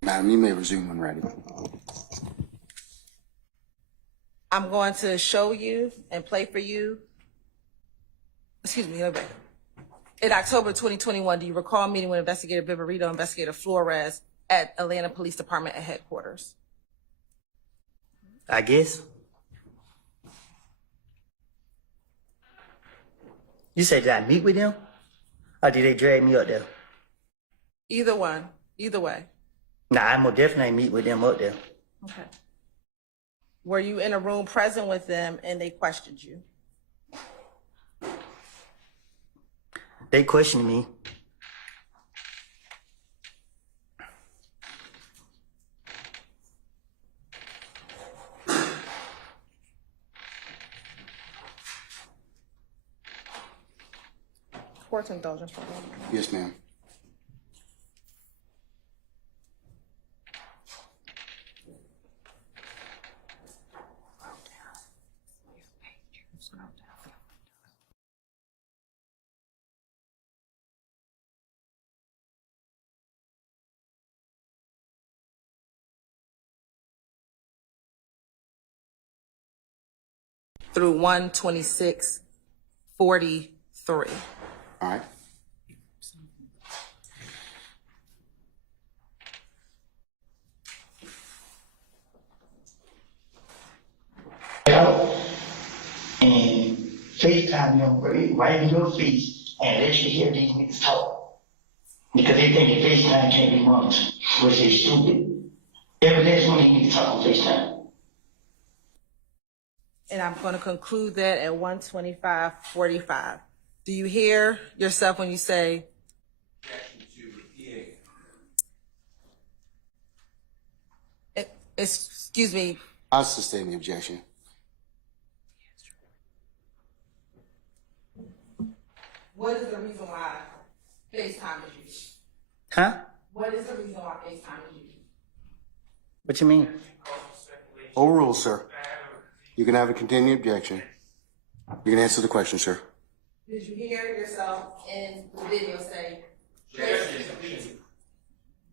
Madam, you may resume when ready. I'm going to show you and play for you. Excuse me, over. In October 2021, do you recall meeting with Investigator Viverito and Investigator Flores at Atlanta Police Department at headquarters? I guess. You said, did I meet with them? Or did they drag me up there? Either one, either way. Nah, I most definitely meet with them up there. Okay. Were you in a room present with them and they questioned you? They questioned me. Court's indulgent for a moment. Yes, ma'am. Through 126:43. All right. And FaceTime them right in your face and let you hear these niggas talk. Because they think that FaceTime can't be monitored, which is stupid. Every last one of these niggas talk on FaceTime. And I'm going to conclude that at 125:45. Do you hear yourself when you say, Objection to repeating. excuse me, I'll sustain the objection. what is the reason why FaceTime is used? Huh? What is the reason why FaceTime is used? What you mean? Overruled, sir. You can have a continued objection. You can answer the question, sir. Did you hear yourself in the video say,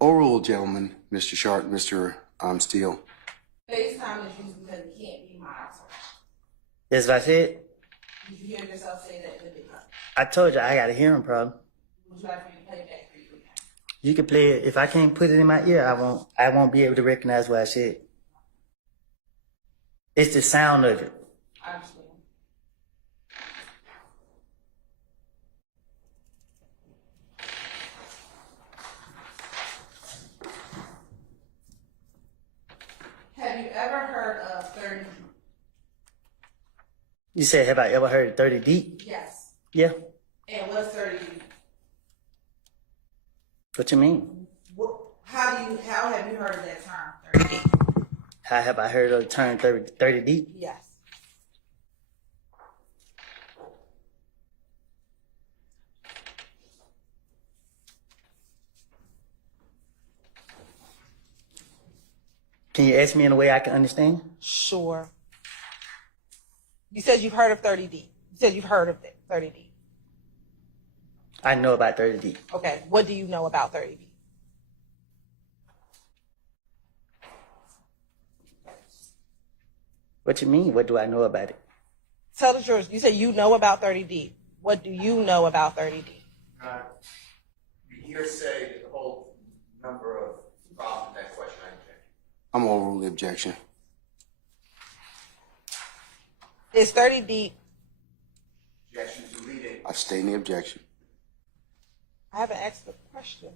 Overruled, gentlemen. Mr. Sharp, Mr. Steele. FaceTime is used because it can't be monitored? That's what I said. Did you hear yourself say that in the video? I told you I got a hearing problem. Would you like me to play it back for you? You can play it. If I can't put it in my ear, I won't be able to recognize what I said. It's the sound of it. I understand. Have you ever heard of 30? You said, have I ever heard of 30 deep? Yes. Yeah. And what's 30? What you mean? How have you heard of that term, 30? How have I heard of the term 30 deep? Yes. Can you ask me in a way I can understand? Sure. You said you've heard of 30D. You said you've heard of it, 30D. I know about 30 deep. Okay. What do you know about 30D? What you mean? What do I know about it? Tell the jurors. You said you know about 30D. What do you know about 30D? You hearsay the whole number of problems with that question. I object. I'm overruled the objection. Is 30D? Objection to leading. I sustain the objection. I haven't asked the question.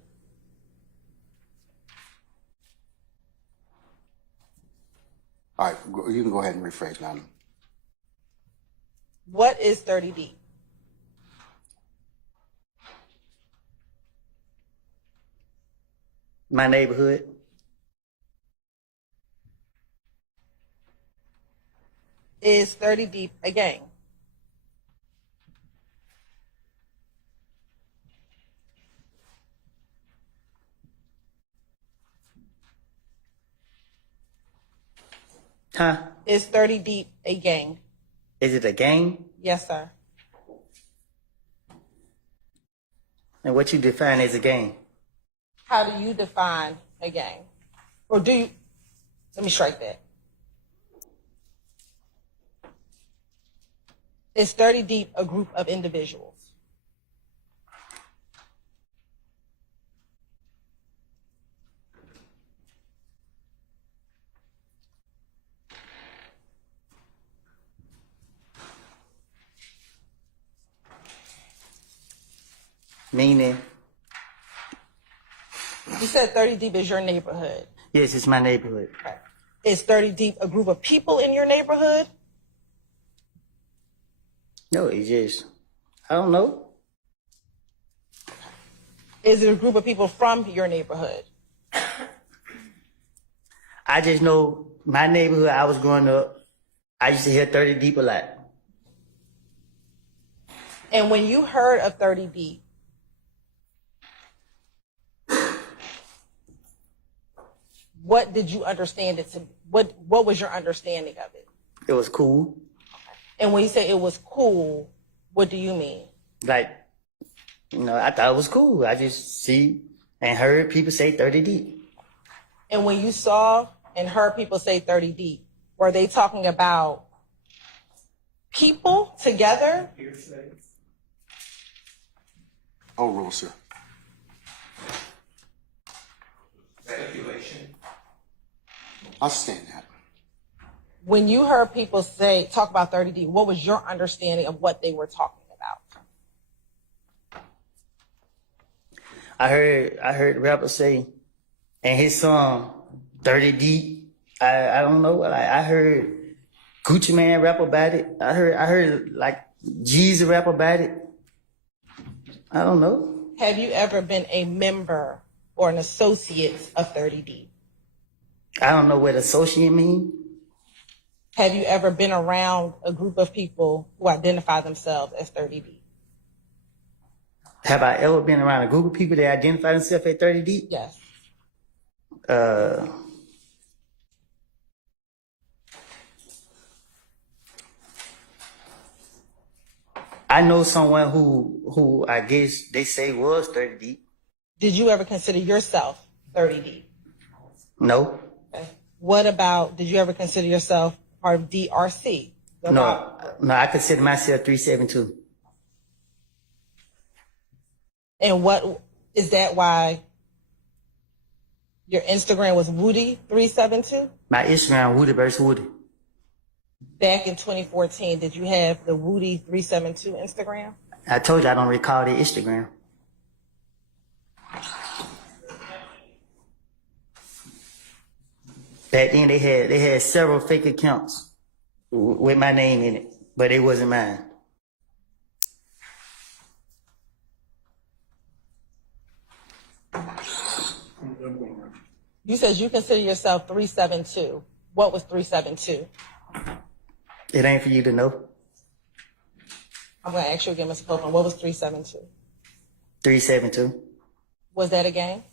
All right, you can go ahead and rephrase now. What is 30D? My neighborhood. Is 30D a gang? Huh? Is 30 Deep a gang? Is it a game? Yes, sir. And what you define as a game? How do you define a gang? Or do you, let me strike that. Is 30 Deep a group of individuals? Meaning? You said 30 Deep is your neighborhood. Yes, it's my neighborhood. Okay. Is 30 Deep a group of people in your neighborhood? No, it's just, I don't know. Is it a group of people from your neighborhood? I just know my neighborhood, I was growing up, I used to hear 30 Deep a lot. And when you heard of 30 Deep, what did you understand it to, what was your understanding of it? It was cool. And when you say it was cool, what do you mean? Like, you know, I thought it was cool. I just see and heard people say 30 Deep. And when you saw and heard people say 30 Deep, were they talking about people together? Overrule, sir. Speculation. I'll stand that. When you heard people talk about 30 Deep, what was your understanding of what they were talking about? I heard the rapper say, and his song 30 Deep. I don't know. Like, I heard Gucci Man rap about it. I heard like Jeezy rap about it. I don't know. Have you ever been a member or an associate of 30 Deep? I don't know what associate mean. Have you ever been around a group of people who identify themselves as 30 Deep? Have I ever been around a group of people that identify themselves at 30 Deep? Yes. I know someone who I guess they say was 30 Deep. Did you ever consider yourself 30 Deep? No. Okay. What about, did you ever consider yourself part of DRC? No, I consider myself 372. And what, is that why your Instagram was Woody 372? My Instagram, Woody versus Woody. Back in 2014, did you have the Woody 372 Instagram? I told you I don't recall the Instagram. Back then they had several fake accounts with my name in it, but it wasn't mine. You said you consider yourself 372. What was 372? It ain't for you to know. I'm going to ask you again, Mr. Copeland. What was 372? 372. Was that a gang?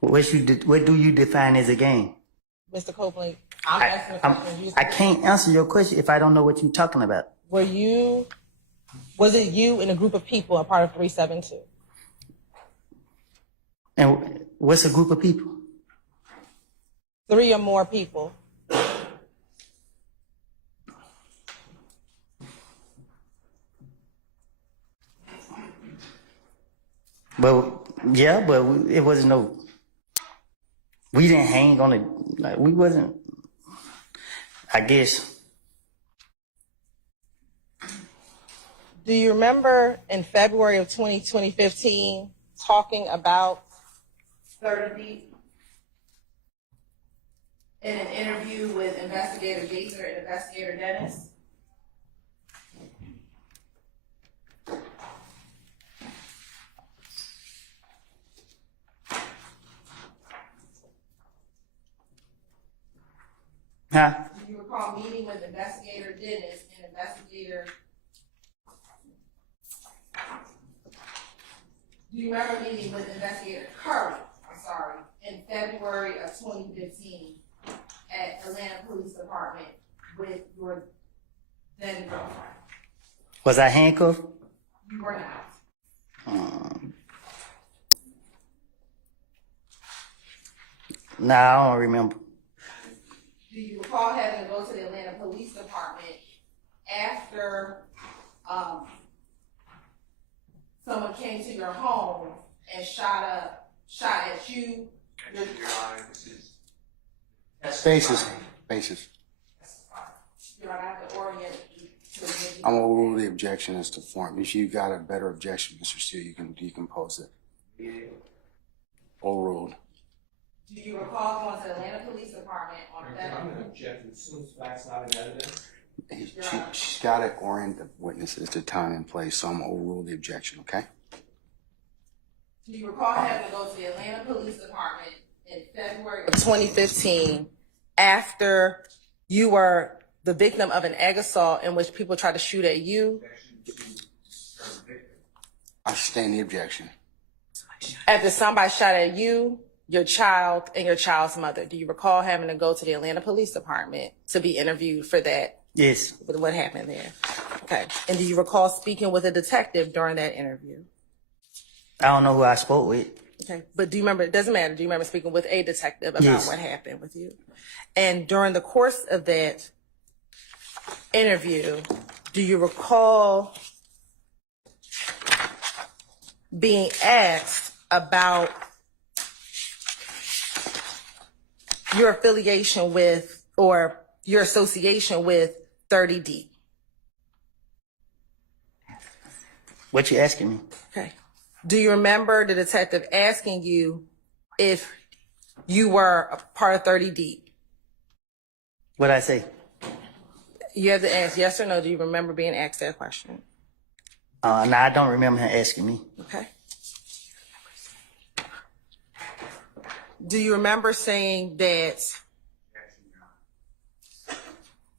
What do you define as a gang? Mr. Copeland, I'm asking a question. I can't answer your question if I don't know what you're talking about. Was it you and a group of people a part of 372? And what's a group of people? 3 or more people. But yeah, but it wasn't no. We didn't hang on it. Like, we wasn't. I guess. Do you remember in February of 2015 talking about 30 Deep in an interview with Investigator Gaither and Investigator Dennis? Huh? Do you recall meeting with Investigator Dennis and Investigator? Do you remember meeting with Investigator Curry, in February of 2015 at Atlanta Police Department with your then girlfriend. Was I handcuffed? You were not. Nah, I don't remember. Do you recall having to go to the Atlanta Police Department after someone came to your home and shot at you? Your Honor, this is. Basis. You're gonna have to orient you to the I'm gonna rule the objection as to form. If you got a better objection, Mr. Steele, you can decompose it. Overruled. Do you recall going to the Atlanta Police Department on February? I'm gonna object as soon as facts not in evidence. She's got to orient the witnesses to time and place, so I'm gonna overrule the objection, okay? Do you recall having to go to the Atlanta Police Department in February of 2015 after you were the victim of an egg assault in which people tried to shoot at you? I sustain the objection. After somebody shot at you, your child, and your child's mother. Do you recall having to go to the Atlanta Police Department to be interviewed for that? Yes. What happened there? Okay. And do you recall speaking with a detective during that interview? I don't know who I spoke with. Okay. But do you remember, it doesn't matter, do you remember speaking with a detective about Yes. what happened with you? And during the course of that interview, do you recall being asked about your affiliation with or your association with 30 Deep? What you asking me? Okay. Do you remember the detective asking you if you were a part of 30 Deep? What'd I say? You have to ask yes or no. Do you remember being asked that question? No, I don't remember him asking me. Okay. Do you remember saying that?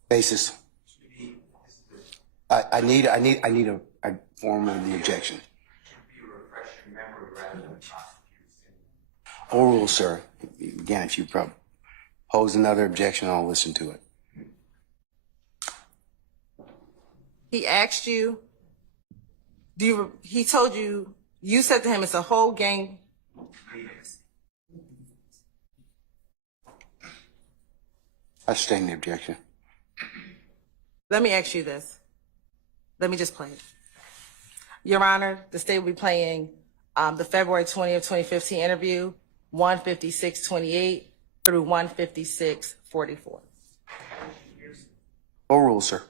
Basis. I need a form of the objection. Overruled, sir. Again, if you pose another objection, I'll listen to it. He asked you, he told you, you said to him, it's a whole gang. I sustain the objection. Let me ask you this. Let me just play it. Your Honor, the state will be playing the February 20th, 2015 interview, 156-28 through 156-44. Overruled, sir.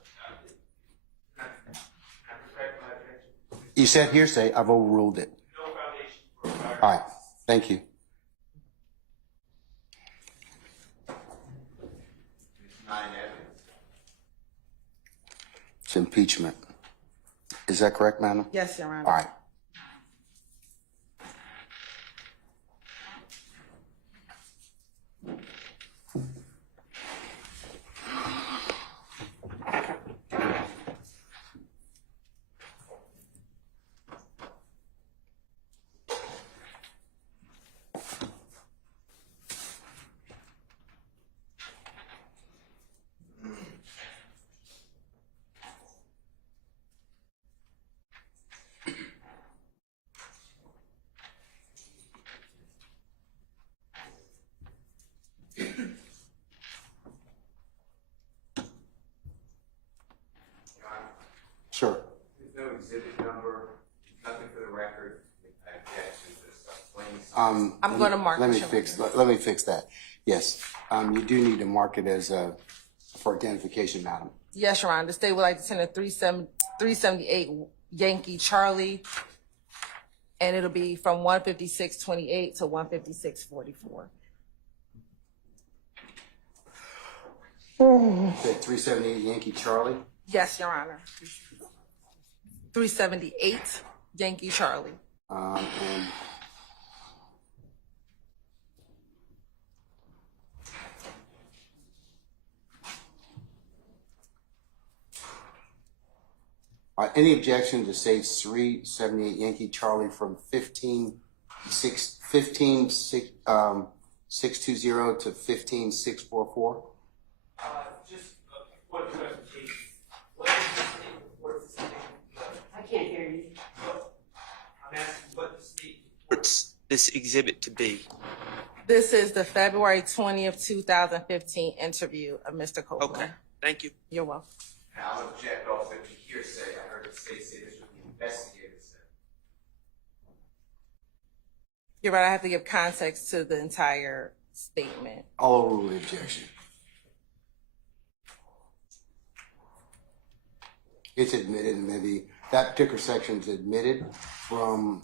You said hearsay, I've overruled it. All right, thank you. It's impeachment. Is that correct, madam? Yes, Your Honor. All right. Sure. There's no exhibit number, nothing for the record. I'm going to mark Let it, me Your fix. Honor. Let me fix that. Yes, you do need to mark it as for identification, madam. Yes, Your Honor. The state would like to send a 378 Yankee Charlie, and it'll be from 156-28 to 156-44. Said 378 Yankee Charlie. Yes, Your Honor. 378 Yankee Charlie. And any objection to say 378 Yankee Charlie from 15620 to 15644? Just one clarification. What is this exhibit to be? This is the February 20th, 2015 interview of Mr. Copeland. Okay, thank you. You're welcome. I'll object also to hearsay. I heard the state say this was the investigator said. You're right, I have to give context to the entire statement. All rule the objection. It's admitted, and maybe that particular section is admitted from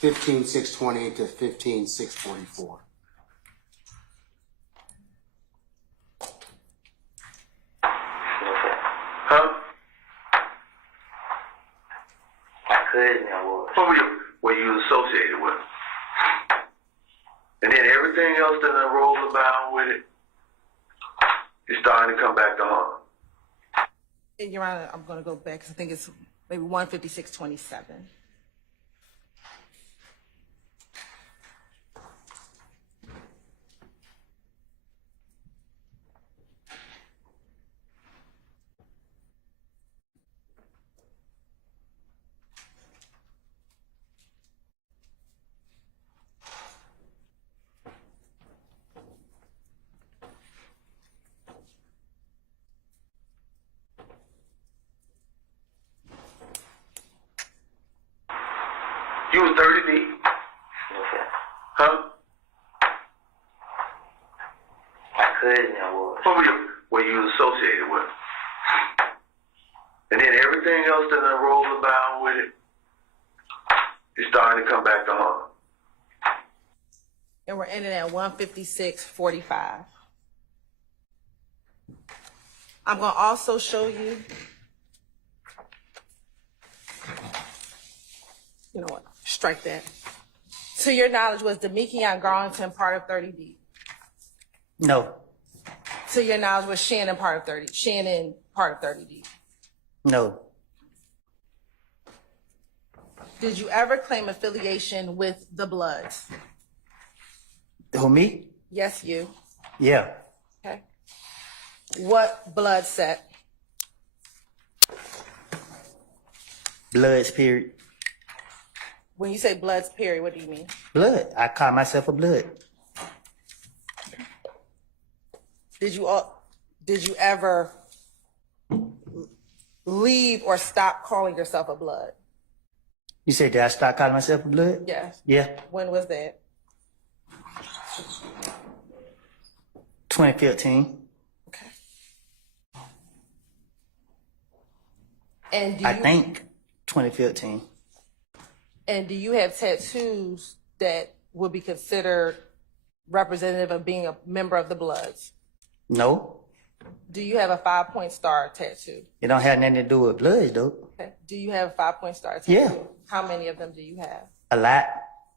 (15,620) to (15,644). Huh? My cousin I was. What you was associated with. And then everything else that done rolled about with it is starting to come back to harm. And Your Honor, I'm going to go back because I think it's maybe 156.27. You was 30 deep. Huh? My cousin I was. What you was associated with. And then everything else that done rolled about with it is starting to come back to harm. And we're ending at 156.45. I'm going to also show you, you know what, strike that. To your knowledge, was Demekion Garlington part of 30D? No, To your knowledge, was Shannon part of 30D? no, Did you ever claim affiliation with the Bloods? who, me? Yes, you. Yeah, Okay. What blood set? Bloods, period. When you say Bloods, period, what do you mean? Blood. I call myself a blood. Did you ever leave or stop calling yourself a Blood? You said, did I start calling myself a blood? Yes. Yeah, When was that? 2015. Okay. And I think 2015. And do you have tattoos that would be considered representative of being a member of the Bloods? No, Do you have a 5-point star tattoo? it don't have nothing to do with bloods, though. Okay. Do you have a 5-point star tattoo? Yeah. How many of them do you have? A lot,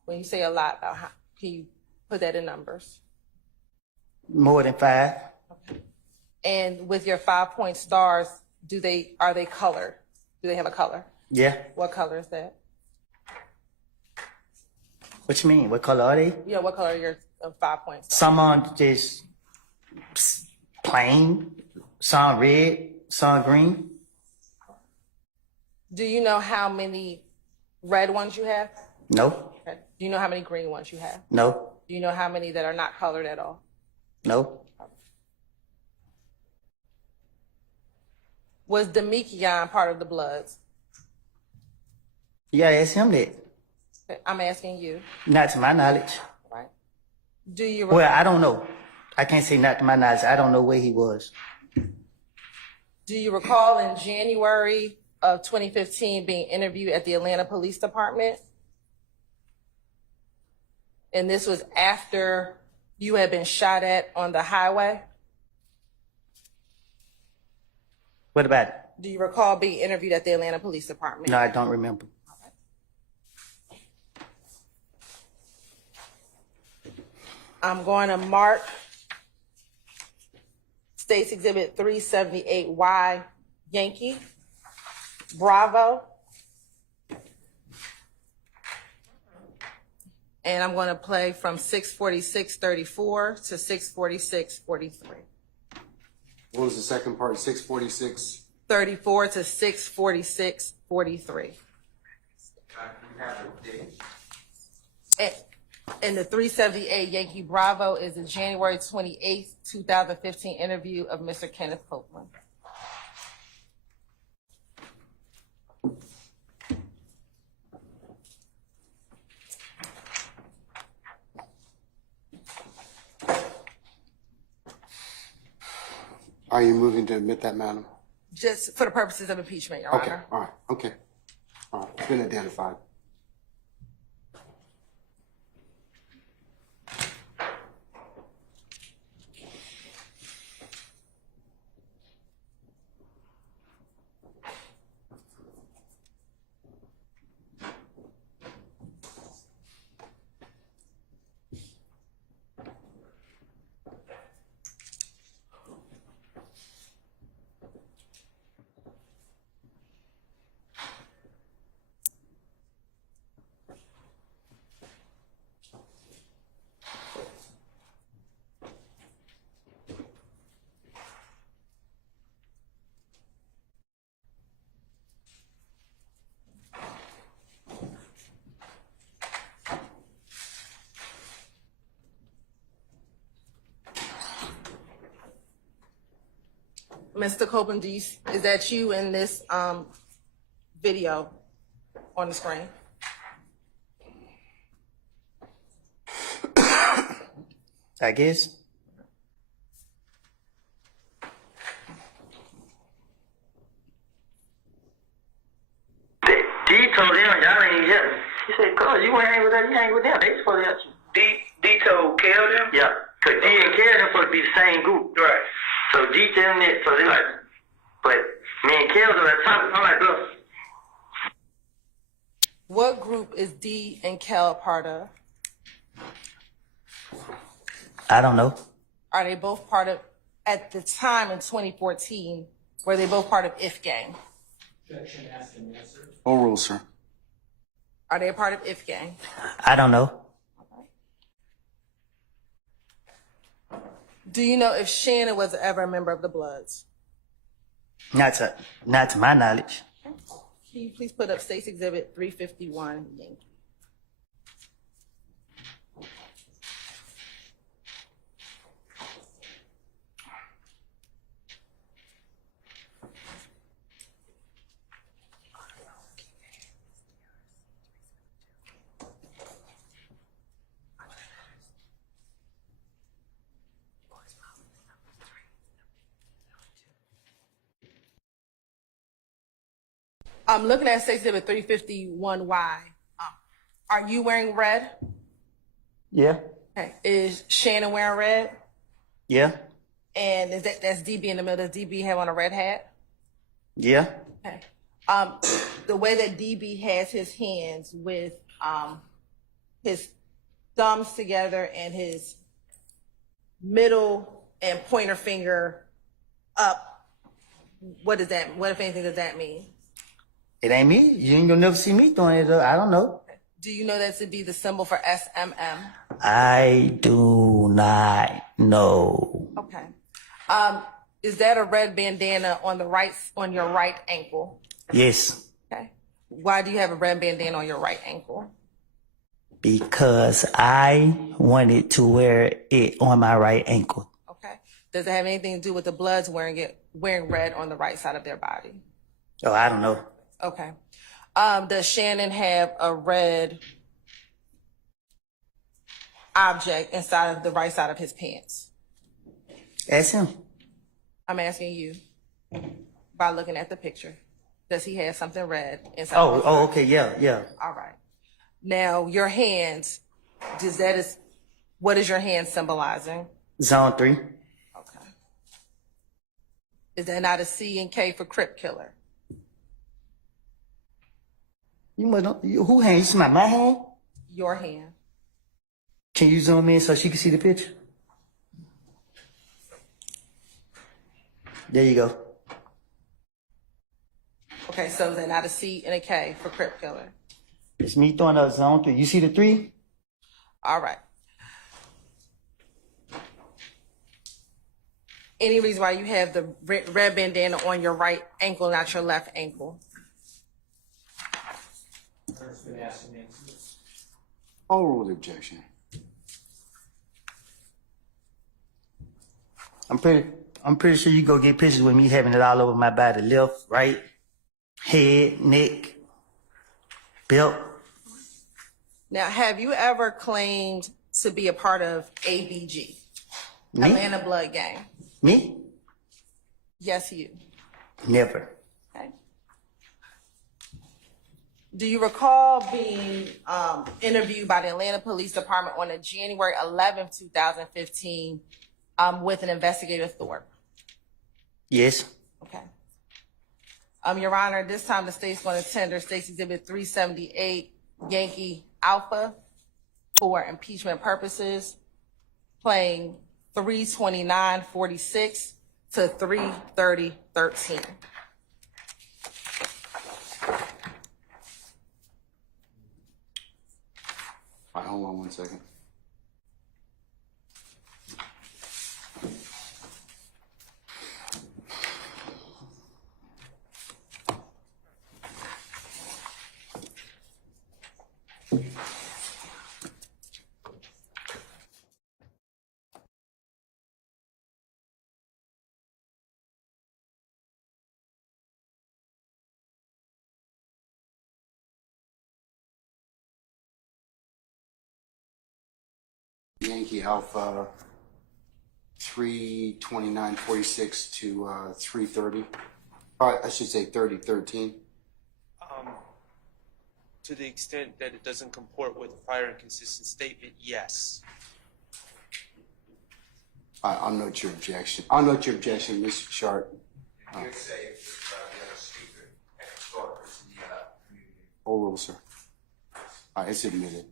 When you say a lot, about how, can you put that in numbers? more than 5. And with your 5-point stars, are they colored? Do they have a color? Yeah. What color is that? What you mean? What color are they? Yeah, what color are your 5-point stars? Some on just plain, some red, some green. Do you know how many red ones you have? No, Okay. Do you know how many green ones you have? no, Do you know how many that are not colored at all? no. Was Demekion part of the Bloods? You gotta ask him that. Okay, I'm asking you, Not to my knowledge. right? Do you Well, I don't know. I can't say not to my knowledge. I don't know where he was. do you recall in January of 2015 being interviewed at the Atlanta Police Department? And this was after you had been shot at on the highway? What about it? Do you recall being interviewed at the Atlanta Police Department? No, I don't remember. I'm going to mark State's Exhibit 378Y Yankee, Bravo. And I'm going to play from 646.34 to 646.43. What was the second part? 646. 34 to 646:43. And the 378 Yankee Bravo is the January 28th, 2015 interview of Mr. Kenneth Copeland. Are you moving to admit that, madam? Just for the purposes of impeachment, Your Okay, Honor. all right, okay. All right, it's been identified. Mr. Copeland, is that you in this video on the screen? I guess. D told them y'all ain't help me. He said, "Cuz you ain't hang with them, you hang with them. They supposed to help you." D told Kel them? Yeah. Cause D and Kel them supposed to be the same group. Right. So D tell them that, so they like, but me and Kel are at top. I'm like, bro. What group is D and Kel a part of? I don't know. Are they both part of, at the time in 2014, were they both part of If Gang? Objection, asked and answered. Overruled, sir. Are they a part of If Gang? I don't know. Do you know if Shannon was ever a member of the Bloods? Not to my knowledge. Can you please put up State's Exhibit 351, Yankee? I'm looking at State's Exhibit 351Y. Are you wearing red? Yeah. Okay. Is Shannon wearing red? Yeah. And that's DB in the middle? Does DB have on a red hat? Yeah. Okay. The way that DB has his hands with his thumbs together and his middle and pointer finger up, what if anything does that mean? It ain't me. You ain't gonna never see me doing it. I don't know. Do you know that to be the symbol for SMM? I do not know. Okay. Is that a red bandana on your right ankle? Yes. Okay. Why do you have a red bandana on your right ankle? Because I wanted to wear it on my right ankle. Okay. Does it have anything to do with the Bloods wearing red on the right side of their body? Oh, I don't know. Okay. Does Shannon have a red object inside of the right side of his pants? Ask him. I'm asking you by looking at the picture. Does he have something red inside? Oh, okay, yeah. All right. Now your hands. What is your hand symbolizing? Zone 3. Okay. Is that not a C and K for Crip Killer? You must know, who hand? You see my hand? Your hand. Can you zoom in so she can see the picture? There you go. Okay, so is that not a C and a K for Crip Killer? It's me throwing up zone 3. You see the 3? All right. Any reason why you have the red bandana on your right ankle, not your left ankle? Overruled objection. I'm pretty sure you go get pictures with me having it all over my body, left, right, head, neck, belt. Now, have you ever claimed to be a part of ABG, Me? Atlanta Blood Gang? Me? Yes, you. Never. Okay. Do you recall being interviewed by the Atlanta Police Department on January 11th, 2015 with an investigator, Thorpe? Yes. Okay. Your Honor, this time the state's going to tender State's Exhibit 378, Yankee Alpha, for impeachment purposes, playing 3:29:46 to 3:30:13. All right, hold on 1 second. Yankee Alpha 3:29:46 to 3:30. I should say 30:13. To the extent that it doesn't comport with a prior inconsistent statement, yes. I'll note your objection. I'll note your objection, Mr. Sharp. Overruled, sir. All right, it's admitted.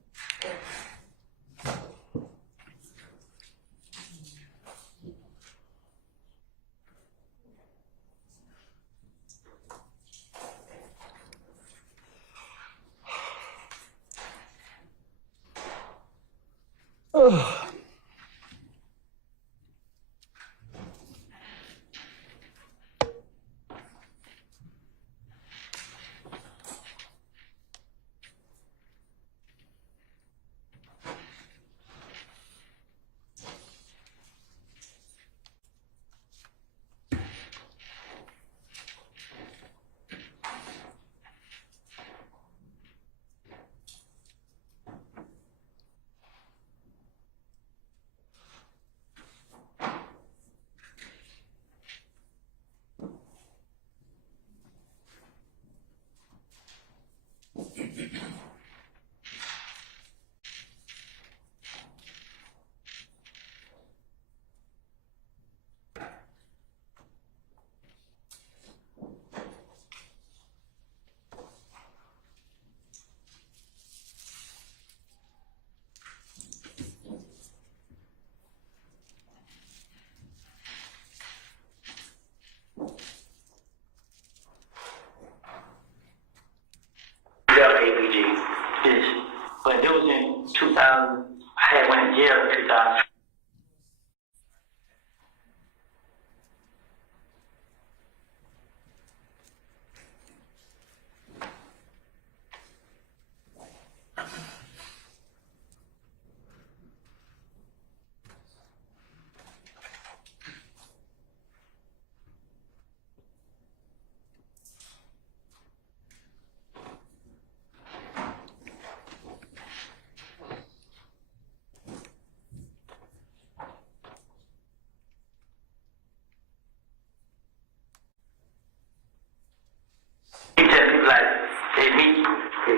But it was in 2000, I had went to jail in 2000.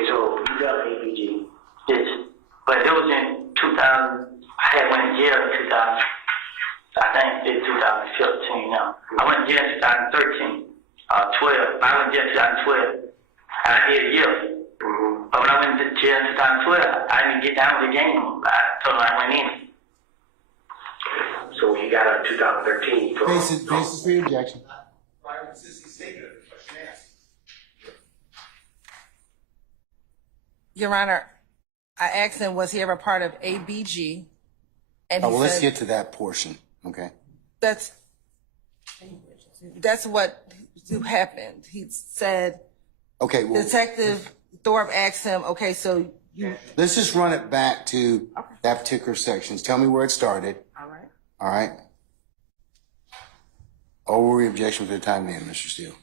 So you got APG. Yes. But it was in 2000, I had went to jail in 2000. I think it's 2015 now. I went to jail in 2013, 12. I went to jail in 2012. I did a year. But when I went to jail in 2012, I didn't get down with the game. I told them I went in. So you got out in 2013. Basis for your objection. Prior consistent statement, question asked. Your Honor, I asked him, was he ever part of ABG? And Oh, he well, let's said, get to that portion, okay? that's That's what happened. He said, Okay, well, Detective Thorpe asked him, okay, so you, let's just run it back to that particular section. Tell me where it started. all right. All right. Overruling objection for the time being, Mr. Steele.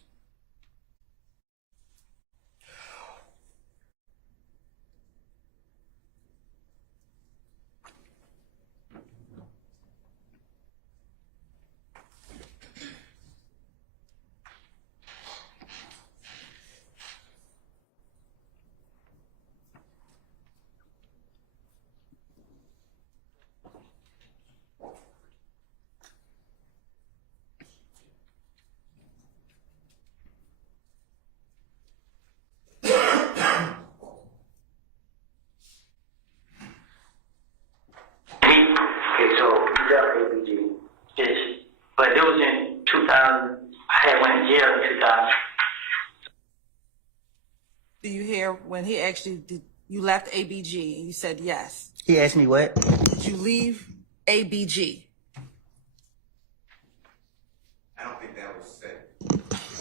Okay, so you left ABG. Yes. But it was in 2000. I had went to jail in 2000. Do you hear when he actually did? You left ABG and you said yes. He asked me what? Did you leave ABG? I don't think that was said.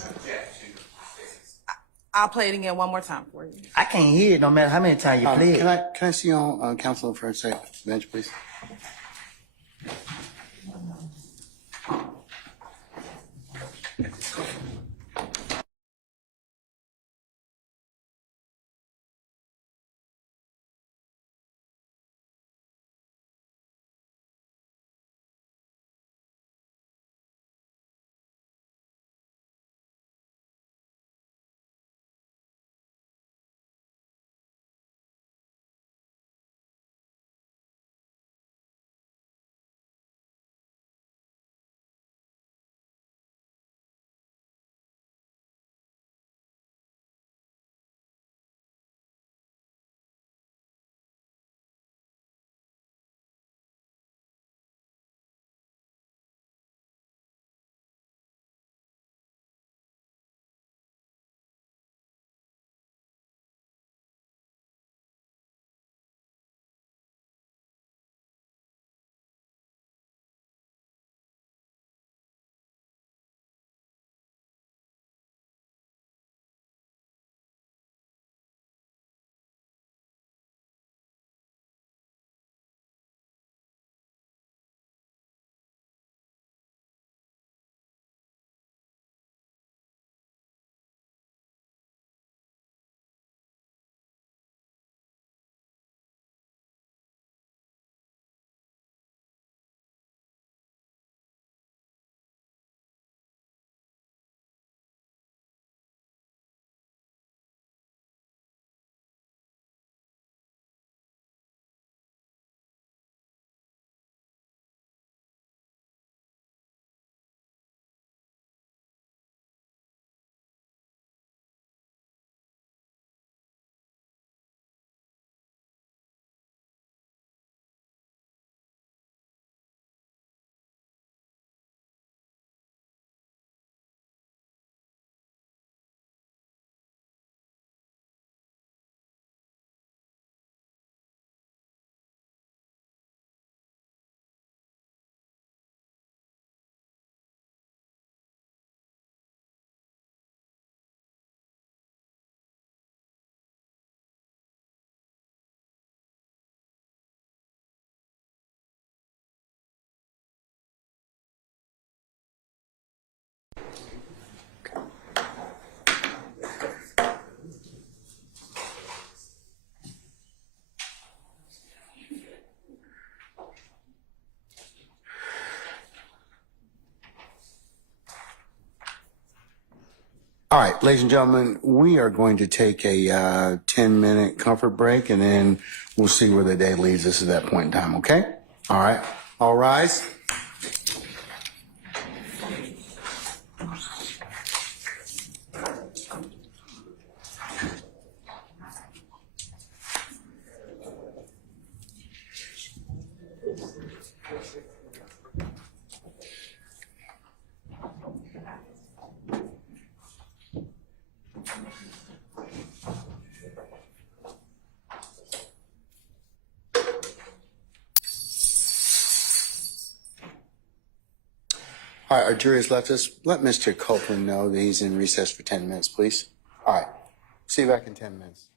Objection. I'll play it again one more time for you. I can't hear it no matter how many times you play it. Can I see you on counsel for a second, bench, please? All right, ladies and gentlemen, we are going to take a 10-minute comfort break, and then we'll see where the day leads us at that point in time, okay? All right, all rise. All right, our jury has left us. Let Mr. Copeland know that he's in recess for 10 minutes, please. All right. See you back in 10 minutes.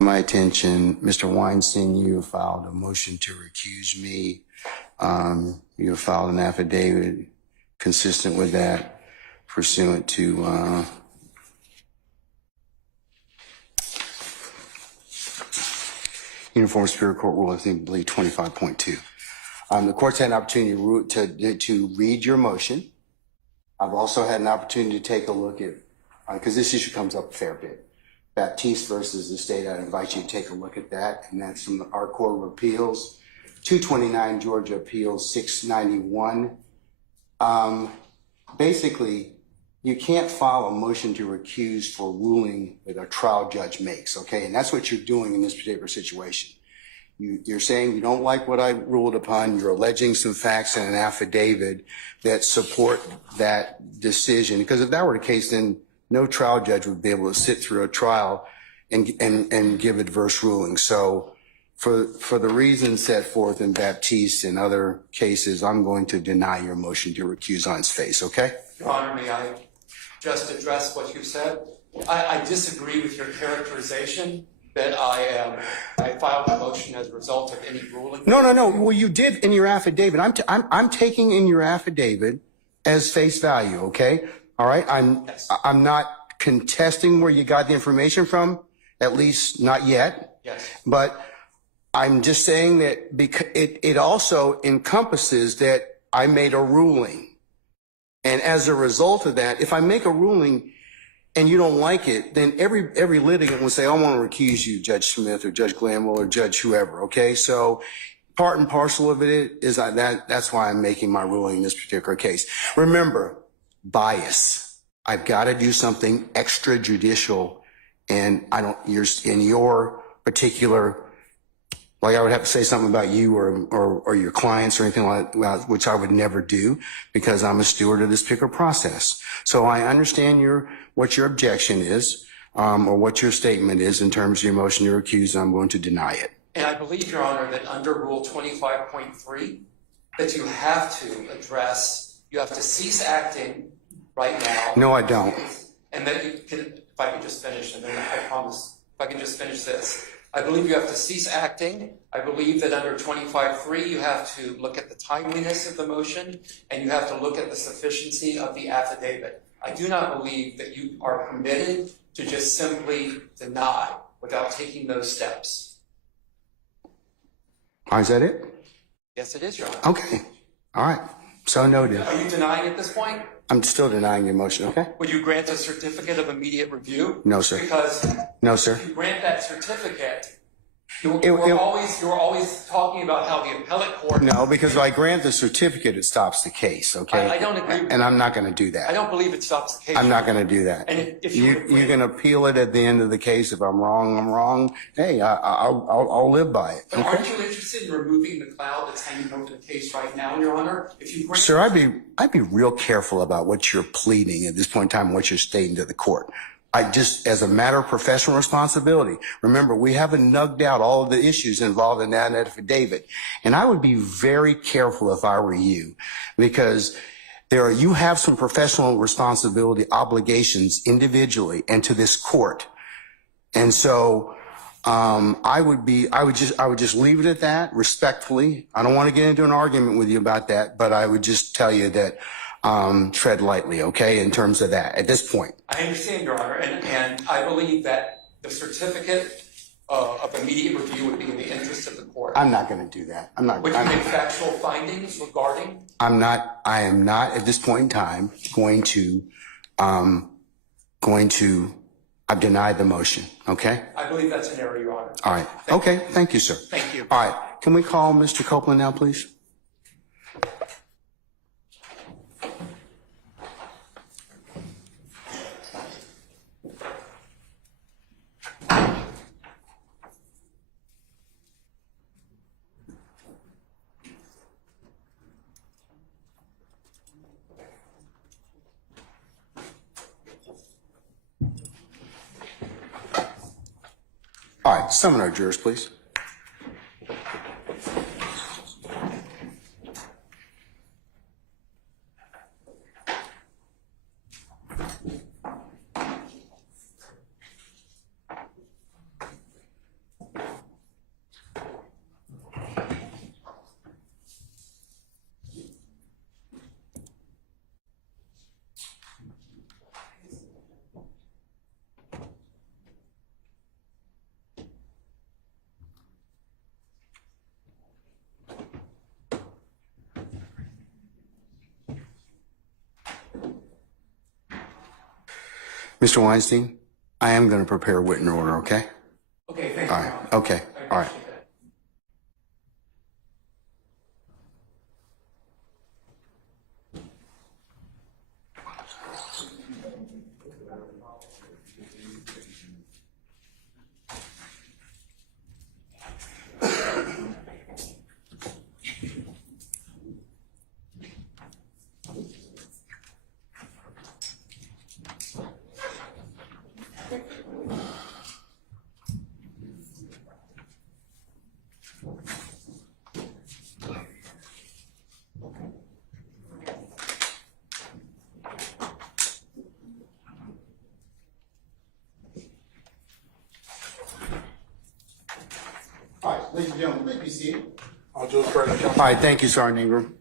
My attention, Mr. Weinstein, you have filed a motion to recuse me. You have filed an affidavit consistent with that, pursuant to Uniform Superior Court Rule, I believe 25.2. The court's had an opportunity to read your motion. I've also had an opportunity to take a look at, because this issue comes up a fair bit. Baptiste versus the state, I invite you to take a look at that, and that's from our Court of Appeals, 229 Georgia Appeals 691. Basically, you can't file a motion to recuse for ruling that a trial judge makes, okay? And that's what you're doing in this particular situation. You're saying you don't like what I ruled upon. You're alleging some facts in an affidavit that support that decision. Because if that were the case, then no trial judge would be able to sit through a trial and give adverse rulings. So for the reasons set forth in Baptiste and other cases, I'm going to deny your motion to recuse on its face, okay? Your Honor, may I just address what you said? I disagree with your characterization that I filed a motion as a result of any ruling. No. Well, you did in your affidavit. I'm taking in your affidavit as face value, okay? All right, I'm not contesting where you got the information from, at least not yet. Yes. But I'm just saying that because it also encompasses that I made a ruling. And as a result of that, if I make a ruling and you don't like it, then every litigant will say, I want to recuse you, Judge Smith or Judge Glanville or Judge whoever, okay? So part and parcel of it is that's why I'm making my ruling in this particular case. Remember, bias. I've got to do something extrajudicial, and you're in your particular, like I would have to say something about you or your clients or anything like that, which I would never do because I'm a steward of this particular process. So I understand what your objection is, or what your statement is in terms of your motion to recuse, and I'm going to deny it. And I believe, Your Honor, that under Rule 25.3, that you have to cease acting right now. No, I don't. And that you can, if I can just finish, and then I promise, if I can just finish this. I believe you have to cease acting. I believe that under 25.3, you have to look at the timeliness of the motion, and you have to look at the sufficiency of the affidavit. I do not believe that you are permitted to just simply deny without taking those steps. Is that it? Yes, it is, Your Honor. Okay. All right. So noted. Are you denying at this point? I'm still denying your motion, okay? Would you grant a certificate of immediate review? No, sir. Because no, sir. If you grant that certificate, you're always talking about how the appellate court. No, because if I grant the certificate, it stops the case, okay? I don't agree with and I'm not going to do that. I don't believe it stops the case. I'm not going to do that. And if you can appeal it at the end of the case. If I'm wrong, I'm wrong. Hey, I'll live by it. But aren't you interested in removing the cloud that's hanging over the case right now, Your Honor? If you grant Sir, I'd be real careful about what you're pleading at this point in time, what you're stating to the court. As a matter of professional responsibility, remember, we haven't nugged out all of the issues involved in that affidavit. And I would be very careful if I were you, because you have some professional responsibility obligations individually and to this court. And so, I would just leave it at that respectfully. I don't want to get into an argument with you about that, but I would just tell you that, tread lightly, okay, in terms of that at this point. I understand, Your Honor, and I believe that the certificate of immediate review would be in the interest of the court. I'm not going to do that. Would you make factual findings regarding? I am not at this point in time going to, I've denied the motion, okay? I believe that's an error, Your Honor. All right. Okay. Thank you, sir. Thank you. All right. Can we call Mr. Copeland now, please? All right, summon our jurors, please. Mr. Weinstein, I am going to prepare a written order, okay? Okay, thank All you. right, okay, all right. All right, ladies and gentlemen, please be seated. All right, thank you, Sergeant Ingram.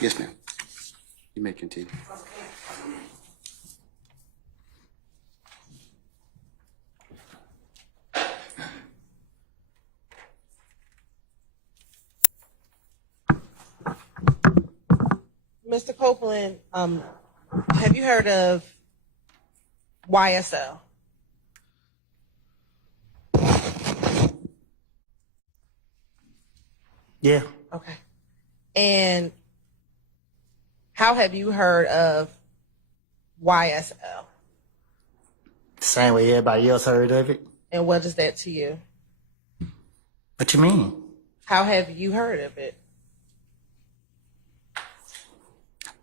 Yes, ma'am. You may continue. Mr. Copeland, have you heard of YSL? Yeah. Okay. And how have you heard of YSL? The same way everybody else heard of it. And what is that to you? What you mean? How have you heard of it?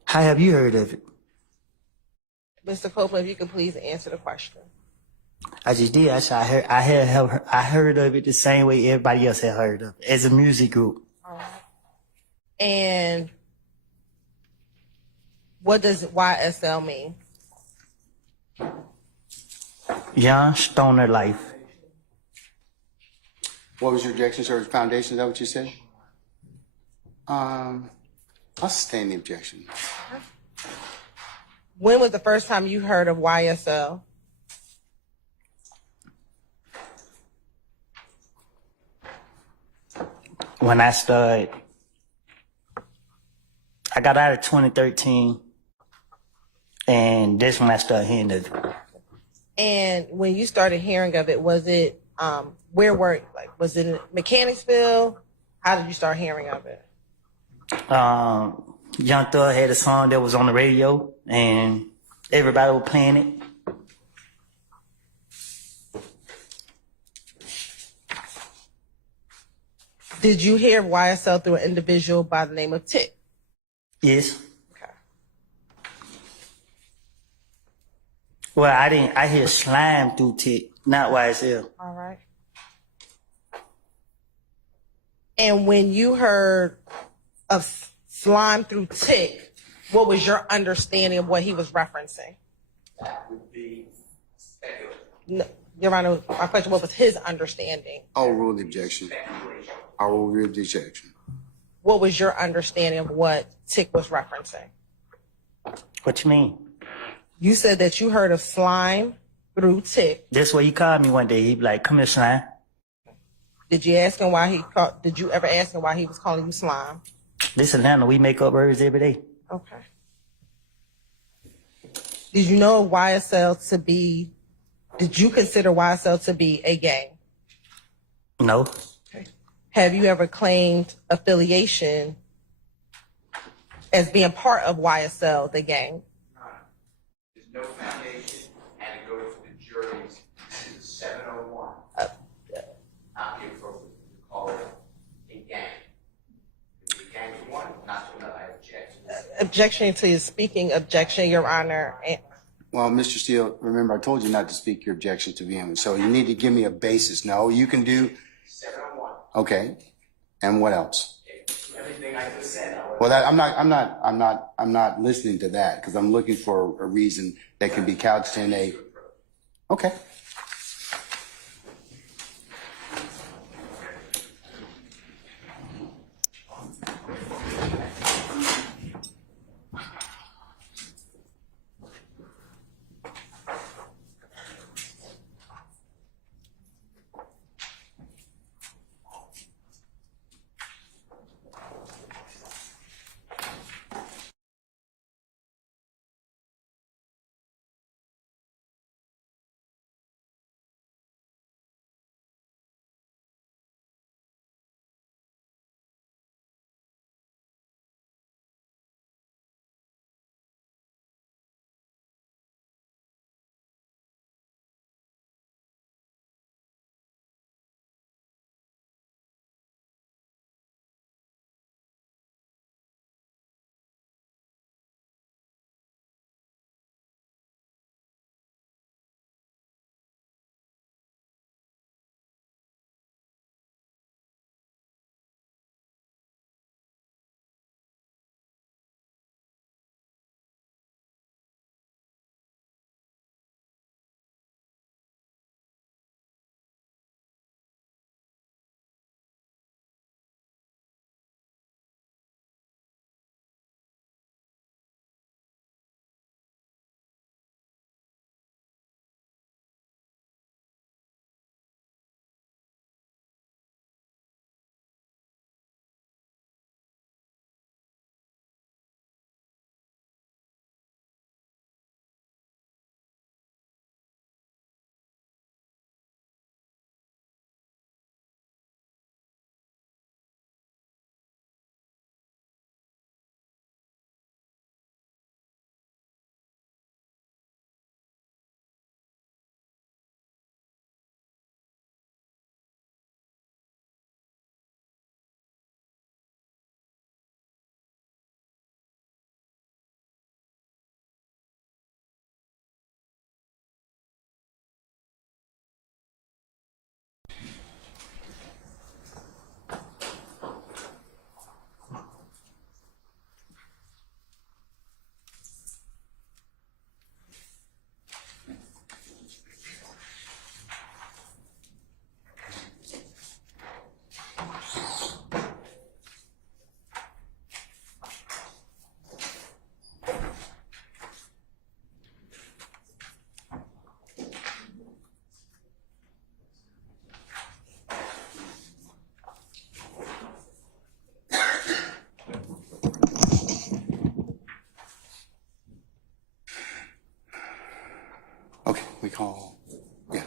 How have you heard of it? Mr. Copeland, if you could please answer the question. I just did. I said I heard of it the same way everybody else had heard of it, as a music group. All right. And what does YSL mean? Young Stoner Life. What was your objection, sir? Foundation, is that what you said? I'll sustain the objection. When was the first time you heard of YSL? When I started, I got out of 2013, and that's when I started hearing of it. And when you started hearing of it, was it where were was it in Mechanicsville? How did you start hearing of it? Young Thug had a song that was on the radio, and everybody was playing it. Did you hear of YSL through an individual by the name of Tick? Yes. Okay. Well, I didn't. I hear Slime through Tick, not YSL. All right. And when you heard of Slime through Tick, what was your understanding of what he was referencing? That would be speculative. No, Your Honor, my question, what was his understanding? I'll rule the objection. I will rule the objection. What was your understanding of what Tick was referencing? What you mean? You said that you heard of Slime through Tick. That's what he called me one day. He be like, "Come here, Slime." Did you ask him why he called? Did you ever ask him why he was calling you Slime? This Atlanta, we make up words every day. Okay. Did you know YSL to be? Did you consider YSL to be a gang? No. Okay. Have you ever claimed affiliation as being part of YSL, the gang? There's no foundation, and it goes to the juries. This is 701. Not the appropriate to call it a gang. If a gang is one, not to another, I object. Objection to your speaking, objection, Your Honor. Well, Mr. Steele, remember I told you not to speak your objection to begin with, so you need to give me a basis. No, you can do. 701. Okay, and what else? Everything I just said. Well, I'm not listening to that because I'm looking for a reason that can be couched in a. Okay. call. Yeah.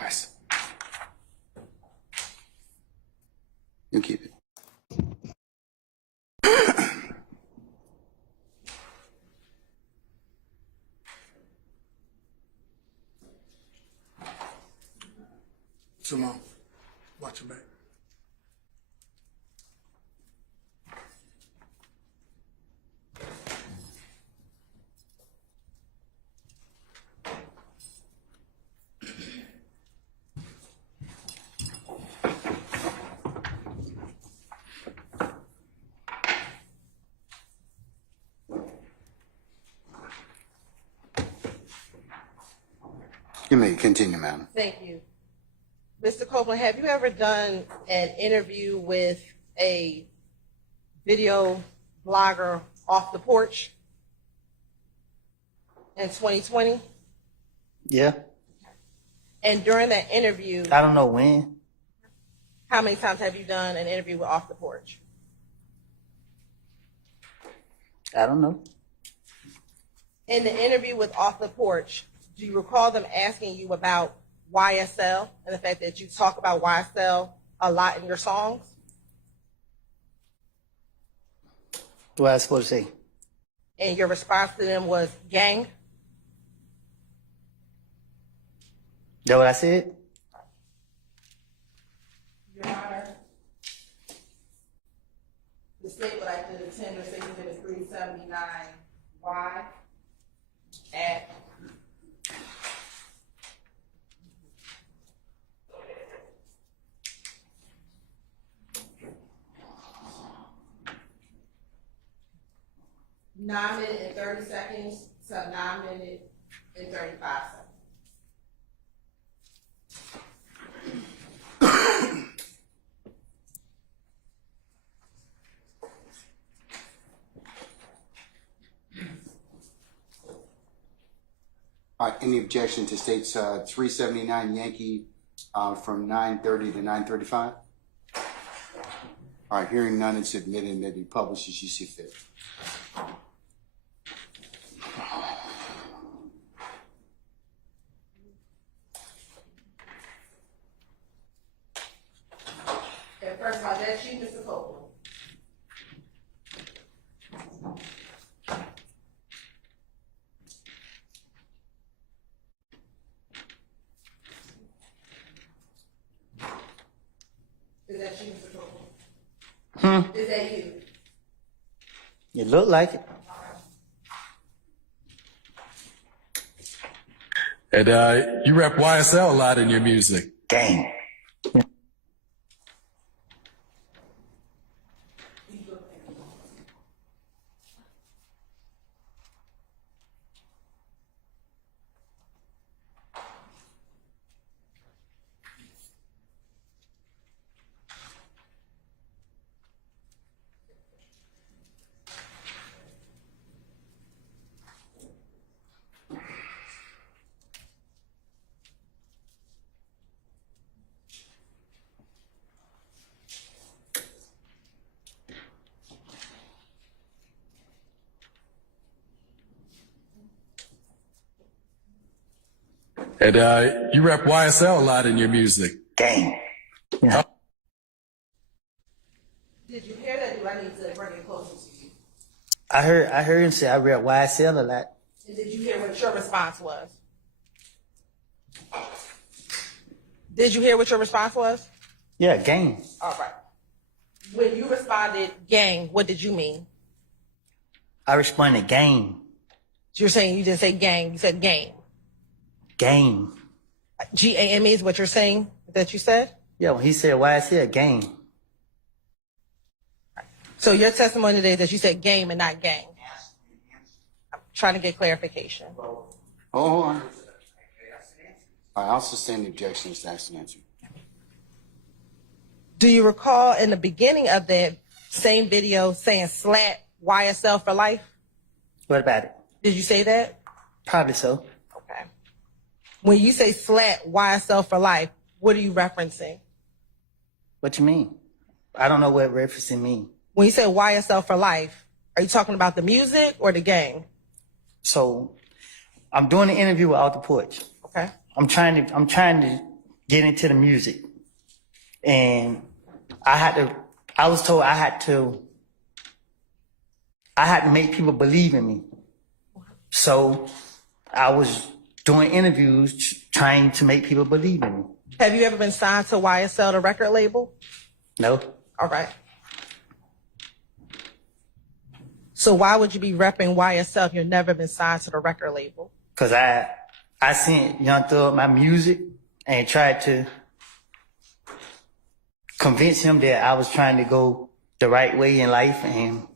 Nice. You keep it. Simone, watch your back. You may continue, ma'am. Thank you. Mr. Copeland, have you ever done an interview with a video blogger off the porch in 2020? Yeah. And during that interview, I don't know when. how many times have you done an interview with Off the Porch? I don't know. In the interview with Off the Porch, do you recall them asking you about YSL and the fact that you talk about YSL a lot in your songs? What was I supposed to say? And your response to them was gang? That what I said? Your Honor, the state would like to tender State Exhibit 379Y at (9 minutes and 30 seconds to 9 minutes and 35 seconds. All right, any objection to states 379 Yankee from 9:30 to 9:35? All right, hearing none, it's admitted and may be published as you see fit. Okay, first of all, that's you, Mr. Copeland. Is that you, Mr. Copeland? Is that you? It looked like it. And you rap YSL a lot in your music. Dang. And you rep YSL a lot in your music. Gang. Yeah. Did you hear that? Do I need to bring it closer to you? I heard him say I rep YSL a lot. And did you hear what your response was? Did you hear what your response was? Yeah, gang. All right. When you responded, gang, what did you mean? I responded gang. You're saying you didn't say gang, you said game. Gang. G-A-M-E is what you're saying that you said? Yeah, when he said YSL, gang. So your testimony today is that you said game and not gang. I'm trying to get clarification. Oh, hold on. All right, I'll sustain the objection if that's the answer. Do you recall in the beginning of that same video saying slat YSL for life? What about it? Did you say that? Probably so. Okay. When you say slat YSL for life, what are you referencing? What you mean? I don't know what referencing mean. When you say YSL for life, are you talking about the music or the gang? So I'm doing an interview with Out the Porch. Okay. I'm trying to get into the music. And I was told I had to make people believe in me. So I was doing interviews trying to make people believe in me. Have you ever been signed to YSL, the record label? No. All right. So why would you be repping YSL if you've never been signed to the record label? Cause I sent Young Thug my music and tried to convince him that I was trying to go the right way in life and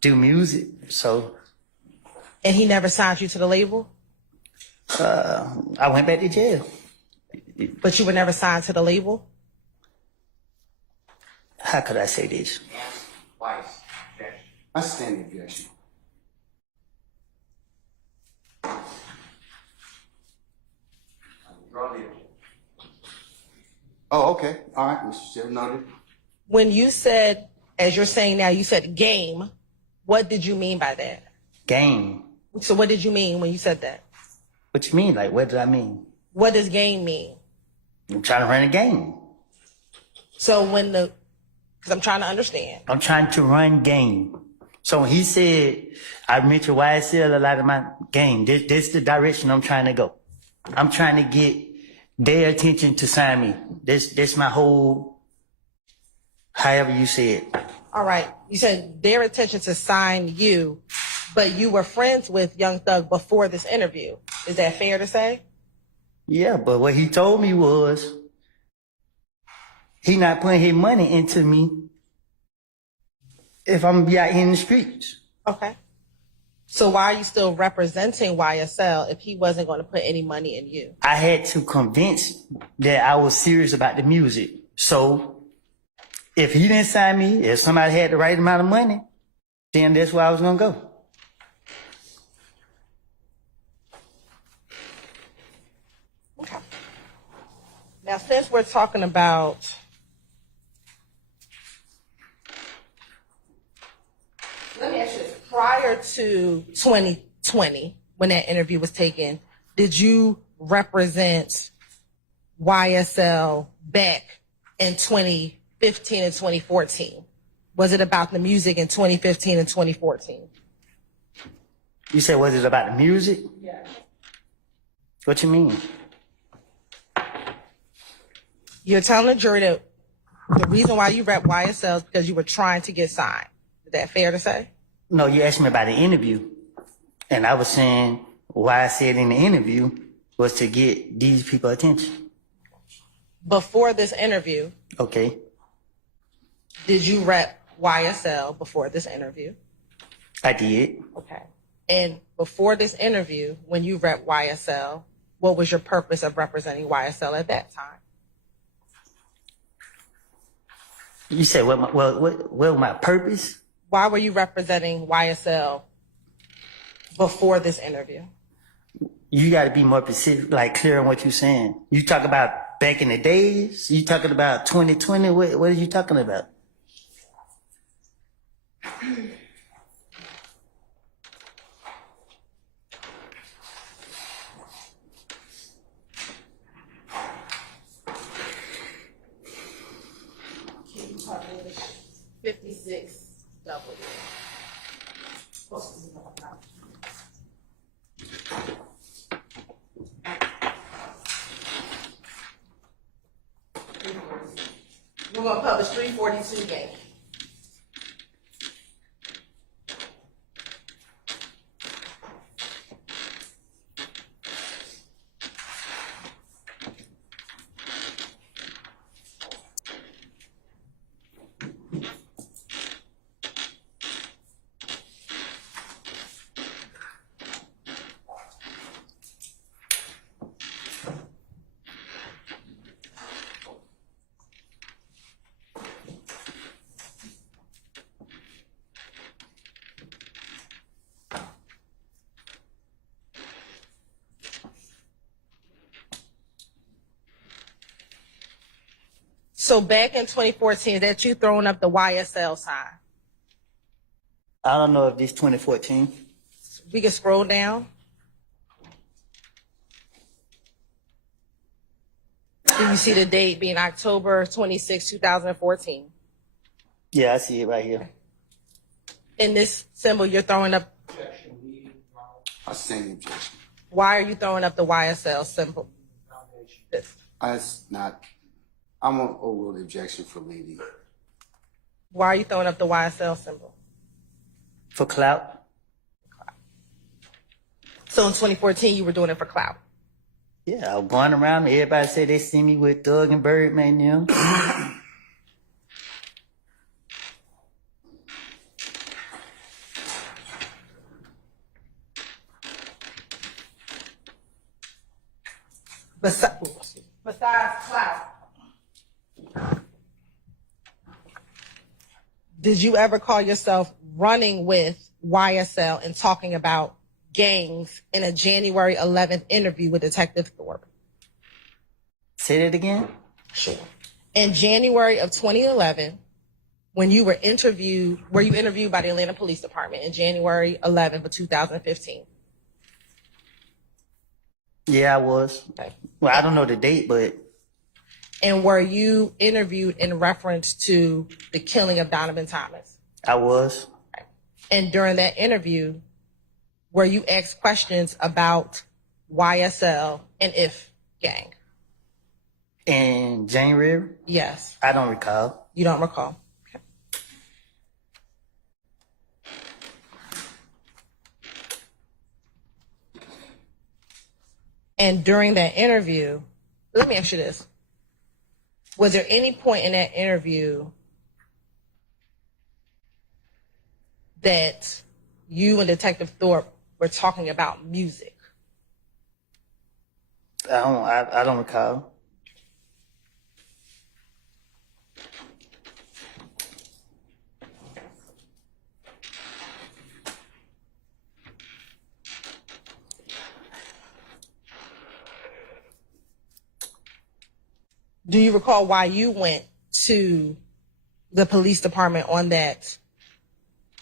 do music. So. And he never signed you to the label? I went back to jail. But you were never signed to the label? How could I say this? I stand the objection. Oh, okay. All right, Mr. Steele, noted. When you said, as you're saying now, you said game, what did you mean by that? Game. So what did you mean when you said that? What you mean? Like, what did I mean? What does game mean? I'm trying to run a game. So because I'm trying to understand. I'm trying to run game. So when he said, I mentioned YSL a lot of my game, this is the direction I'm trying to go. I'm trying to get their attention to sign me. This my whole, however you say it. All right. You said their attention to sign you, but you were friends with Young Thug before this interview. Is that fair to say? Yeah, but what he told me was he not putting his money into me if I'm gonna be out here in the streets. Okay. So why are you still representing YSL if he wasn't going to put any money in you? I had to convince that I was serious about the music. So if he didn't sign me, if somebody had the right amount of money, then that's where I was gonna go. Okay. Now, since we're talking about let me ask you this. Prior to 2020, when that interview was taken, did you represent YSL back in 2015 and 2014? Was it about the music in 2015 and 2014? You said, was it about the music? Yeah. What you mean? You're telling the jury that the reason why you rep YSL is because you were trying to get signed. Is that fair to say? No, you asked me about the interview. And I was saying why I said in the interview was to get these people attention. Before this interview, Okay. did you rep YSL before this interview? I did. Okay. And before this interview, when you rep YSL, what was your purpose of representing YSL at that time? You said what was my purpose? Why were you representing YSL before this interview? You got to be more specific, like clear on what you're saying. You talk about back in the days? You talking about 2020? What are you talking about? 26W. We're gonna publish 342 game. So back in 2014, that you throwing up the YSL sign. I don't know if this 2014. We can scroll down. Do you see the date being October 26, 2014? Yeah, I see it right here. In this symbol, you're throwing up. I stand the objection. Why are you throwing up the YSL symbol? That's not. I'm on overrule the objection for leading. Why are you throwing up the YSL symbol? For clout. So in 2014, you were doing it for clout. Yeah, I was going around. Everybody said they see me with Doug and Birdman now. Besides clout, did you ever call yourself running with YSL and talking about gangs in a January 11th interview with Detective Thorpe? Say that again? Sure. In January of 2011, when you were interviewed by the Atlanta Police Department in January 11th of 2015? Yeah, I was. Okay. Well, I don't know the date, but. And were you interviewed in reference to the killing of Donovan Thomas? I was. Okay. And during that interview, were you asked questions about YSL and IF gang? In January? Yes. I don't recall. You don't recall? Okay. And during that interview, let me ask you this. Was there any point in that interview that you and Detective Thorpe were talking about music? I don't recall. Do you recall why you went to the police department on that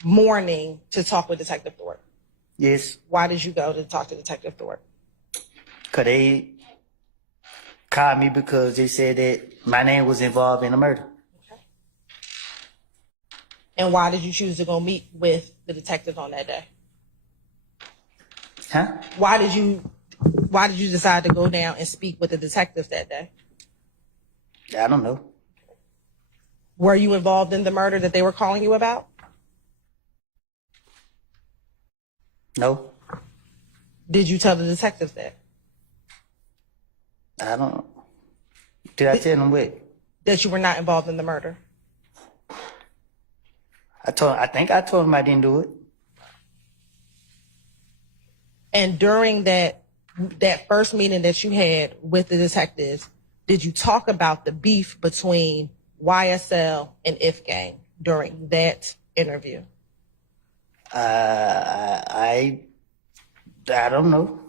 morning to talk with Detective Thorpe? Yes. Why did you go to talk to Detective Thorpe? Because they called me because they said that my name was involved in a murder. Okay. And why did you choose to go meet with the detective on that day? Huh? Why did you decide to go down and speak with the detectives that day? I don't know. Were you involved in the murder that they were calling you about? No. Did you tell the detectives that? I don't know. Did I tell them what? That you were not involved in the murder? I think I told them I didn't do it. And during that first meeting that you had with the detectives, did you talk about the beef between YSL and IF gang during that interview? I don't know.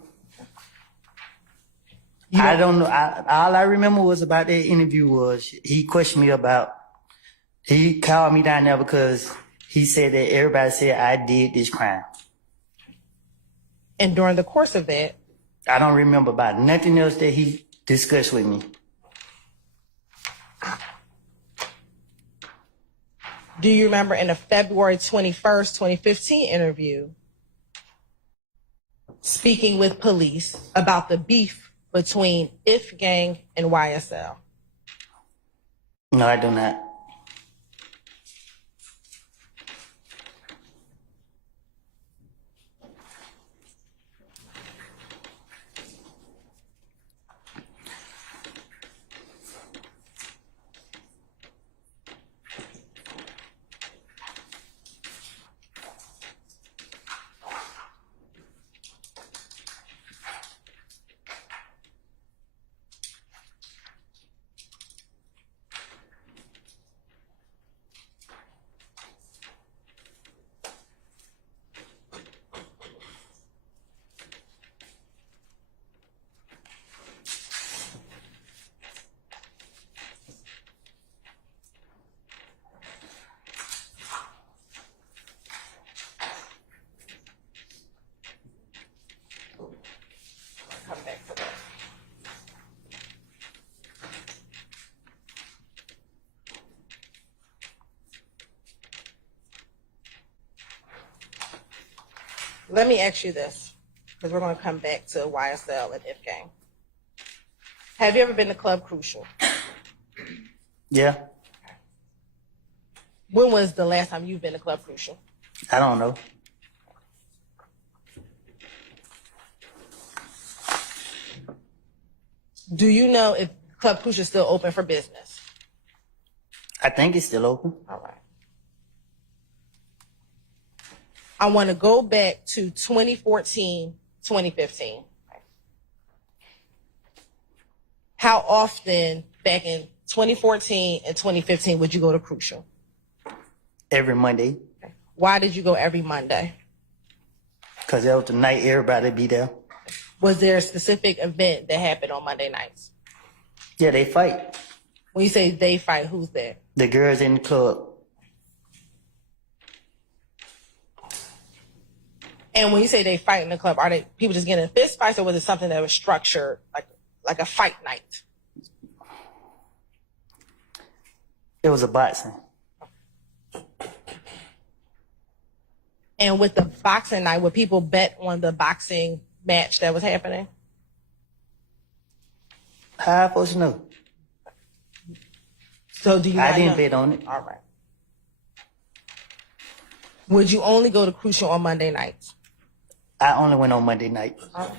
I don't know. All I remember was about that interview was he questioned me about, he called me down there because he said that everybody said I did this crime. And during the course of that? I don't remember about nothing else that he discussed with me. Do you remember in a February 21st, 2015 interview, speaking with police about the beef between If Gang and YSL? No, I do not. Come back to that. Let me ask you this, because we're going to come back to YSL and If Gang. Have you ever been to Club Crucial? Yeah, When was the last time you've been to Club Crucial? I don't know. Do you know if Club Crucial is still open for business? I think it's still open. All right. I want to go back to 2014, 2015. How often back in 2014 and 2015 would you go to Crucial? Every Monday. Why did you go every Monday? Because that was the night everybody be there. Was there a specific event that happened on Monday nights? Yeah, they fight. When you say they fight, who's there? The girls in the club. And when you say they fight in the club, are they people just getting in fist fights, or was it something that was structured, like a fight night? It was a boxing. And with the boxing night, would people bet on the boxing match that was happening? How I supposed to know? So do you I not didn't know? bet on it. All right. Would you only go to Crucial on Monday nights? I only went on Monday night. All right.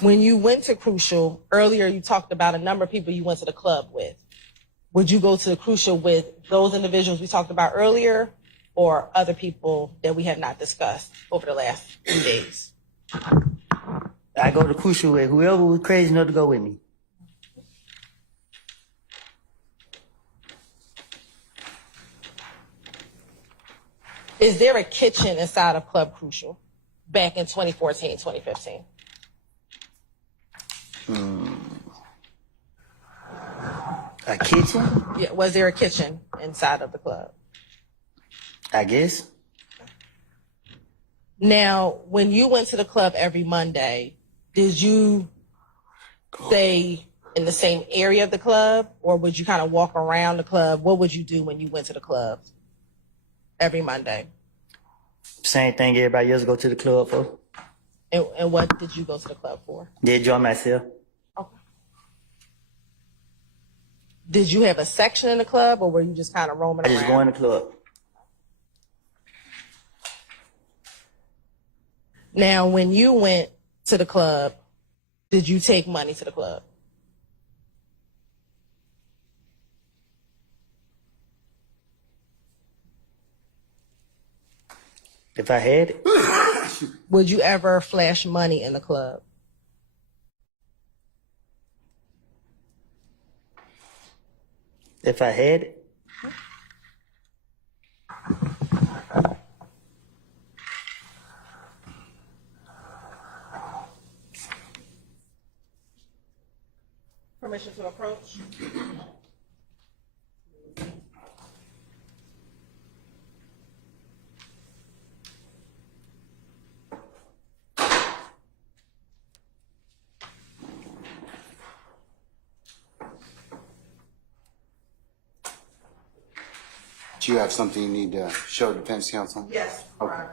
When you went to Crucial, earlier you talked about a number of people you went to the club with. Would you go to the Crucial with those individuals we talked about earlier, or other people that we have not discussed over the last few days? I go to Crucial with whoever was crazy enough to go with me. Is there a kitchen inside of Club Crucial back in 2014, 2015? A kitchen? Yeah, was there a kitchen inside of the club? I guess. Now, when you went to the club every Monday, did you stay in the same area of the club, or would you kind of walk around the club? What would you do when you went to the club every Monday? Same thing everybody else go to the club for. And what did you go to the club for? Yeah, enjoy myself. Okay. Did you have a section in the club, or were you just kind of roaming I around? just go in the club. Now, when you went to the club, did you take money to the club? If I had it. Would you ever flash money in the club? If I had it. Permission to approach? you have something you need to show defense counsel? Yes, Okay. right.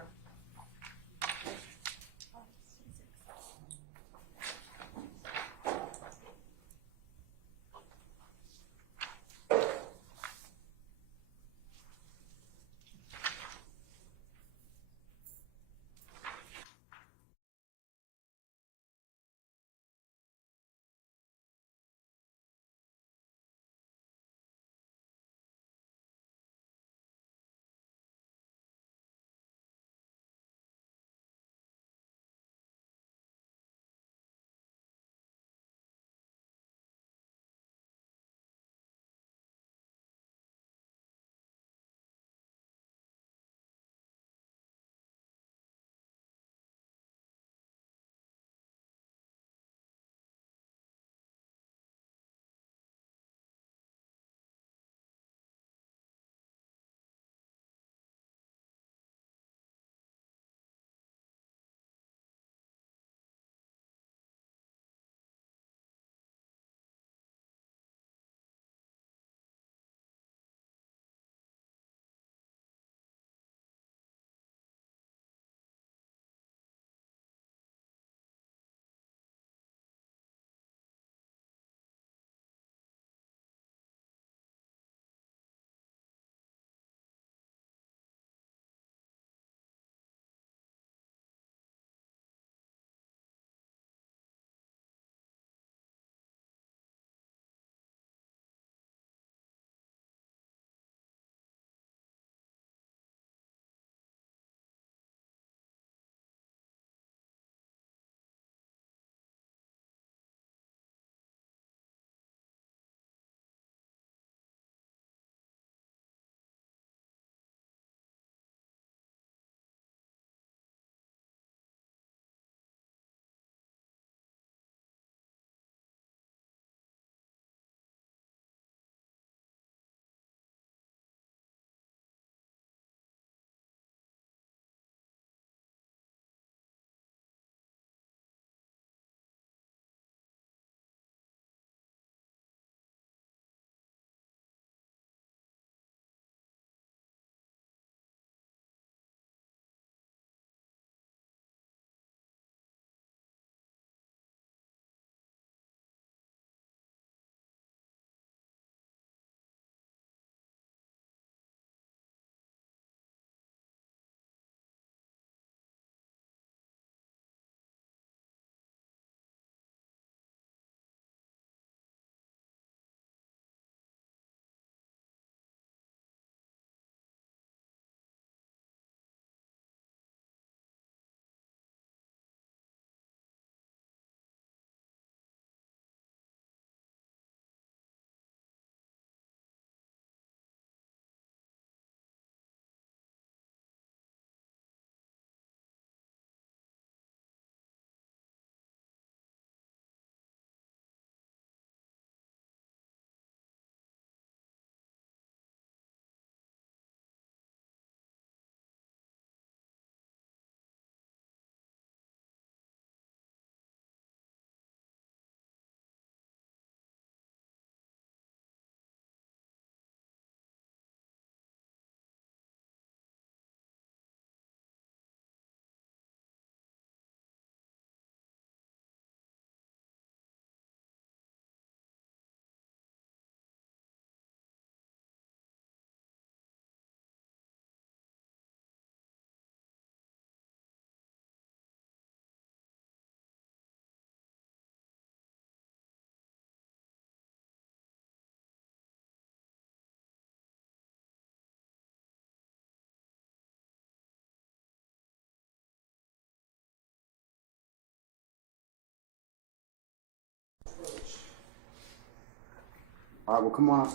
All right, well, come on.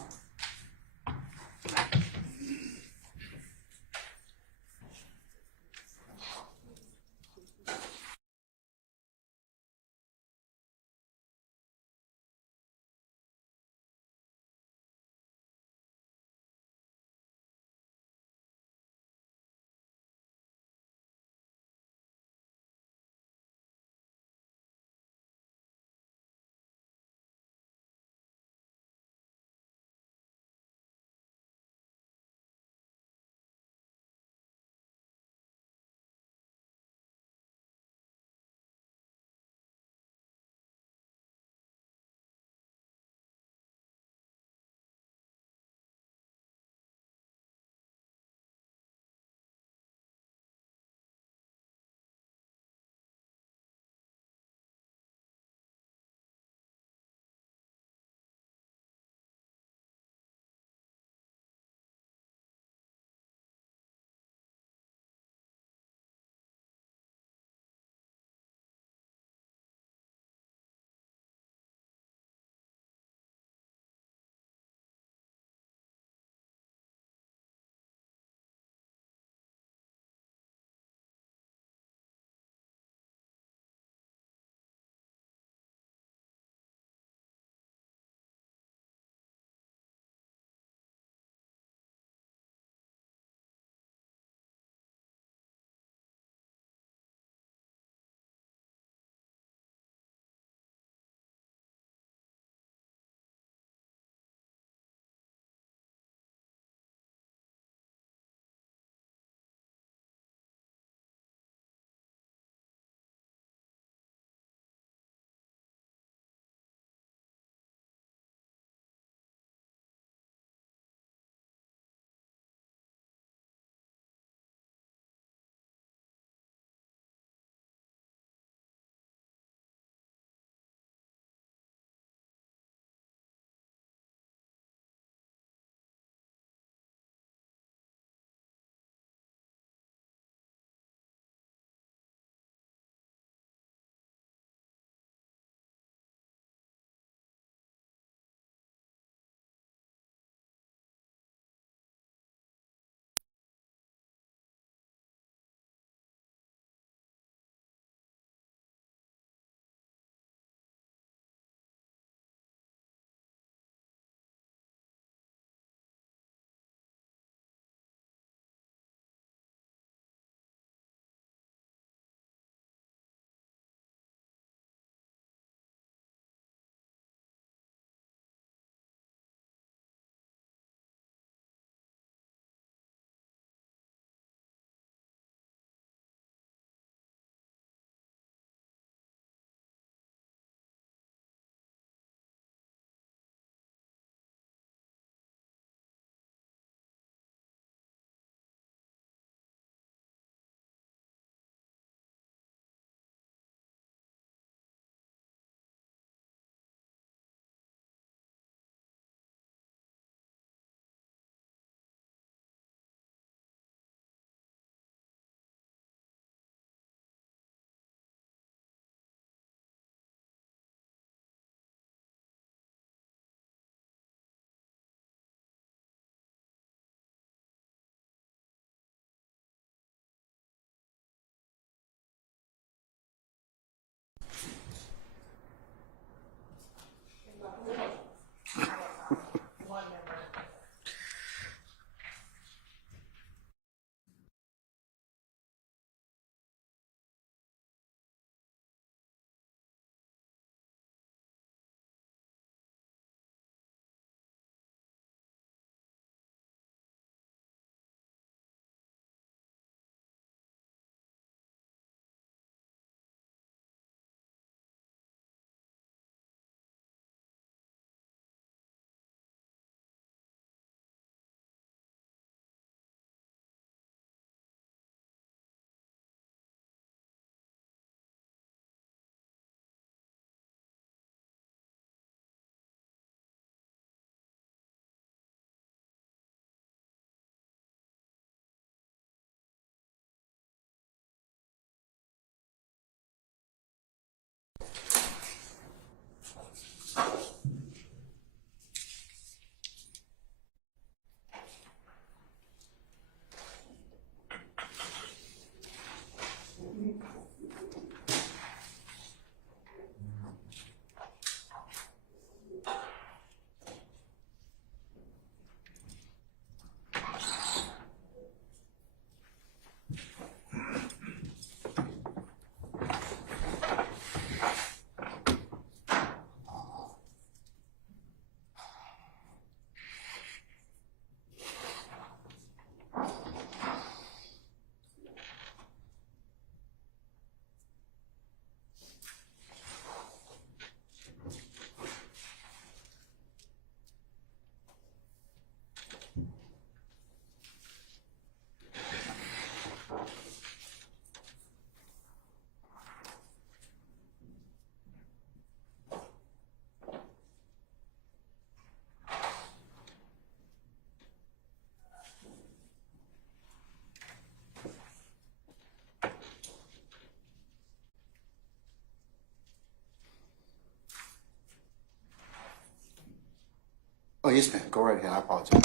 Oh, yes, ma'am. Go right ahead. I apologize.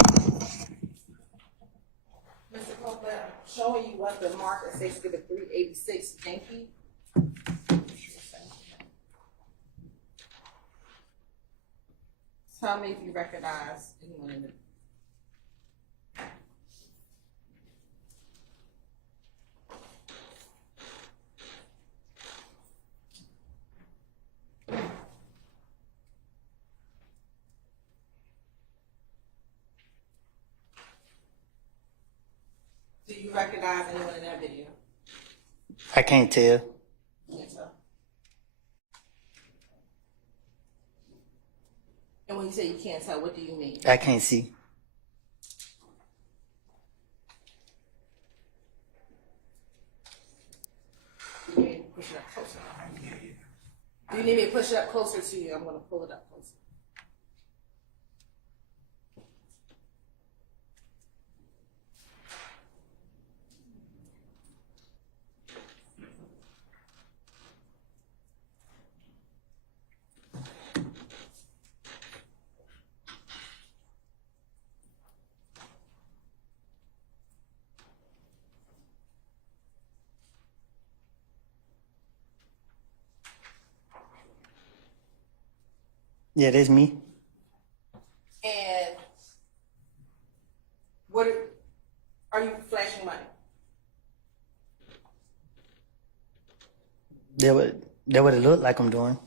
Mr. Copeland, I'm showing you what the market says to the 386 Yankee. Tell me if you recognize anyone in the. Do you recognize anyone in that video? I can't tell. Can't tell. And when you say you can't tell, what do you mean? I can't see. You need me to push it up closer. Do you need me to push it up closer to you? I'm going to pull it up closer. Yeah, that's me. And what are you flashing money? That what it looked like I'm doing.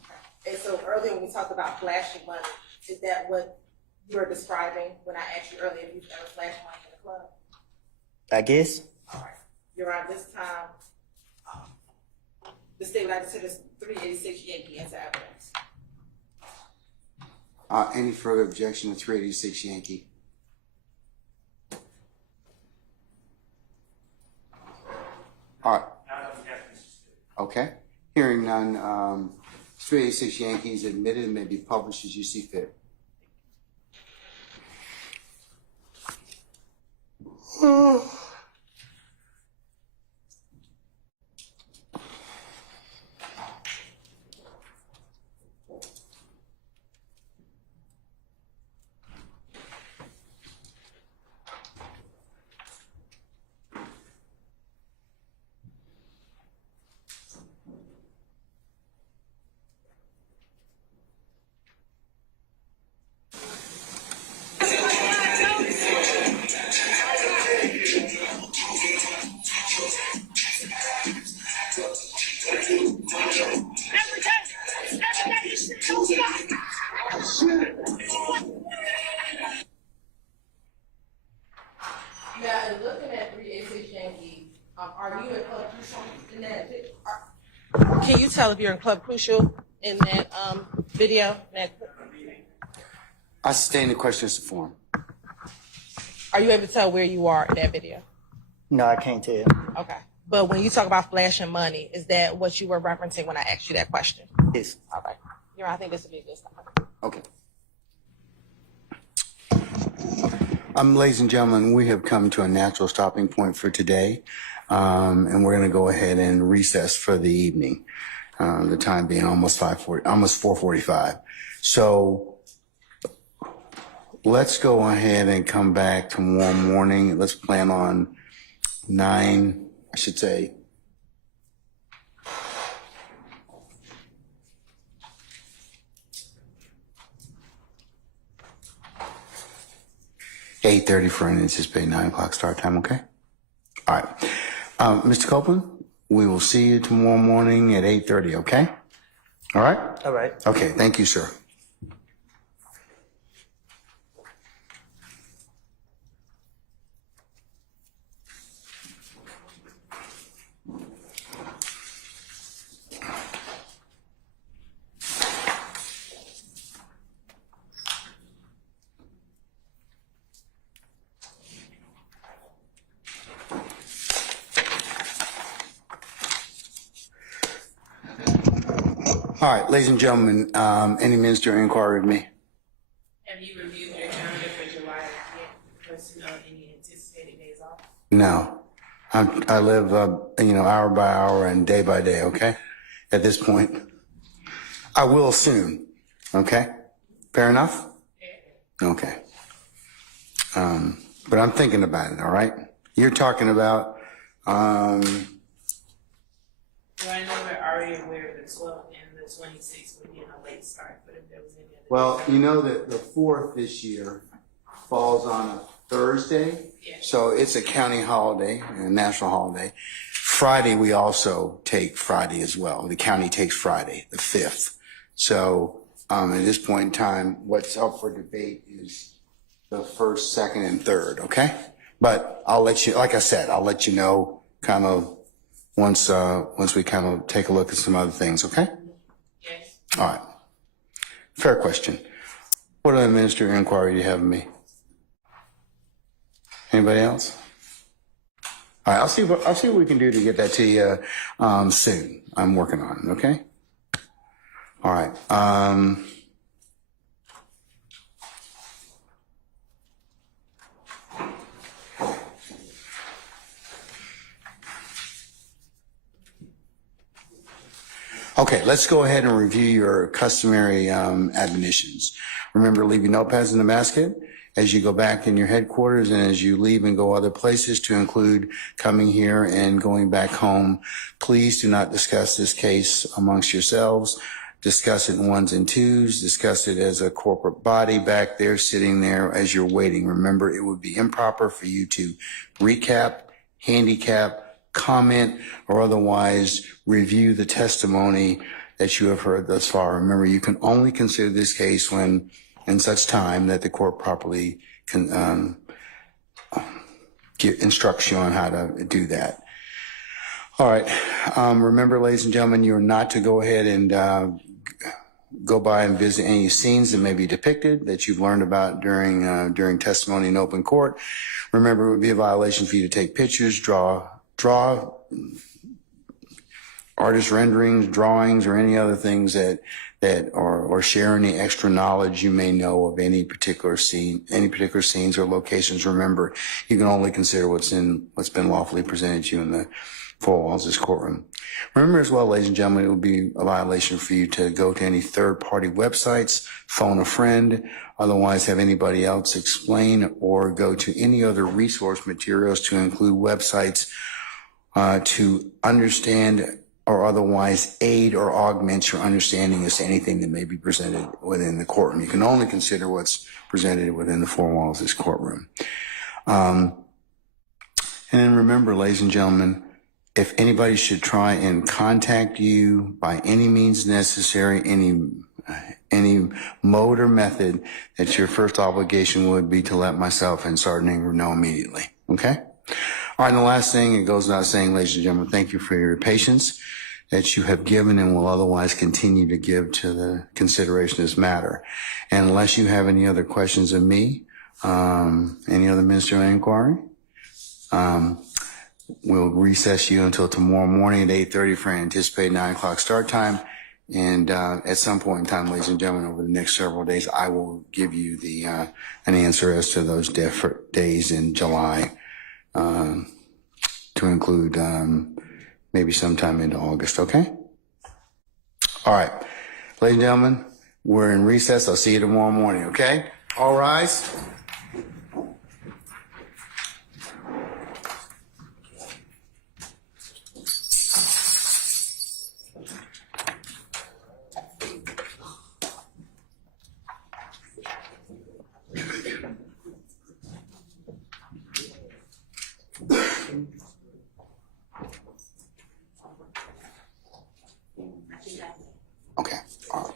And so earlier when we talked about flashing money, is that what you were describing when I asked you earlier if you've ever flashed money in the club? I guess. All right. You're on this time. The state would like to consider 386 Yankee into evidence. Any further objection to 386 Yankee? All right. Okay. Hearing none, 386 Yankees admitted and may be published as you see fit. Now, looking at 386 Yankee, are you in Club Crucial in that? Can you tell if you're in Club Crucial in that video? I sustain the question as to form. Are you able to tell where you are in that video? No, I can't tell. Okay. But when you talk about flashing money, is that what you were referencing when I asked you that question? Yes. All right. I think this would be a good start. Okay. Ladies and gentlemen, we have come to a natural stopping point for today, and we're going to go ahead and recess for the evening. The time being almost 4:45. So let's go ahead and come back tomorrow morning. Let's plan on 9, I should say. $8:30 for an anticipated 9 o'clock start time, okay? All right. Mr. Copeland, we will see you tomorrow morning at 8:30, okay? All right? All right. Okay, thank you, sir. All right, ladies and gentlemen, any minister inquiry with me? Have you reviewed your calendar for July yet? Because you know any anticipated days off? No. I live, hour by hour and day by day, okay? At this point. I will soon, okay? Fair enough? Okay. But I'm thinking about it, all right? You're talking about, Well, I know we're already aware of the 12th and the 26th would be a late start, but if there was any other. well, you know that the 4th this year falls on a Thursday. Yeah. So it's a county holiday, a national holiday. Friday, we also take Friday as well. The county takes Friday, the 5th. So at this point in time, what's up for debate is the 1st, 2nd, and 3rd, okay? But I'll let you, like I said, I'll let you know kind of once we kind of take a look at some other things, okay? Yes. All right. Fair question. What other ministerial inquiry do you have of me? Anybody else? All right, I'll see what we can do to get that to you soon. I'm working on it, okay? All right. Okay, let's go ahead and review your customary admonitions. Remember, leave your notepads in the basket as you go back in your headquarters and as you leave and go other places, to include coming here and going back home. Please do not discuss this case amongst yourselves. Discuss it in ones and twos. Discuss it as a corporate body back there, sitting there as you're waiting. Remember, it would be improper for you to recap, handicap, comment, or otherwise review the testimony that you have heard thus far. Remember, you can only consider this case when, in such time that the court properly can instructs you on how to do that. All right. Remember, ladies and gentlemen, you are not to go ahead and go by and visit any scenes that may be depicted that you've learned about during testimony in open court. Remember, it would be a violation for you to take pictures, draw artist renderings, drawings, or any other things that or share any extra knowledge you may know of any particular scenes or locations. Remember, you can only consider what's been lawfully presented to you in the four walls of this courtroom. Remember as well, ladies and gentlemen, it would be a violation for you to go to any third-party websites, phone a friend, otherwise have anybody else explain, or go to any other resource materials, to include websites to understand or otherwise aid or augment your understanding as to anything that may be presented within the courtroom. You can only consider what's presented within the four walls of this courtroom. And then remember, ladies and gentlemen, if anybody should try and contact you by any means necessary, any mode or method, that your first obligation would be to let myself and Sergeant Ingram know immediately. Okay? All right, and the last thing, it goes without saying, ladies and gentlemen, thank you for your patience that you have given and will otherwise continue to give to the consideration of this matter. And unless you have any other questions of me, any other ministerial inquiry, we'll recess you until tomorrow morning at 8:30 for an anticipated 9 o'clock start time. And at some point in time, ladies and gentlemen, over the next several days, I will give you an answer as to those days in July, to include maybe sometime into August, okay? All right. Ladies and gentlemen, we're in recess. I'll see you tomorrow morning, okay? All rise. Okay. All right.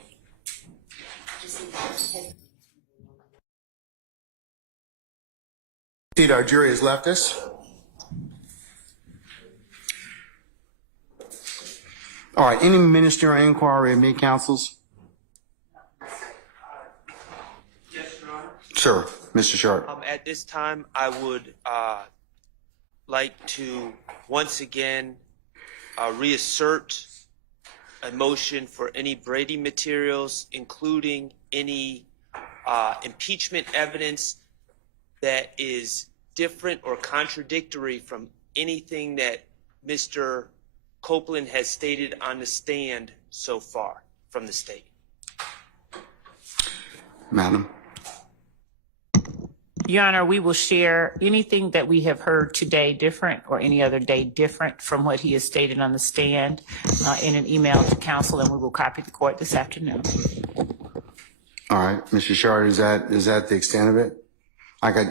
See, our jury has left us. All right. Any ministerial inquiry of me, counsels? Yes, Your Honor. Sure, Mr. Sharp. At this time, I would like to once again reassert a motion for any Brady materials, including any impeachment evidence that is different or contradictory from anything that Mr. Copeland has stated on the stand so far from the state. Madam. Your Honor, we will share anything that we have heard today different or any other day different from what he has stated on the stand in an email to counsel, and we will copy the court this afternoon. All right, Mr. Shard, is that the extent of it?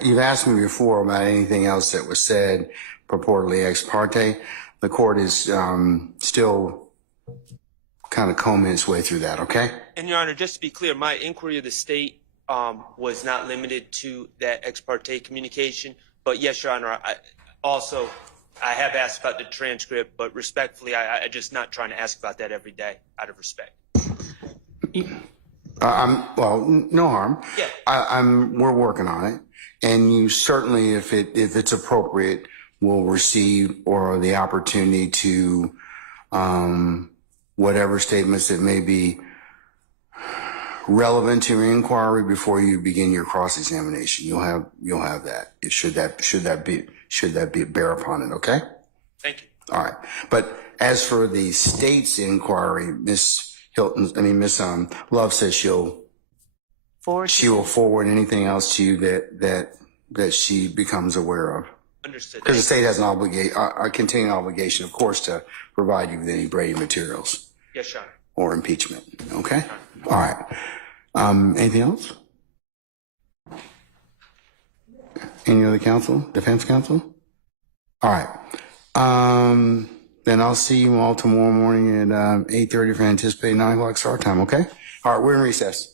You've asked me before about anything else that was said purportedly ex parte. The court is still kind of combing its way through that, okay? And Your Honor, just to be clear, my inquiry of the state was not limited to that ex parte communication. But yes, Your Honor, I have asked about the transcript, but respectfully, I just not trying to ask about that every day out of respect. Well, no harm. Yeah. We're working on it, and you certainly, if it's appropriate, will receive or the opportunity to whatever statements that may be relevant to your inquiry before you begin your cross-examination. You'll have that. Should that be bear upon it, okay? Thank you. All right. But as for the state's inquiry, Miss Love says she will forward anything else to you that she becomes aware of. Understood. Because the state has a continuing obligation, of course, to provide you with any Brady materials. Yes, Your Honor. Or impeachment. Okay? All right. Anything else? Any other counsel? Defense counsel? All right. Then I'll see you all tomorrow morning at 8:30 for anticipated 9 o'clock start time, okay? All right, we're in recess.